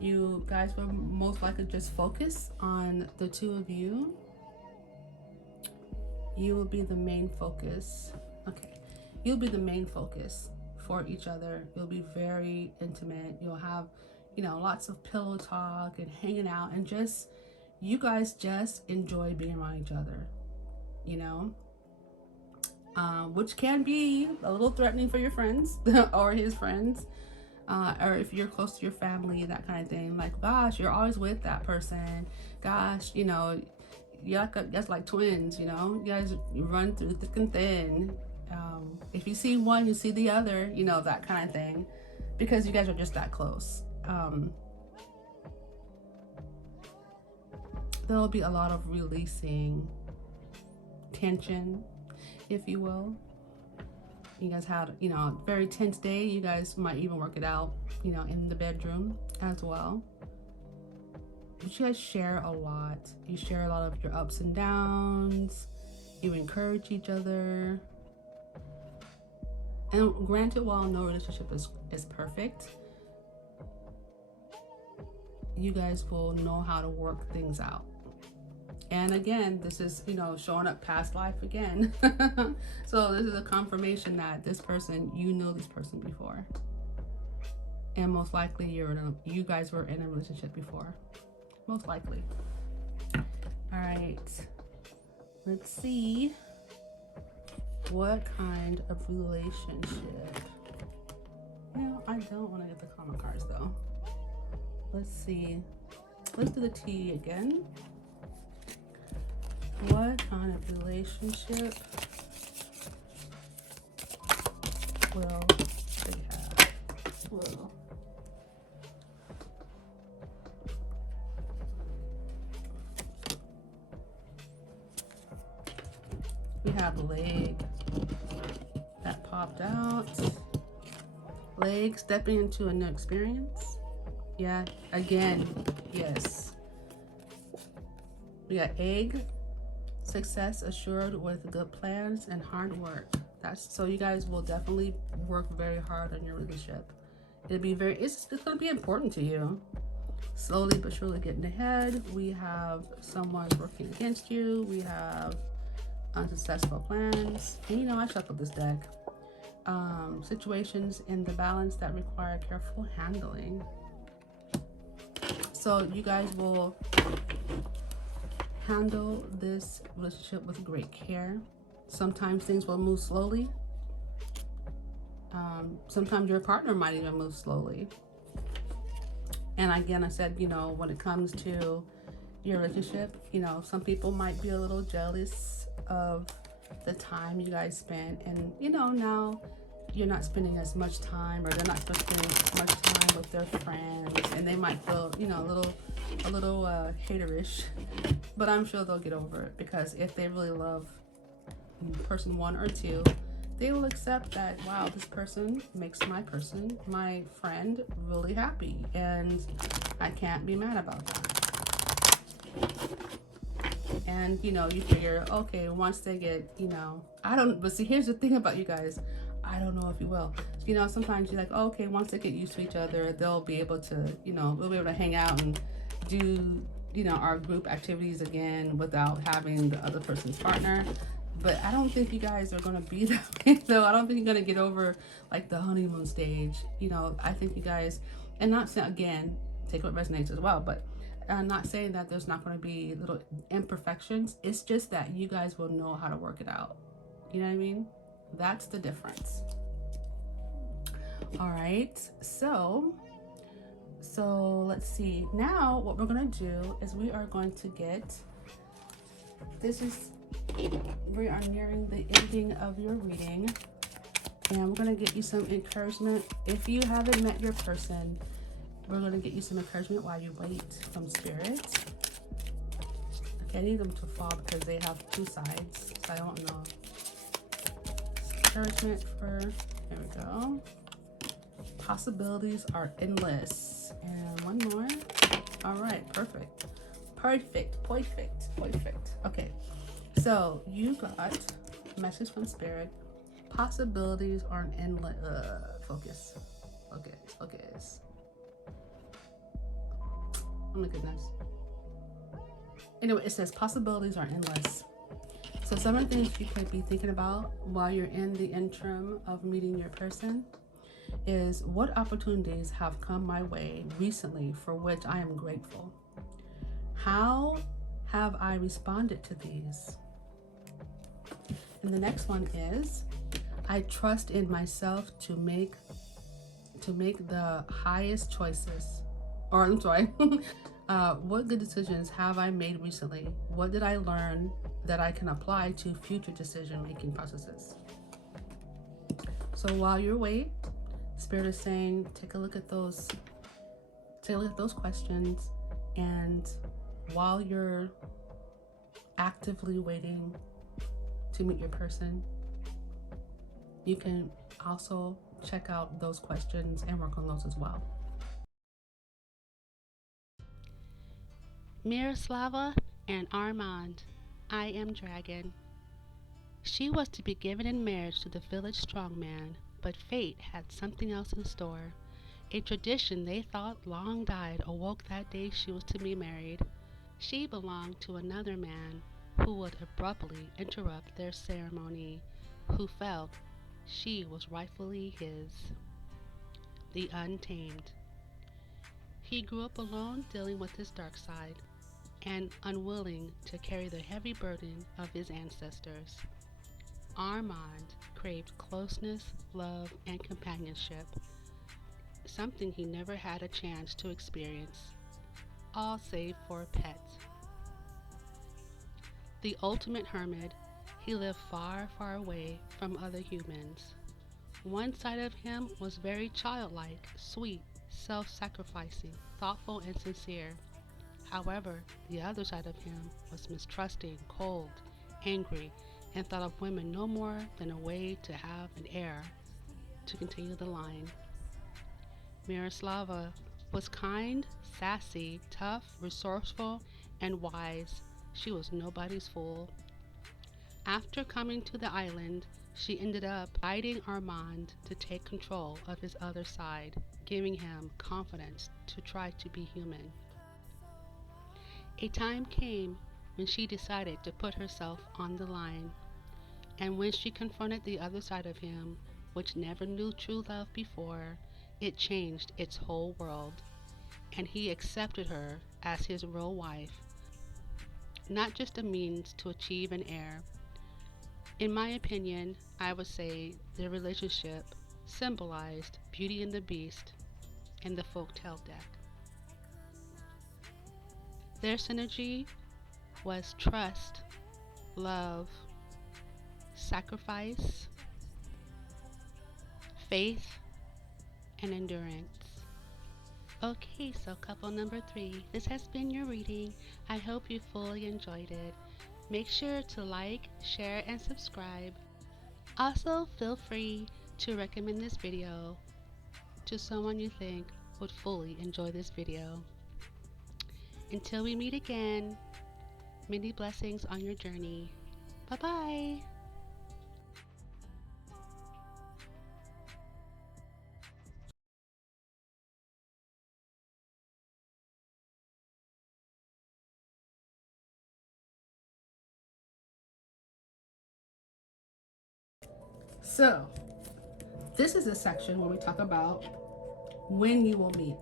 You guys will most likely just focus on the two of you. You will be the main focus. Okay. You'll be the main focus for each other. You'll be very intimate. You'll have, lots of pillow talk and hanging out, and you guys just enjoy being around each other, which can be a little threatening for your friends or his friends, or if you're close to your family, that kind of thing. Like, gosh, you're always with that person. Gosh, that's like twins, you guys run through thick and thin. If you see one, you see the other, that kind of thing, because you guys are just that close. There'll be a lot of releasing tension, if you will. You guys had, a very tense day. You guys might even work it out, in the bedroom as well. But you guys share a lot. You share a lot of your ups and downs. You encourage each other. And granted, while no relationship is perfect, you guys will know how to work things out. And again, this is, showing up past life again. So this is a confirmation that this person, know this person before. And most likely you guys were in a relationship before. Most likely. All right. Let's see. What kind of relationship? I don't want to get the common cards though. Let's see. Let's do the T again. What kind of relationship will they have? Whoa. We have leg that popped out. Leg stepping into a new experience. Yeah, again, yes. We got egg Success assured with good plans and hard work. That's so you guys will definitely work very hard on your relationship. It'll be it's going to be important to you. Slowly but surely getting ahead. We have someone working against you. We have unsuccessful plans. And I shuffled this deck. Situations in the balance that require careful handling. So you guys will handle this relationship with great care. Sometimes things will move slowly. Sometimes your partner might even move slowly. And again, I said, when it comes to your relationship, some people might be a little jealous of the time you guys spent. And, now you're not spending as much time, or they're not spending as much time with their friends. And they might feel, a little haterish. But I'm sure they'll get over it, because if they really love person one or two, they will accept that, wow, this person makes my friend, really happy, and I can't be mad about that. And you figure, okay, once they get, but see, here's the thing about you guys, I don't know if you will. Sometimes you're like, oh, okay, once they get used to each other, they'll be able to, we'll be able to hang out and do, our group activities again without having the other person's partner. But I don't think you guys are going to be that way. So I don't think you're going to get over like the honeymoon stage. I think you guys, and not saying, again, take what resonates as well, but I'm not saying that there's not going to be little imperfections. It's just that you guys will know how to work it out. You know what I mean? That's the difference. All right. So let's see. Now what we're going to do is we are going to get, we are nearing the ending of your reading, and we're going to get you some encouragement. If you haven't met your person, we're going to get you some encouragement while you wait from Spirit. Okay, I need them to fall because they have two sides, so I don't know. Encouragement for, there we go. Possibilities are endless. And one more. All right, perfect. Okay, so you got a message from Spirit. Possibilities are endless. Focus. Oh my goodness. Anyway, it says possibilities are endless. So some of the things you could be thinking about while you're in the interim of meeting your person is, what opportunities have come my way recently for which I am grateful? How have I responded to these? And the next one is, I trust in myself to make the highest choices. Or I'm sorry, what good decisions have I made recently? What did I learn that I can apply to future decision-making processes? So while you're waiting, Spirit is saying, take a look at those questions, and while you're actively waiting to meet your person, you can also check out those questions and work on those as well. Miroslava and Armand, I am Dragon. She was to be given in marriage to the village strongman, but fate had something else in store. A tradition they thought long died awoke that day she was to be married. She belonged to another man who would abruptly interrupt their ceremony, who felt she was rightfully his. The Untamed. He grew up alone, dealing with his dark side, and unwilling to carry the heavy burden of his ancestors. Armand craved closeness, love, and companionship, something he never had a chance to experience, all save for a pet. The ultimate hermit, he lived far, far away from other humans. One side of him was very childlike, sweet, self-sacrificing, thoughtful, and sincere. However, the other side of him was mistrusting, cold, angry, and thought of women no more than a way to have an heir to continue the line. Miroslava was kind, sassy, tough, resourceful, and wise. She was nobody's fool. After coming to the island, she ended up guiding Armand to take control of his other side, giving him confidence to try to be human. A time came when she decided to put herself on the line, and when she confronted the other side of him, which never knew true love before, it changed its whole world, and he accepted her as his real wife, not just a means to achieve an heir. In my opinion, I would say their relationship symbolized Beauty and the Beast in the folktale deck. Their synergy was trust, love, sacrifice, faith, and endurance. Okay, so couple number 3, this has been your reading. I hope you fully enjoyed it. Make sure to like, share, and subscribe. Also, feel free to recommend this video to someone you think would fully enjoy this video. Until we meet again, many blessings on your journey. Bye-bye. So, this is a section where we talk about when you will meet.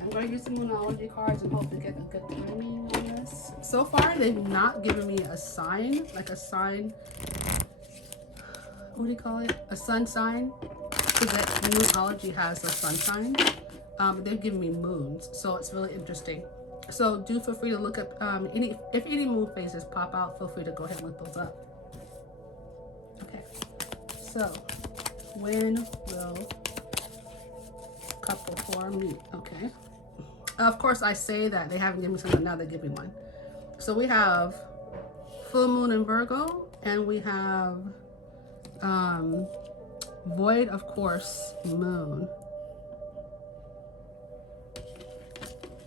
I'm going to use some Moonology cards and hopefully get a good timing on this. So far, they've not given me a sign, like a sign. What do you call it? A sun sign. Because Moonology has a sun sign. They've given me moons, so it's really interesting. So do feel free to look up if any moon phases pop out. Feel free to go ahead and look those up. Okay. So when will couple 4 meet? Okay. Of course, I say that they haven't given me something, now they give me one. So we have full moon in Virgo, and we have void of course moon.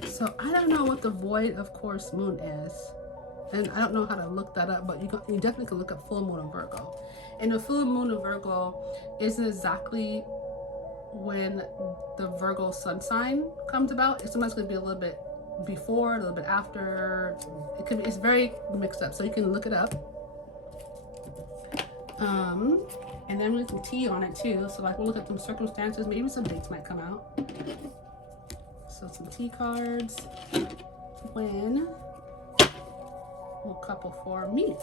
So I don't know what the void of course moon is, and I don't know how to look that up, but you definitely can look up full moon in Virgo. And the full moon in Virgo isn't exactly when the Virgo sun sign comes about. It's sometimes going to be a little bit before, a little bit after. It's very mixed up, so you can look it up. And then with some tea on it too. So like we'll look at some circumstances, maybe some dates might come out. So some tea cards. When will couple 4 meet?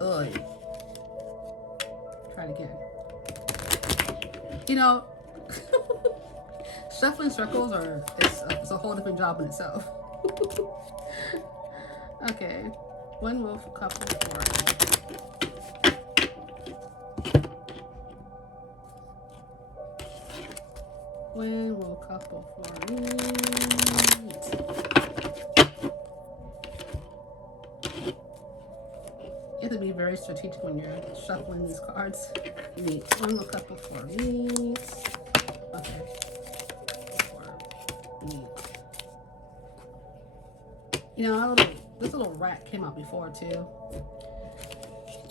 Ugh. Try it again. You know, shuffling circles it's a whole different job in itself. Okay. When will couple 4 meet? When will couple 4 meet? You have to be very strategic when you're shuffling these cards. Meet. When will couple 4 meet? Okay. 4 meet. You know, this little rat came out before too.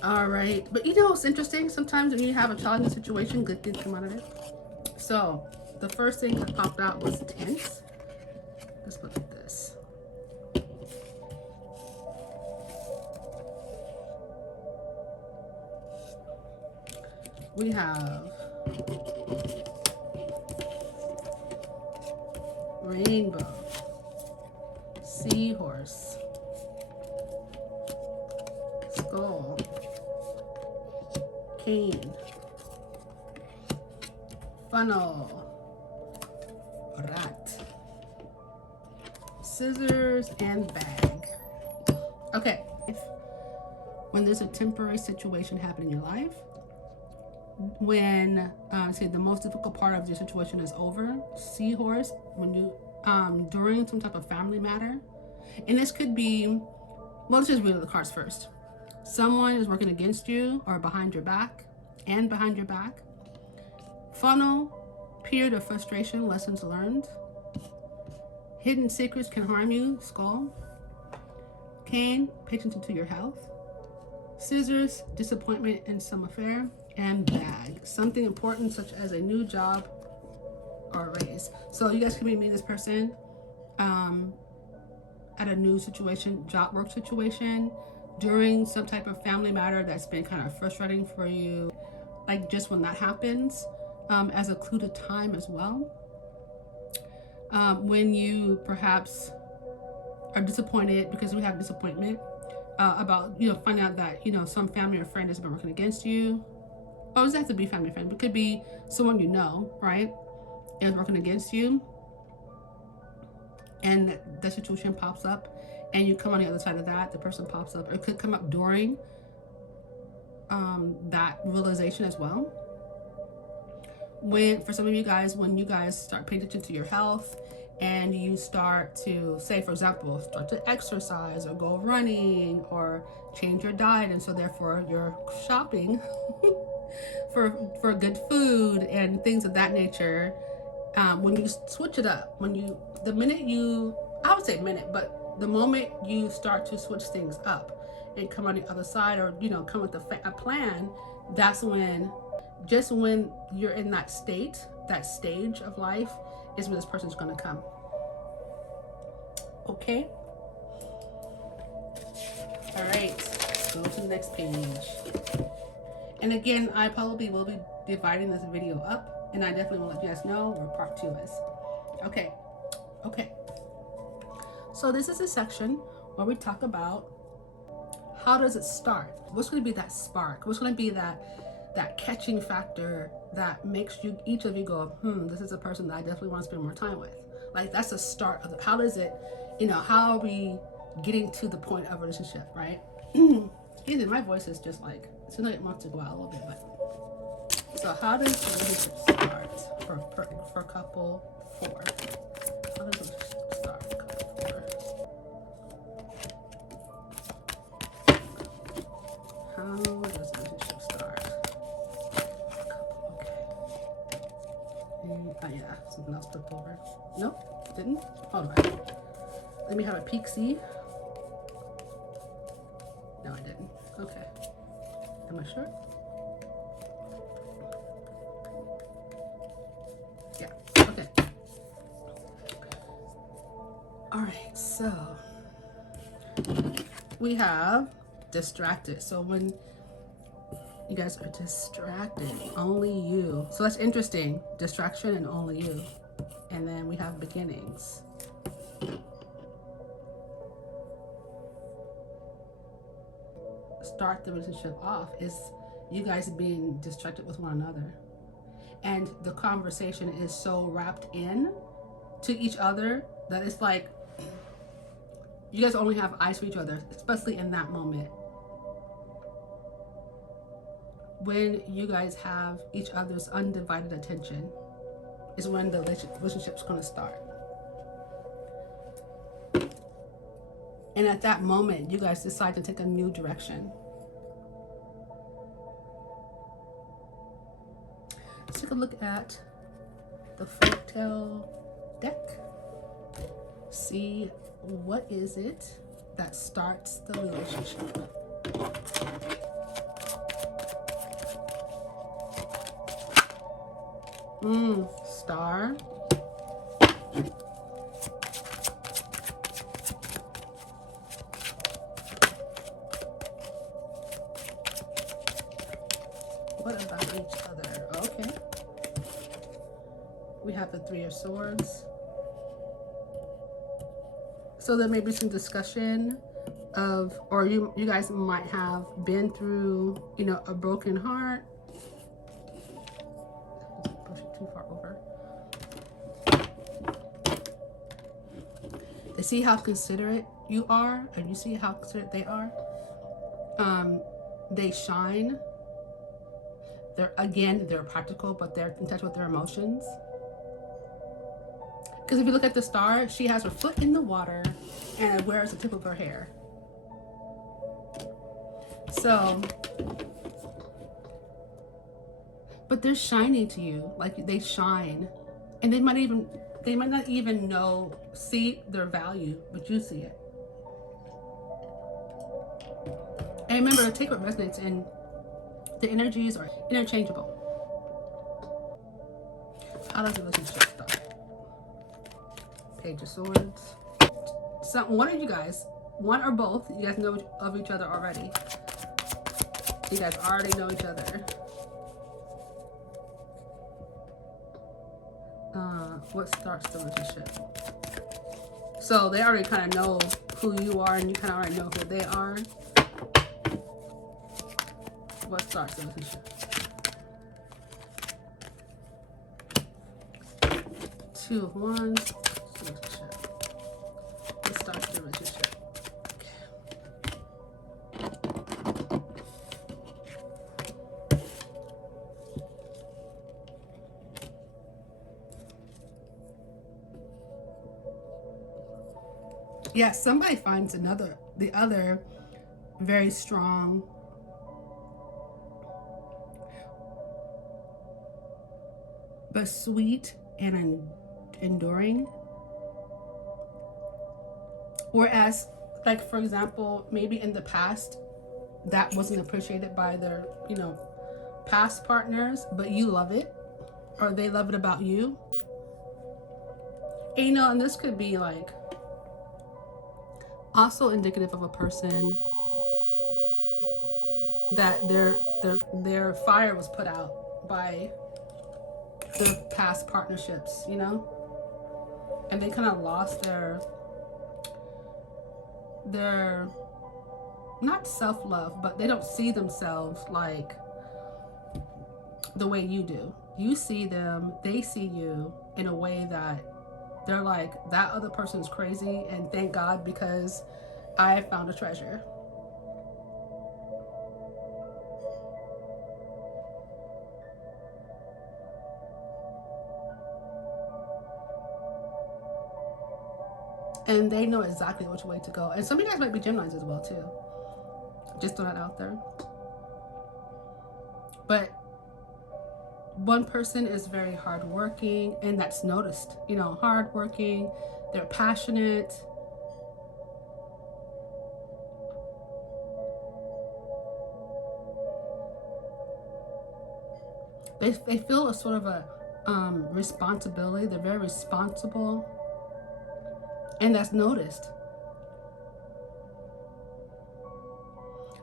All right, but you know it's interesting. Sometimes when you have a challenging situation, good things come out of it. So the first thing that popped out was tense. Let's look at this. We have rainbow, seahorse, skull, cane, funnel, rat, scissors, and bag. Okay, when there's a temporary situation happening in your life, when say the most difficult part of your situation is over, seahorse, when you during some type of family matter, and this could be, well, let's just read the cards first. Someone is working against you or behind your back, and behind your back. Funnel, period of frustration, lessons learned. Hidden secrets can harm you, skull. pain, pay attention to your health. Scissors, disappointment in some affair. And bag, something important such as a new job or a raise. So you guys can be meeting this person at a new situation, job work situation, during some type of family matter that's been kind of frustrating for you. Like just when that happens, as a clue to time as well. When you perhaps are disappointed, because we have disappointment about, finding out that, some family or friend has been working against you. Oh, it doesn't have to be family or friend, but it could be someone you know, right? Is working against you. And the situation pops up and you come on the other side of that, the person pops up. Or it could come up during that realization as well. For some of you guys, when you guys start paying attention to your health and you start to, say, for example, start to exercise or go running or change your diet, and so therefore you're shopping for good food and things of that nature, when you switch it up, the moment you start to switch things up and come on the other side, or come with a plan, that's when, just when you're in that stage of life, is when this person's going to come. Okay. All right, go to the next page. And again, I probably will be dividing this video up, and I definitely will let you guys know where part 2 is. Okay. So this is a section where we talk about how does it start? What's going to be that spark? What's going to be that catching factor that makes each of you go, this is a person that I definitely want to spend more time with. Like, that's the start of it. How does it, how are we getting to the point of a relationship, right? Excuse me, my voice is just like, it's gonna want to go out a little bit, but. So how does a relationship start for couple 4? How does it start for couple 4? How does a relationship start? Okay. Yeah, something else flipped over. Nope, didn't. Hold on. Let me have a peek, see. No, I didn't. Okay. Am I sure? Yeah. Okay. All right. So we have distracted. So when you guys are distracted, only you. So that's interesting. Distraction and only you. And then we have beginnings. Start the relationship off is you guys being distracted with one another, and the conversation is so wrapped in to each other that it's like you guys only have eyes for each other, especially in that moment when you guys have each other's undivided attention is when the relationship's going to start. And at that moment, you guys decide to take a new direction. Let's take a look at the folktale deck. See what is it that starts the relationship. Star. What about each other? Okay. We have the 3 of Swords. So there may be some discussion of, or you guys might have been through, a broken heart. Push it too far over. They see how considerate you are, and you see how considerate they are. They shine. They're practical, but they're in touch with their emotions. Because if you look at the star, she has her foot in the water and wears the tip of her hair. So, but they're shining to you, like they shine, and they might not even see their value, but you see it. And remember, take what resonates, and the energies are interchangeable. How does the relationship start? Page of Swords. So one of you guys, one or both, you guys know of each other already. You guys already know each other. What starts the relationship? So they already kind of know who you are, and you kind of already know who they are. What starts the relationship? Two of Wands. Relationship. What starts the relationship? Yeah, somebody finds the other very strong, but sweet and enduring. Whereas, like, for example, maybe in the past, that wasn't appreciated by their, past partners, but you love it, or they love it about you. And, and this could be like also indicative of a person that their fire was put out by their past partnerships, and they kind of lost their not self-love, but they don't see themselves like the way you do. You see them, they see you in a way that they're like, that other person's crazy, and thank God, because I found a treasure. And they know exactly which way to go. And some of you guys might be Geminis as well too. Just throw that out there. But one person is very hardworking, and that's noticed. Hardworking, they're passionate. They feel a sort of a responsibility. They're very responsible, and that's noticed.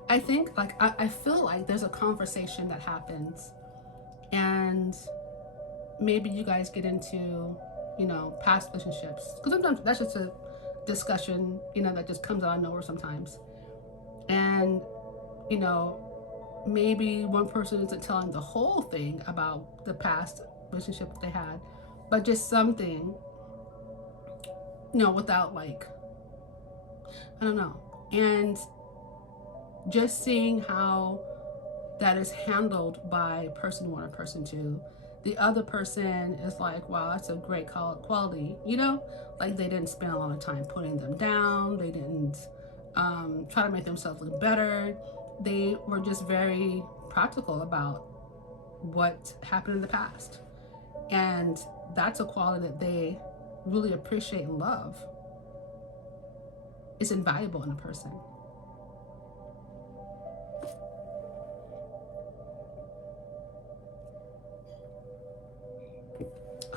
I think, like, I feel like there's a conversation that happens, and maybe you guys get into, past relationships, because sometimes that's just a discussion, that just comes out of nowhere sometimes. And, maybe one person isn't telling the whole thing about the past relationship that they had, but just something, without, like, I don't know. And just seeing how that is handled by person one or person two. The other person is like, wow, that's a great quality, like they didn't spend a lot of time putting them down. They didn't try to make themselves look better. They were just very practical about what happened in the past. And that's a quality that they really appreciate and love. It's invaluable in a person.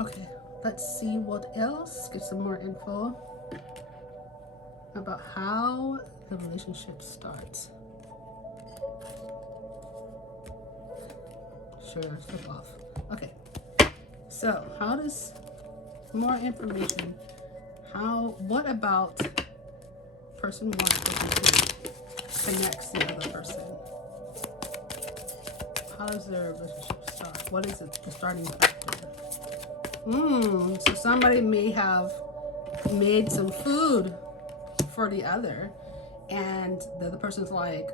Okay, let's see what else. Get some more info about how the relationship starts. Sure, flip off. Okay, so how does more information? What about person one, person two connects the other person? How does their relationship start? What is it, the starting factor? So somebody may have made some food for the other, and the other person's like,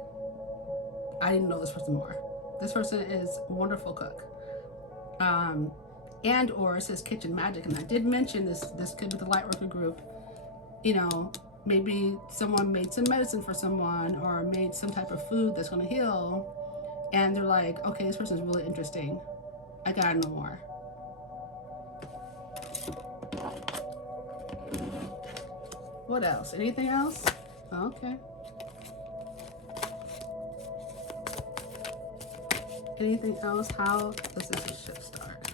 I didn't know this person more. This person is a wonderful cook. And or it says kitchen magic. And I did mention this could be the Lightworker group. Maybe someone made some medicine for someone, or made some type of food that's going to heal. And they're like, okay, this person's really interesting. I gotta know more. What else? Anything else? Okay. Anything else? How does this ship start?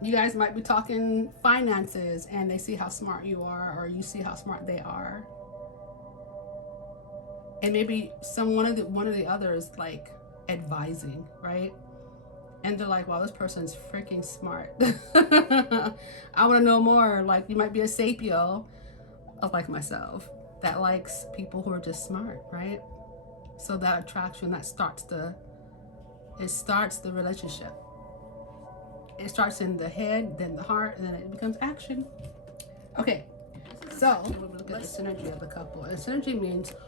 You guys might be talking finances and they see how smart you are, or you see how smart they are. And maybe one of the others like advising, right? And they're like, wow, this person's freaking smart. I want to know more. Like, you might be a sapio of like myself that likes people who are just smart, right? So that attraction, that starts the relationship. It starts in the head, then the heart, and then it becomes action. Okay, so look at the synergy of the couple. And synergy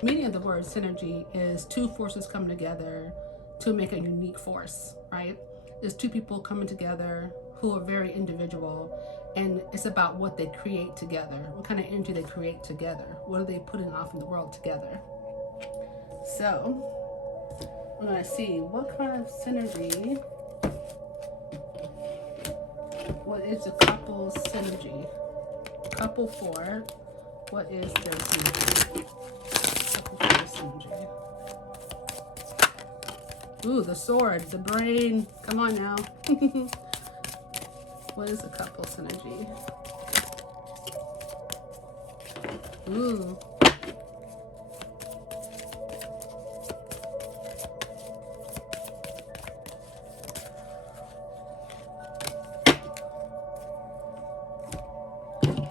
meaning of the word synergy is two forces come together to make a unique force, right? There's two people coming together who are very individual, and it's about what they create together, what kind of energy they create together, what are they putting off in the world together. So we're gonna see what kind of synergy, what is the couple's synergy? Couple 4, what is their synergy? Couple 4 synergy. Ooh, the sword, the brain. Come on now. What is the couple synergy? Ooh.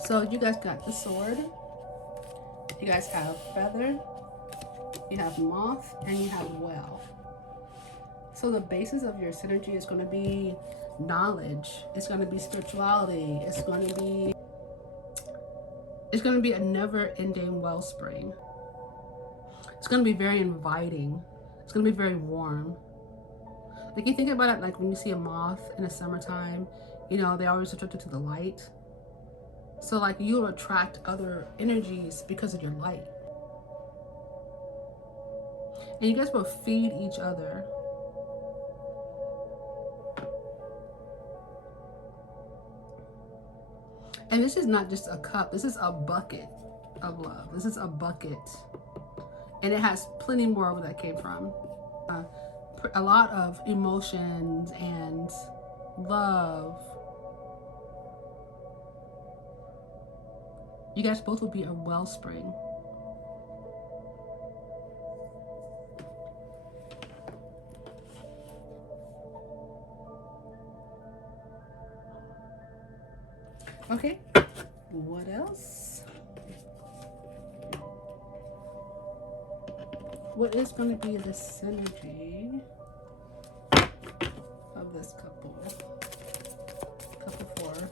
So you guys got the sword. You guys have feather. You have moth, and you have well. So the basis of your synergy is going to be knowledge. It's going to be spirituality. It's going to be a never-ending wellspring. It's going to be very inviting. It's going to be very warm. Like, you think about it, like when you see a moth in the summertime, you know, they're always attracted to the light. So like, you'll attract other energies because of your light. And you guys will feed each other. And this is not just a cup, this is a bucket of love. This is a bucket. And it has plenty more where that came from. A lot of emotions and love. You guys both will be a wellspring. Okay, what else? What is going to be the synergy of this couple? Couple 4.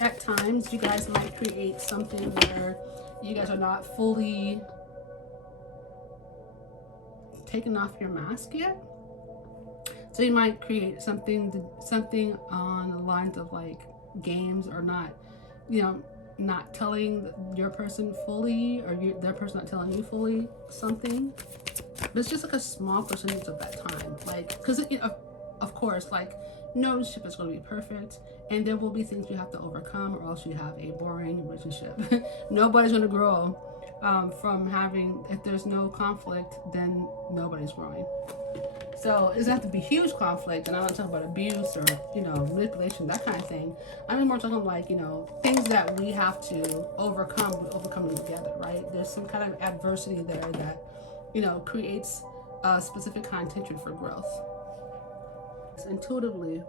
At times, you guys might create something where you guys are not fully taken off your mask yet. So you might create something on the lines of like games, or not, you know, not telling your person fully, or their person not telling you fully something. But it's just like a small percentage of that time, like, because of course, like, no relationship is going to be perfect, and there will be things you have to overcome, or else you have a boring relationship. Nobody's going to grow from having, if there's no conflict, then nobody's growing. So it doesn't have to be huge conflict, and I'm not talking about abuse or, you know, manipulation, that kind of thing. I'm more talking like, you know, things that we have to overcome, we overcome them together, right? There's some kind of adversity there that, you know, creates a specific kind of tension for growth. Intuitively,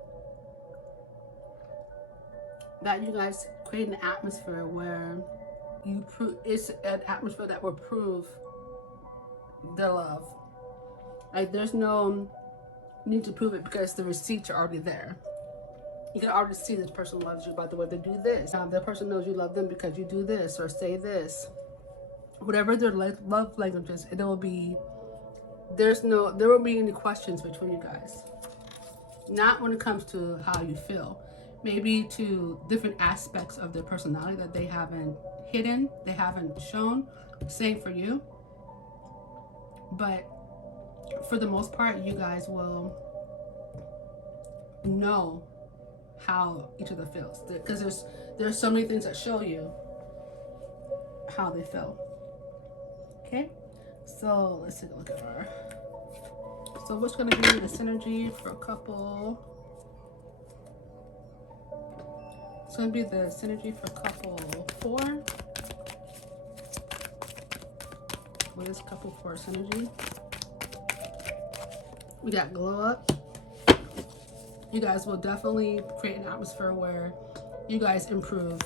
that you guys create an atmosphere where it's an atmosphere that will prove their love. Like, there's no need to prove it because the receipts are already there. You can already see this person loves you by the way they do this. That person knows you love them because you do this or say this. Whatever their love language is, there won't be any questions between you guys. Not when it comes to how you feel. Maybe to different aspects of their personality that they haven't hidden, they haven't shown. Same for you. But for the most part, you guys will know how each other feels, because there's so many things that show you how they feel. Okay, so let's take a look at our. So what's going to be the synergy for couple? It's going to be the synergy for couple 4. What is couple 4 synergy? We got glow up. You guys will definitely create an atmosphere where you guys improve.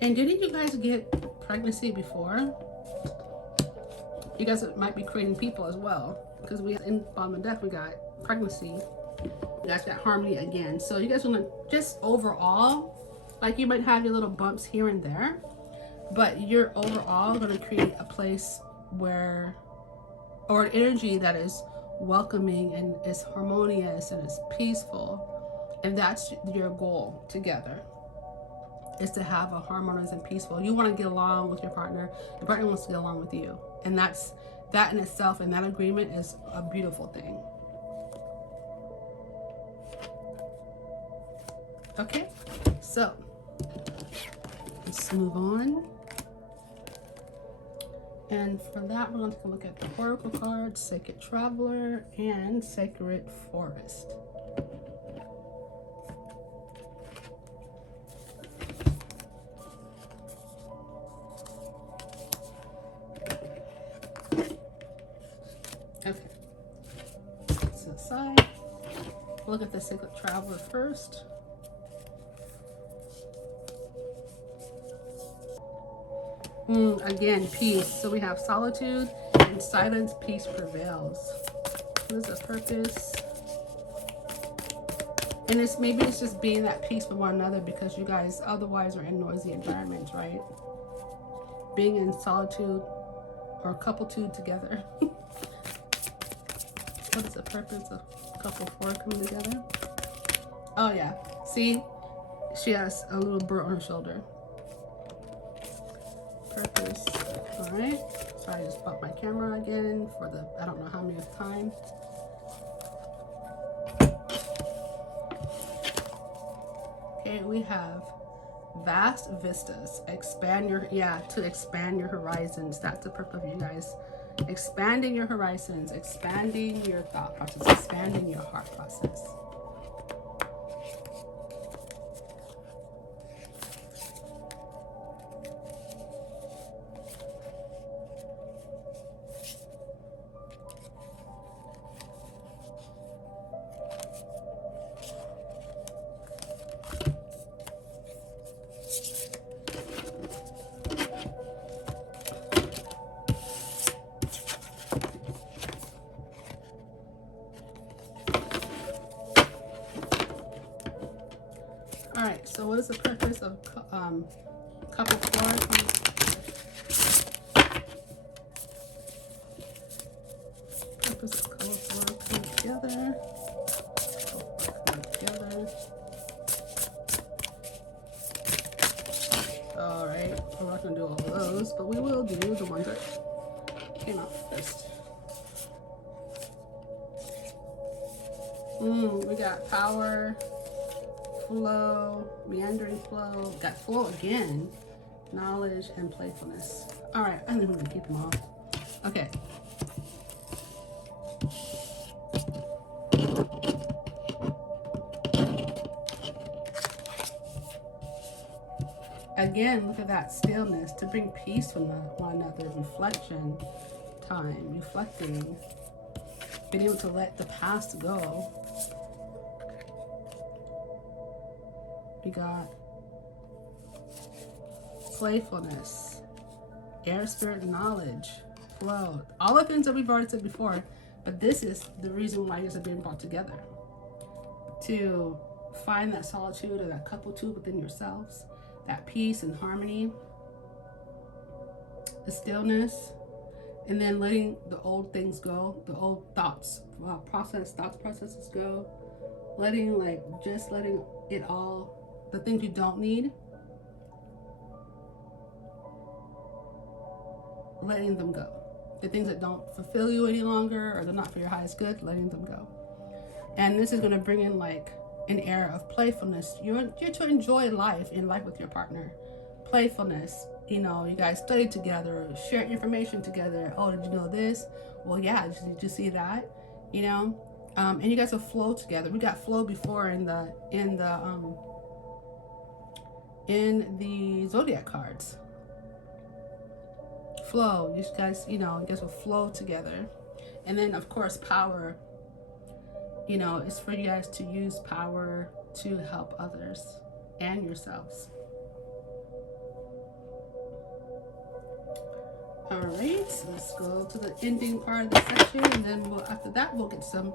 And didn't you guys get pregnancy before? You guys might be creating people as well, because we in bottom of death we got pregnancy. You guys got harmony again. So you guys want to just overall, like you might have your little bumps here and there, but you're overall going to create a place where, or an energy that is welcoming and is harmonious and is peaceful. And that's your goal together, is to have a harmonious and peaceful. You want to get along with your partner wants to get along with you. And that in itself, and that agreement is a beautiful thing. Okay, so let's move on. And for that, we're going to take a look at the Oracle cards, Sacred Traveler and Sacred Forest. Okay, set this aside. Look at the Sacred Traveler first. Again, peace. So we have solitude and silence, peace prevails. What is the purpose? And maybe it's just being at peace with one another, because you guys otherwise are in noisy environments, right? Being in solitude or couplitude together. What is the purpose of couple 4 coming together? Oh yeah, see, she has a little burr on her shoulder. Purpose. All right, so I just bumped my camera again for the I don't know how many time. Okay, we have vast vistas. Expand your, to expand your horizons. That's the purpose of you guys. Expanding your horizons, expanding your thought process, expanding your heart process. All right, so what is the purpose of couple 4? Purpose of couple 4 coming together. All right, we're not gonna do all of those, but we will do the ones that came out first. We got power, flow, meandering flow, got flow again, knowledge, and playfulness. All right, I think we're gonna keep them all. Okay. Again, look at that stillness to bring peace from one another, reflection time, reflecting, being able to let the past go. We got playfulness, air, spirit, knowledge, flow. All the things that we've already said before, but this is the reason why you guys are being brought together. To find that solitude or that couplitude within yourselves, that peace and harmony, the stillness, and then letting the old things go, the old thoughts, processes go, letting like just letting it all, the things you don't need, letting them go. The things that don't fulfill you any longer or they're not for your highest good, letting them go. And this is going to bring in like an air of playfulness. You're to enjoy life with your partner. Playfulness. You know, you guys study together, share information together. Oh, did you know this? Well, yeah. Did you see that? You know, and you guys will flow together. We got flow before in the zodiac cards. Flow. You guys, you guys will flow together, and then of course power. You know, it's for you guys to use power to help others and yourselves. All right, so let's go to the ending part of the section, and then after that we'll get some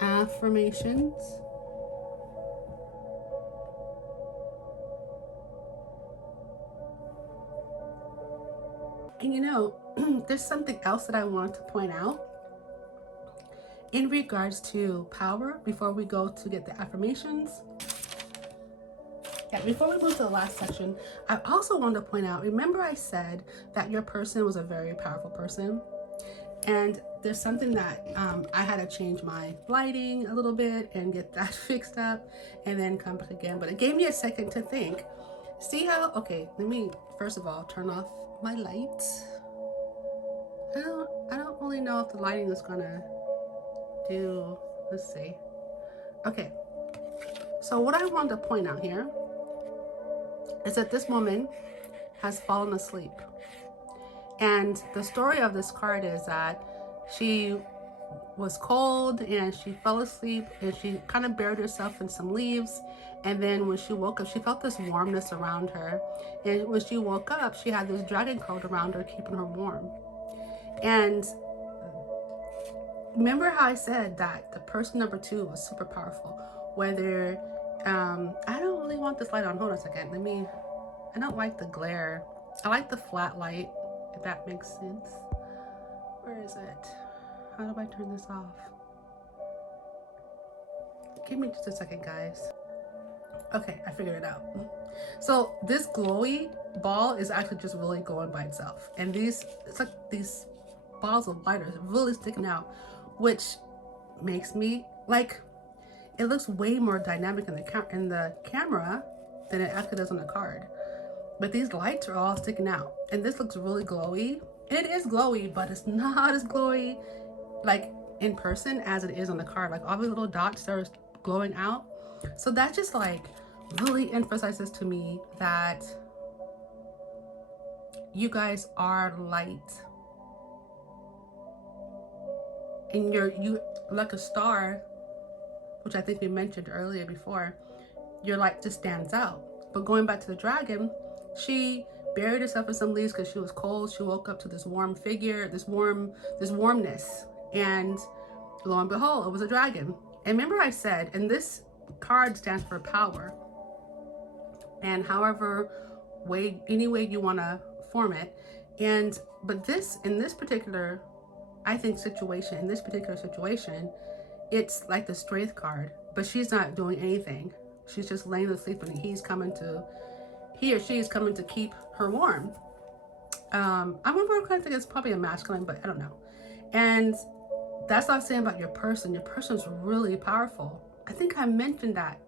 affirmations. And you know, there's something else that I want to point out in regards to power before we go to get the affirmations. Yeah, before we move to the last section, I also want to point out, remember I said that your person was a very powerful person? And there's something that I had to change my lighting a little bit and get that fixed up and then come back again. But it gave me a second to think. See how, okay, let me first of all turn off my lights. I don't really know if the lighting is gonna do, let's see. Okay, so what I want to point out here is that this woman has fallen asleep. And the story of this card is that she was cold and she fell asleep and she kind of buried herself in some leaves. And then when she woke up, she felt this warmness around her. And when she woke up, she had this dragon coat around her, keeping her warm. And remember how I said that the person number 2 was super powerful? Whether, I don't really want this light on. Hold on a second. I don't like the glare. I like the flat light, if that makes sense. Where is it? How do I turn this off? Give me just a second, guys. Okay, I figured it out. So this glowy ball is actually just really glowing by itself. And it's like these balls of light are really sticking out, which makes me like, it looks way more dynamic in the camera than it actually does on the card. But these lights are all sticking out, and this looks really glowy. It is glowy, but it's not as glowy like in person as it is on the card. Like all these little dots are glowing out. So that just like really emphasizes to me that you guys are light, and you like a star, which I think we mentioned earlier before. Your light just stands out. But going back to the dragon, she buried herself in some leaves because she was cold. She woke up to this warm figure, this warmness, and lo and behold, it was a dragon. And remember I said, and this card stands for power, and any way you want to form it. But in this particular situation, it's like the strength card, but she's not doing anything. She's just laying asleep, and he or she is coming to keep her warm. I remember I think it's probably a masculine, but I don't know. And that's what I'm saying about your person. Your person's really powerful. I think I mentioned that.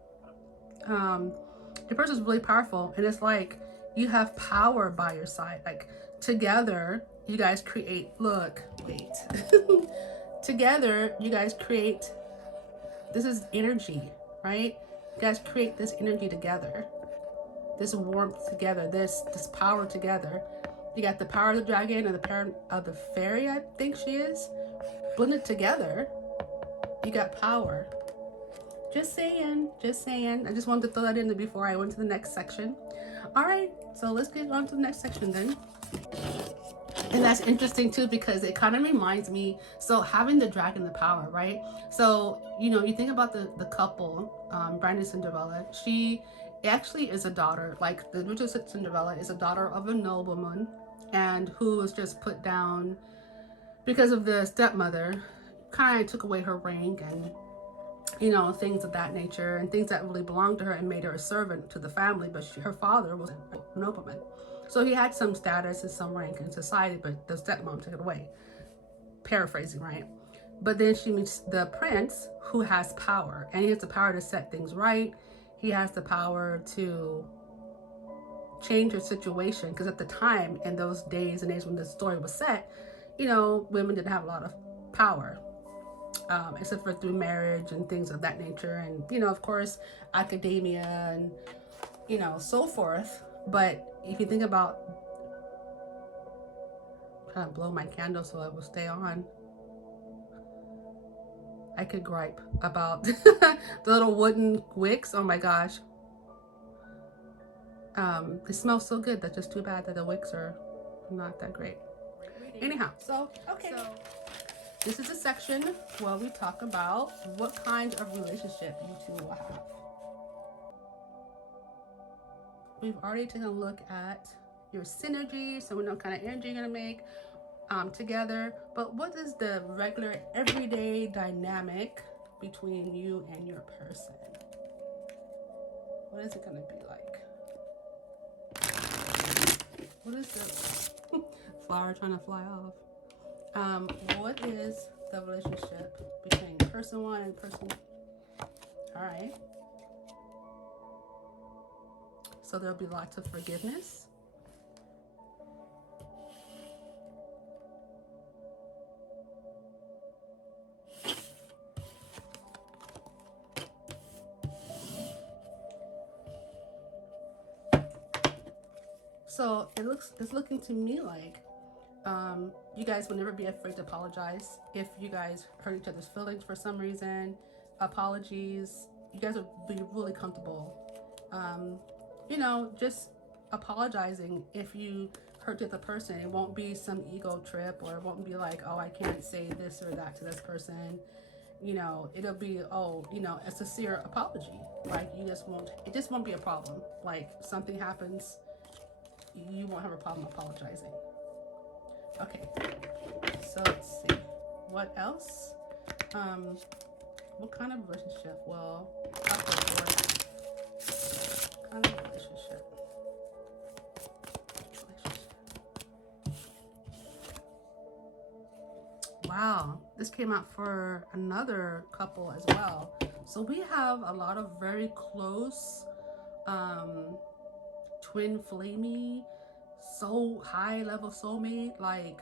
Your person's really powerful, and it's like you have power by your side. Like together, you guys create. Together, you guys create. This is energy, right? You guys create this energy together. This warmth together, this power together. You got the power of the dragon and the power of the fairy, I think she is. Blended together, you got power. Just saying. I just wanted to throw that in there before I went to the next section. All right, so let's get on to the next section then. And that's interesting too, because it kind of reminds me, so having the dragon, the power, right? So, you think about the couple, Brandon and Cinderella. She actually is a daughter, like the original Cinderella is a daughter of a nobleman, and who was just put down because of the stepmother, kind of took away her rank and, things of that nature, and things that really belonged to her, and made her a servant to the family. But her father was a nobleman, so he had some status and some rank in society, but the stepmom took it away. Paraphrasing, right? But then she meets the prince, who has power, and he has the power to set things right. He has the power to change her situation, because at the time, in those days and age when the story was set, women didn't have a lot of power, except for through marriage and things of that nature, and of course, academia and so forth. But if you think about, trying to blow my candle so it will stay on, I could gripe about the little wooden wicks. Oh my gosh. They smell so good. That's just too bad that the wicks are not that great. Anyhow, so okay. So this is a section where we talk about what kind of relationship you two will have. We've already taken a look at your synergy, so we know what kind of energy you're gonna make together. But what is the regular, everyday dynamic between you and your person? What is it gonna be like? What is the flower trying to fly off? What is the relationship between person one and person? All right. So there'll be lots of forgiveness. So it's looking to me like you guys will never be afraid to apologize if you guys hurt each other's feelings for some reason. Apologies. You guys will be really comfortable. Just apologizing if you hurt the other person. It won't be some ego trip, or it won't be like, oh, I can't say this or that to this person. It'll be, a sincere apology. Like, it just won't be a problem. Like, something happens, you won't have a problem apologizing. Okay, so let's see. What else? What kind of relationship? Well, I'll go for it. Kind of relationship. Wow, this came out for another couple as well. So we have a lot of very close, twin flamey, so high level soulmate, like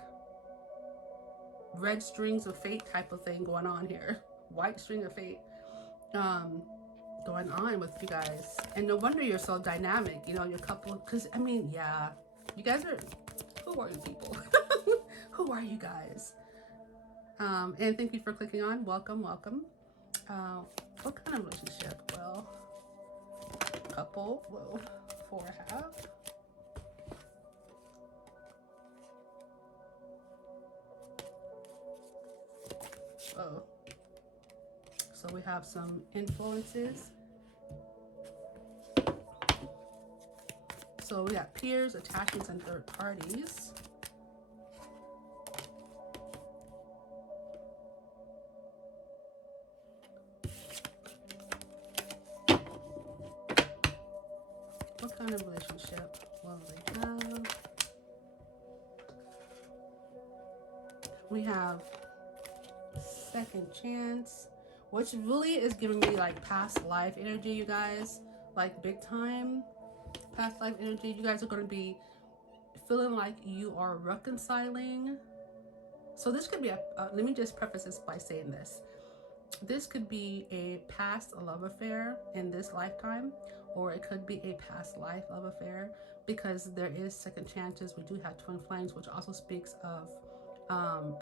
red strings of fate type of thing going on here. White string of fate going on with you guys. And no wonder you're so dynamic, your couple, because you guys are, who are you people? Who are you guys? And thank you for clicking on. Welcome. What kind of relationship? Well, couple, well, 4.5. Oh, so we have some influences. So we got peers, attachments, and third parties. What kind of relationship will they have? We have second chance, which really is giving me like past life energy, you guys. Like big time past life energy. You guys are going to be feeling like you are reconciling. So this could be let me just preface this by saying this. This could be a past love affair in this lifetime, or it could be a past life love affair, because there is second chances. We do have twin flames, which also speaks of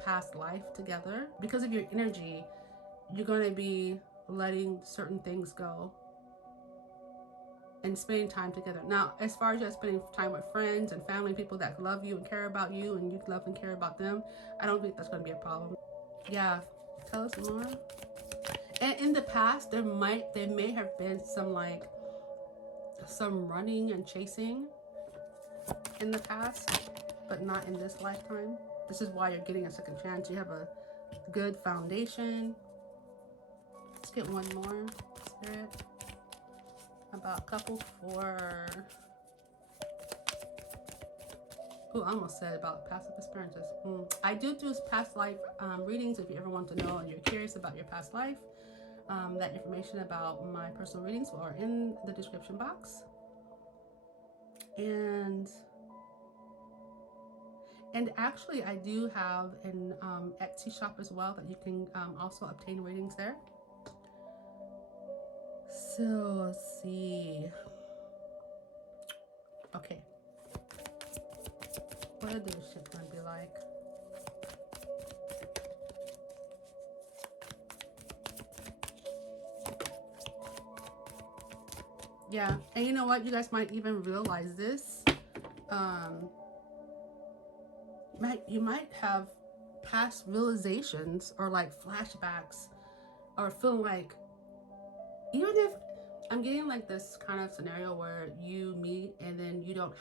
past life together. Because of your energy, you're going to be letting certain things go and spending time together. Now, as far as just spending time with friends and family, people that love you and care about you, and you love and care about them, I don't think that's going to be a problem. Yeah, tell us more. And in the past, there may have been some running and chasing in the past, but not in this lifetime. This is why you're getting a second chance. You have a good foundation. Let's get one more, Spirit, about couple 4. Oh, I almost said about past life experiences. I do past life readings if you ever want to know and you're curious about your past life. That information about my personal readings are in the description box. And actually, I do have an Etsy shop as well that you can also obtain readings there. So let's see. Okay. What are this shit gonna be like? Yeah, and you know what? You guys might even realize this. You might have past realizations or like flashbacks, or feeling like, even if I'm getting like this kind of scenario where you meet and then you don't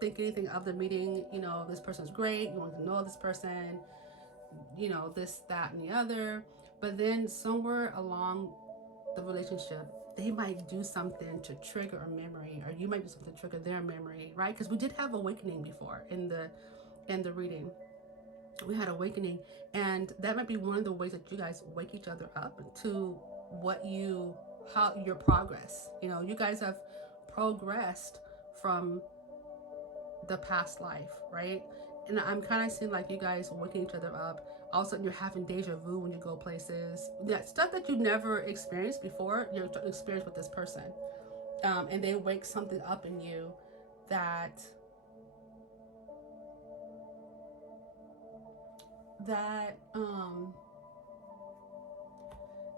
think anything of the meeting. You know, this person's great. You want to know this person. You know, this, that, and the other. But then somewhere along the relationship, they might do something to trigger a memory, or you might do something to trigger their memory, right? Because we did have awakening before in the reading. We had awakening, and that might be one of the ways that you guys wake each other up to how your progress. You know, you guys have progressed from the past life, right? And I'm kind of seeing like you guys waking each other up. All of a sudden you're having deja vu when you go places. That stuff that you never experienced before, you're experienced with this person. And they wake something up in you that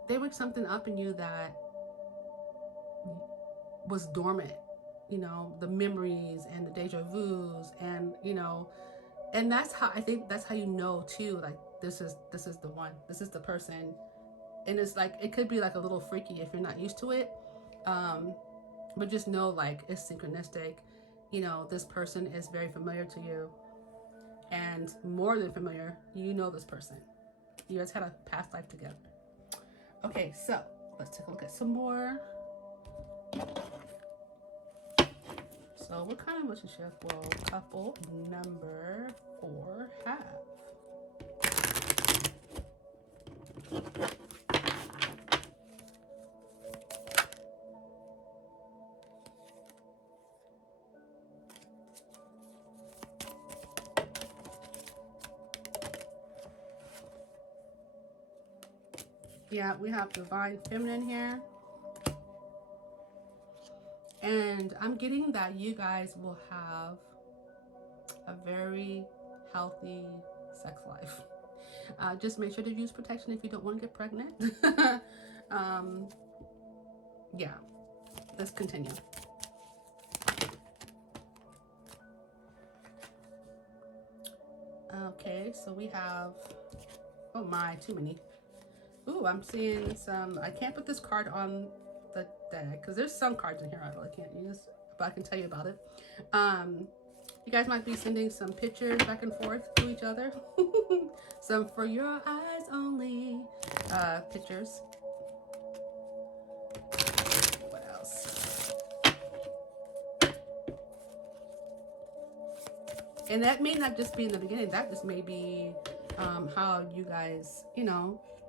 they wake something up in you that was dormant. You know, the memories and the deja vus, and and that's how I think that's how you know too, like this is the one, this is the person. And it's like, it could be like a little freaky if you're not used to it, but just know like it's synchronistic. You know, this person is very familiar to you, and more than familiar, you know this person. You guys had a past life together. Okay, so let's take a look at some more. So what kind of relationship will couple number 4 have? Yeah, we have divine feminine here. And I'm getting that you guys will have a very healthy sex life. Just make sure to use protection if you don't want to get pregnant. Yeah, let's continue. Okay, so we have, oh my, too many. Ooh, I'm seeing some, I can't put this card on the deck because there's some cards in here I really can't use, but I can tell you about it. You guys might be sending some pictures back and forth to each other. Some for your eyes only pictures. What else? And that may not just be in the beginning. That just may be how you guys,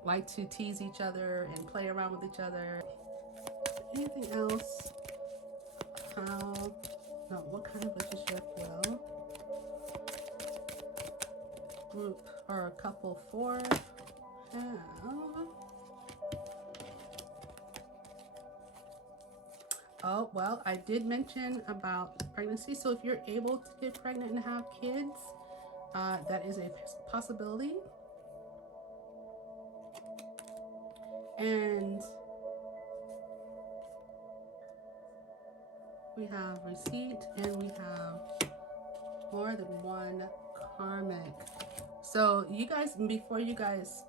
like to tease each other and play around with each other. Anything else? What kind of relationship will group or couple 4 have? Oh, well, I did mention about pregnancy. So if you're able to get pregnant and have kids, that is a possibility. And we have receipt, and we have more than one karmic. So you guys, before you guys,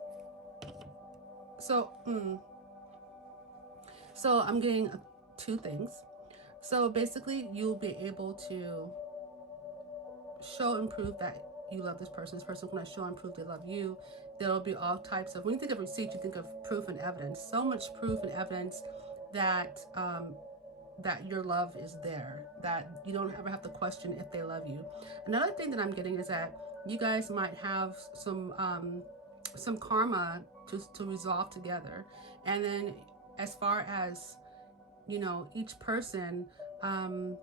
so I'm getting 2 things. So basically you'll be able to show and prove that you love this person's going to show and prove they love you. There'll be all types of, when you think of receipts, you think of proof and evidence. So much proof and evidence that that your love is there, that you don't ever have to question if they love you. Another thing that I'm getting is that you guys might have some karma to resolve together. And then as far as, you know, each person, I'm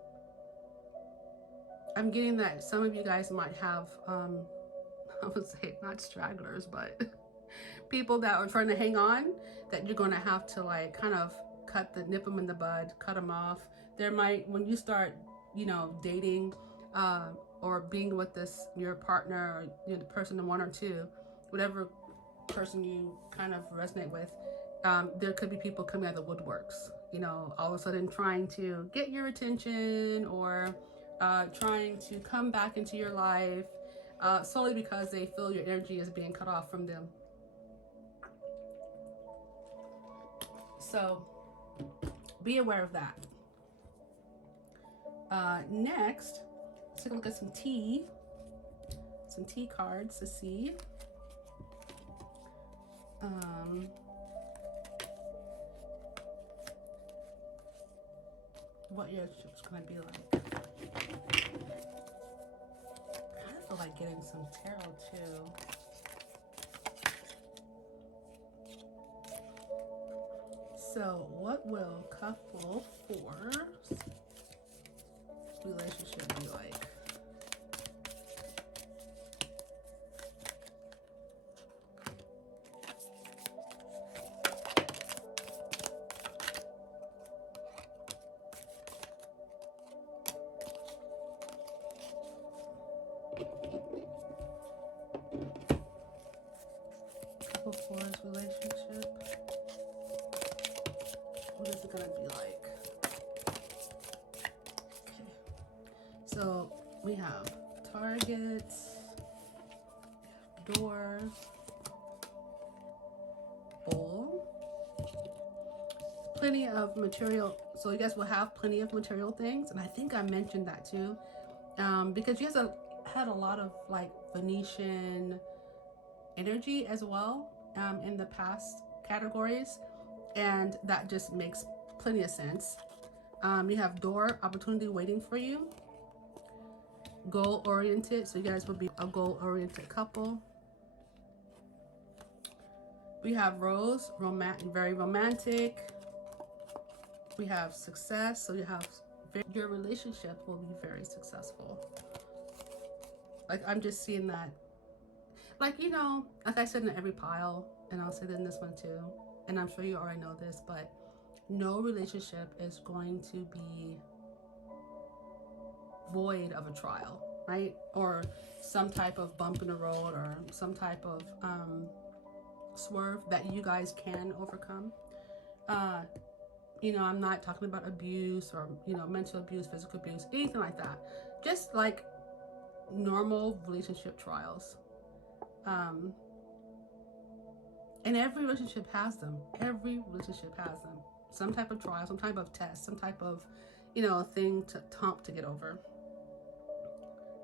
getting that some of you guys might have, I would say not stragglers, but people that are trying to hang on, that you're going to have to like kind of nip them in the bud, cut them off. There might, when you start, you know, dating or being with this, your partner, or you know, the person, one or two, whatever person you kind of resonate with, there could be people coming out of the woodworks, you know, all of a sudden trying to get your attention, or trying to come back into your life solely because they feel your energy is being cut off from them. So be aware of that. Next, let's take a look at some tea cards to see what your relationship's going to be like. I kind of feel like getting some tarot too. So what will couple 4's relationship be like? Couple 4's relationship. What is it gonna be like? Okay. So we have target, door, bowl, plenty of material. So you guys will have plenty of material things, and I think I mentioned that too, because you guys have had a lot of like Venetian energy as well in the past categories, and that just makes plenty of sense. You have door, opportunity waiting for you, goal oriented, so you guys will be a goal oriented couple. We have rose, very romantic. We have success, so you have your relationship will be very successful. Like, I'm just seeing that, like, you know, like I said in every pile, and I'll say that in this one too, and I'm sure you already know this, but no relationship is going to be void of a trial, right? Or some type of bump in the road, or some type of swerve that you guys can overcome. You know, I'm not talking about abuse or, you know, mental abuse, physical abuse, anything like that. Just like normal relationship trials. And every relationship has them. Every relationship has them. Some type of trial, some type of test, some type of, you know, thing to get over.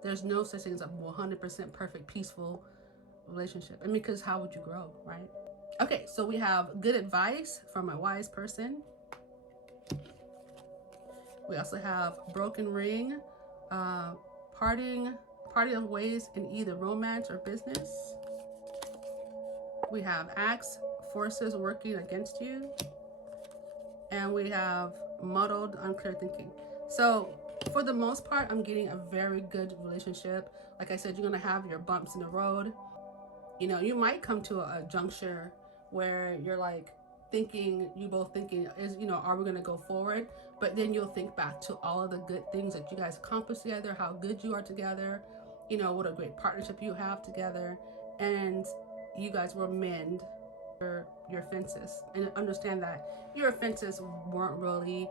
There's no such thing as a 100% perfect, peaceful relationship. And because how would you grow, right? Okay, so we have good advice from a wise person. We also have broken ring, parting of ways in either romance or business. We have axe, forces working against you. And we have muddled, unclear thinking. So for the most part, I'm getting a very good relationship. Like I said, you're gonna have your bumps in the road. You know, you might come to a juncture where you're like you both thinking is, you know, are we gonna go forward? But then you'll think back to all of the good things that you guys accomplished together, how good you are together, you know, what a great partnership you have together, and you guys will mend your fences and understand that your fences weren't really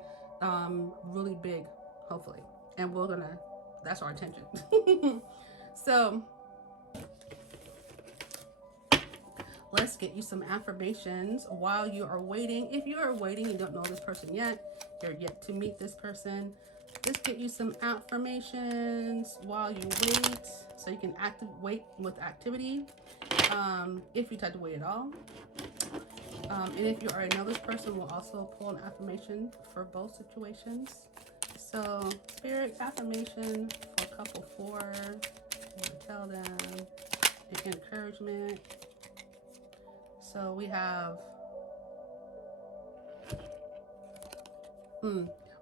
big, hopefully, and that's our intention. So let's get you some affirmations while you are waiting. If you are waiting and don't know this person yet, you're yet to meet this person, Let's get you some affirmations while you wait, so you can wait with activity, if you tend to wait at all. And if you already know this person, we'll also pull an affirmation for both situations. So, spirit affirmation for couple 4. Tell them encouragement. So we have,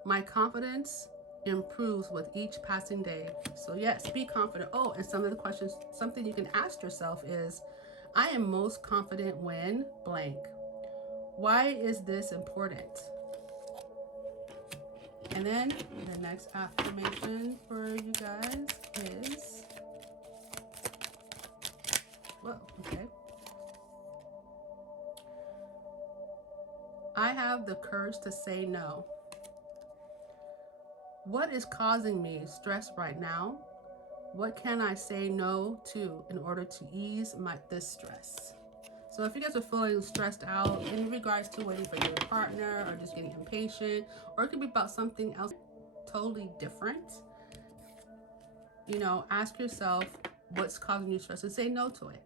my confidence improves with each passing day. So yes, be confident. Oh, and some of the questions, something you can ask yourself is, I am most confident when blank. Why is this important? And then the next affirmation for you guys is, whoa, okay. I have the courage to say no. What is causing me stress right now? What can I say no to in order to ease this stress? So if you guys are feeling stressed out in regards to waiting for your partner, or just getting impatient, or it could be about something else totally different, ask yourself what's causing you stress and say no to it.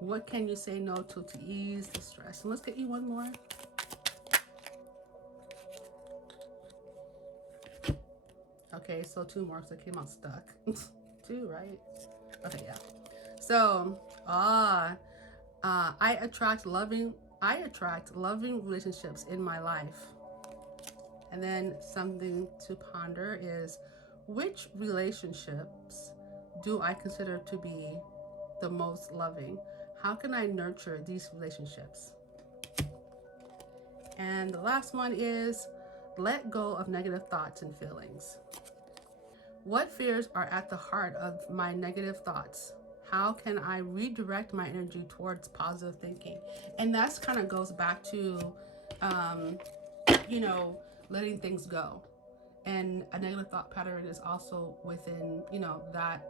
What can you say no to ease the stress? And let's get you one more. Okay, so 2 more because I came out stuck. 2, right? Okay, yeah. So, I attract loving relationships in my life. And then something to ponder is, which relationships do I consider to be the most loving? How can I nurture these relationships? And the last one is, let go of negative thoughts and feelings. What fears are at the heart of my negative thoughts? How can I redirect my energy towards positive thinking? And that's kind of goes back to, letting things go. And a negative thought pattern is also within, that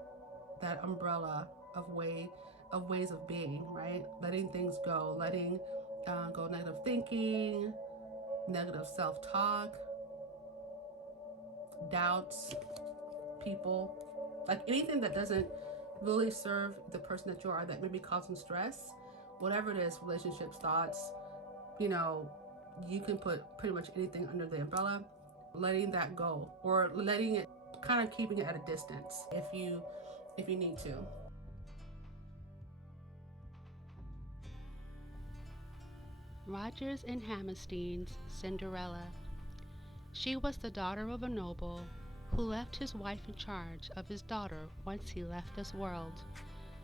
umbrella of ways of being, right? Letting things go, letting go negative thinking, negative self-talk, doubts, people, like anything that doesn't really serve the person that you are, that may be causing stress, whatever it is, relationships, thoughts, you can put pretty much anything under the umbrella. Letting that go, or letting it, kind of keeping it at a distance if you need to. Rodgers and Hammerstein's Cinderella. She was the daughter of a noble who left his wife in charge of his daughter once he left this world.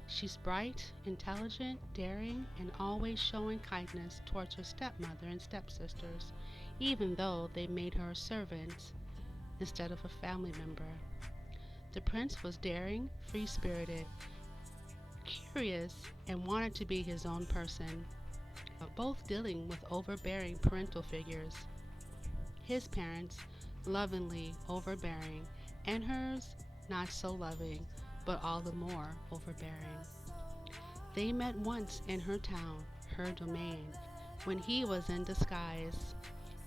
She's bright, intelligent, daring, and always showing kindness towards her stepmother and stepsisters, even though they made her a servant instead of a family member. The prince was daring, free-spirited, curious, and wanted to be his own person, both dealing with overbearing parental figures. His parents, lovingly overbearing, and hers, not so loving, but all the more overbearing. They met once in her town, her domain, when he was in disguise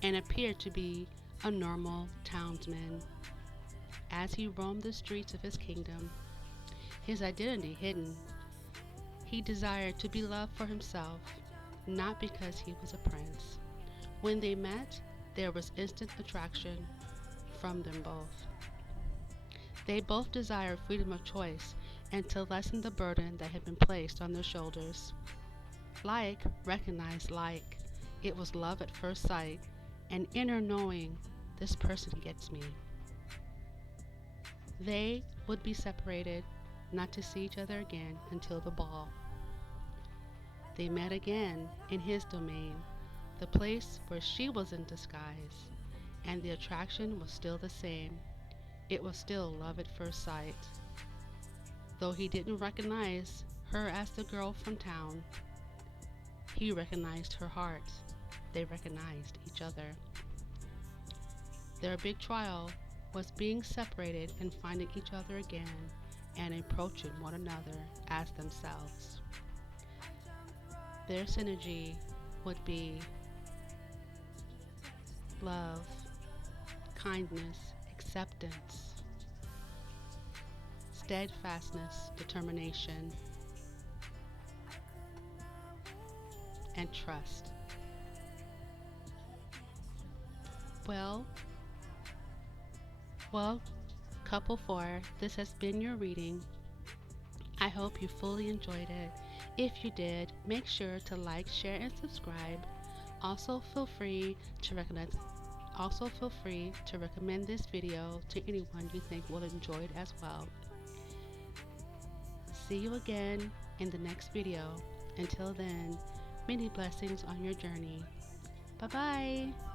and appeared to be a normal townsman. As he roamed the streets of his kingdom, his identity hidden, he desired to be loved for himself, not because he was a prince. When they met, there was instant attraction from them both. They both desired freedom of choice and to lessen the burden that had been placed on their shoulders. Like recognized like. It was love at first sight, an inner knowing, this person gets me. They would be separated, not to see each other again until the ball. They met again in his domain, the place where she was in disguise, and the attraction was still the same. It was still love at first sight. Though he didn't recognize her as the girl from town, he recognized her heart. They recognized each other. Their big trial was being separated and finding each other again and approaching one another as themselves. Their synergy would be love, kindness, acceptance, steadfastness, determination, and trust. Well, well, couple four, this has been your reading. I hope you fully enjoyed it. If you did, make sure to like, share, and subscribe. Also feel free to recognize Also feel free to recommend this video to anyone you think will enjoy it as well. See you again in the next video. Until then, many blessings on your journey. Bye bye.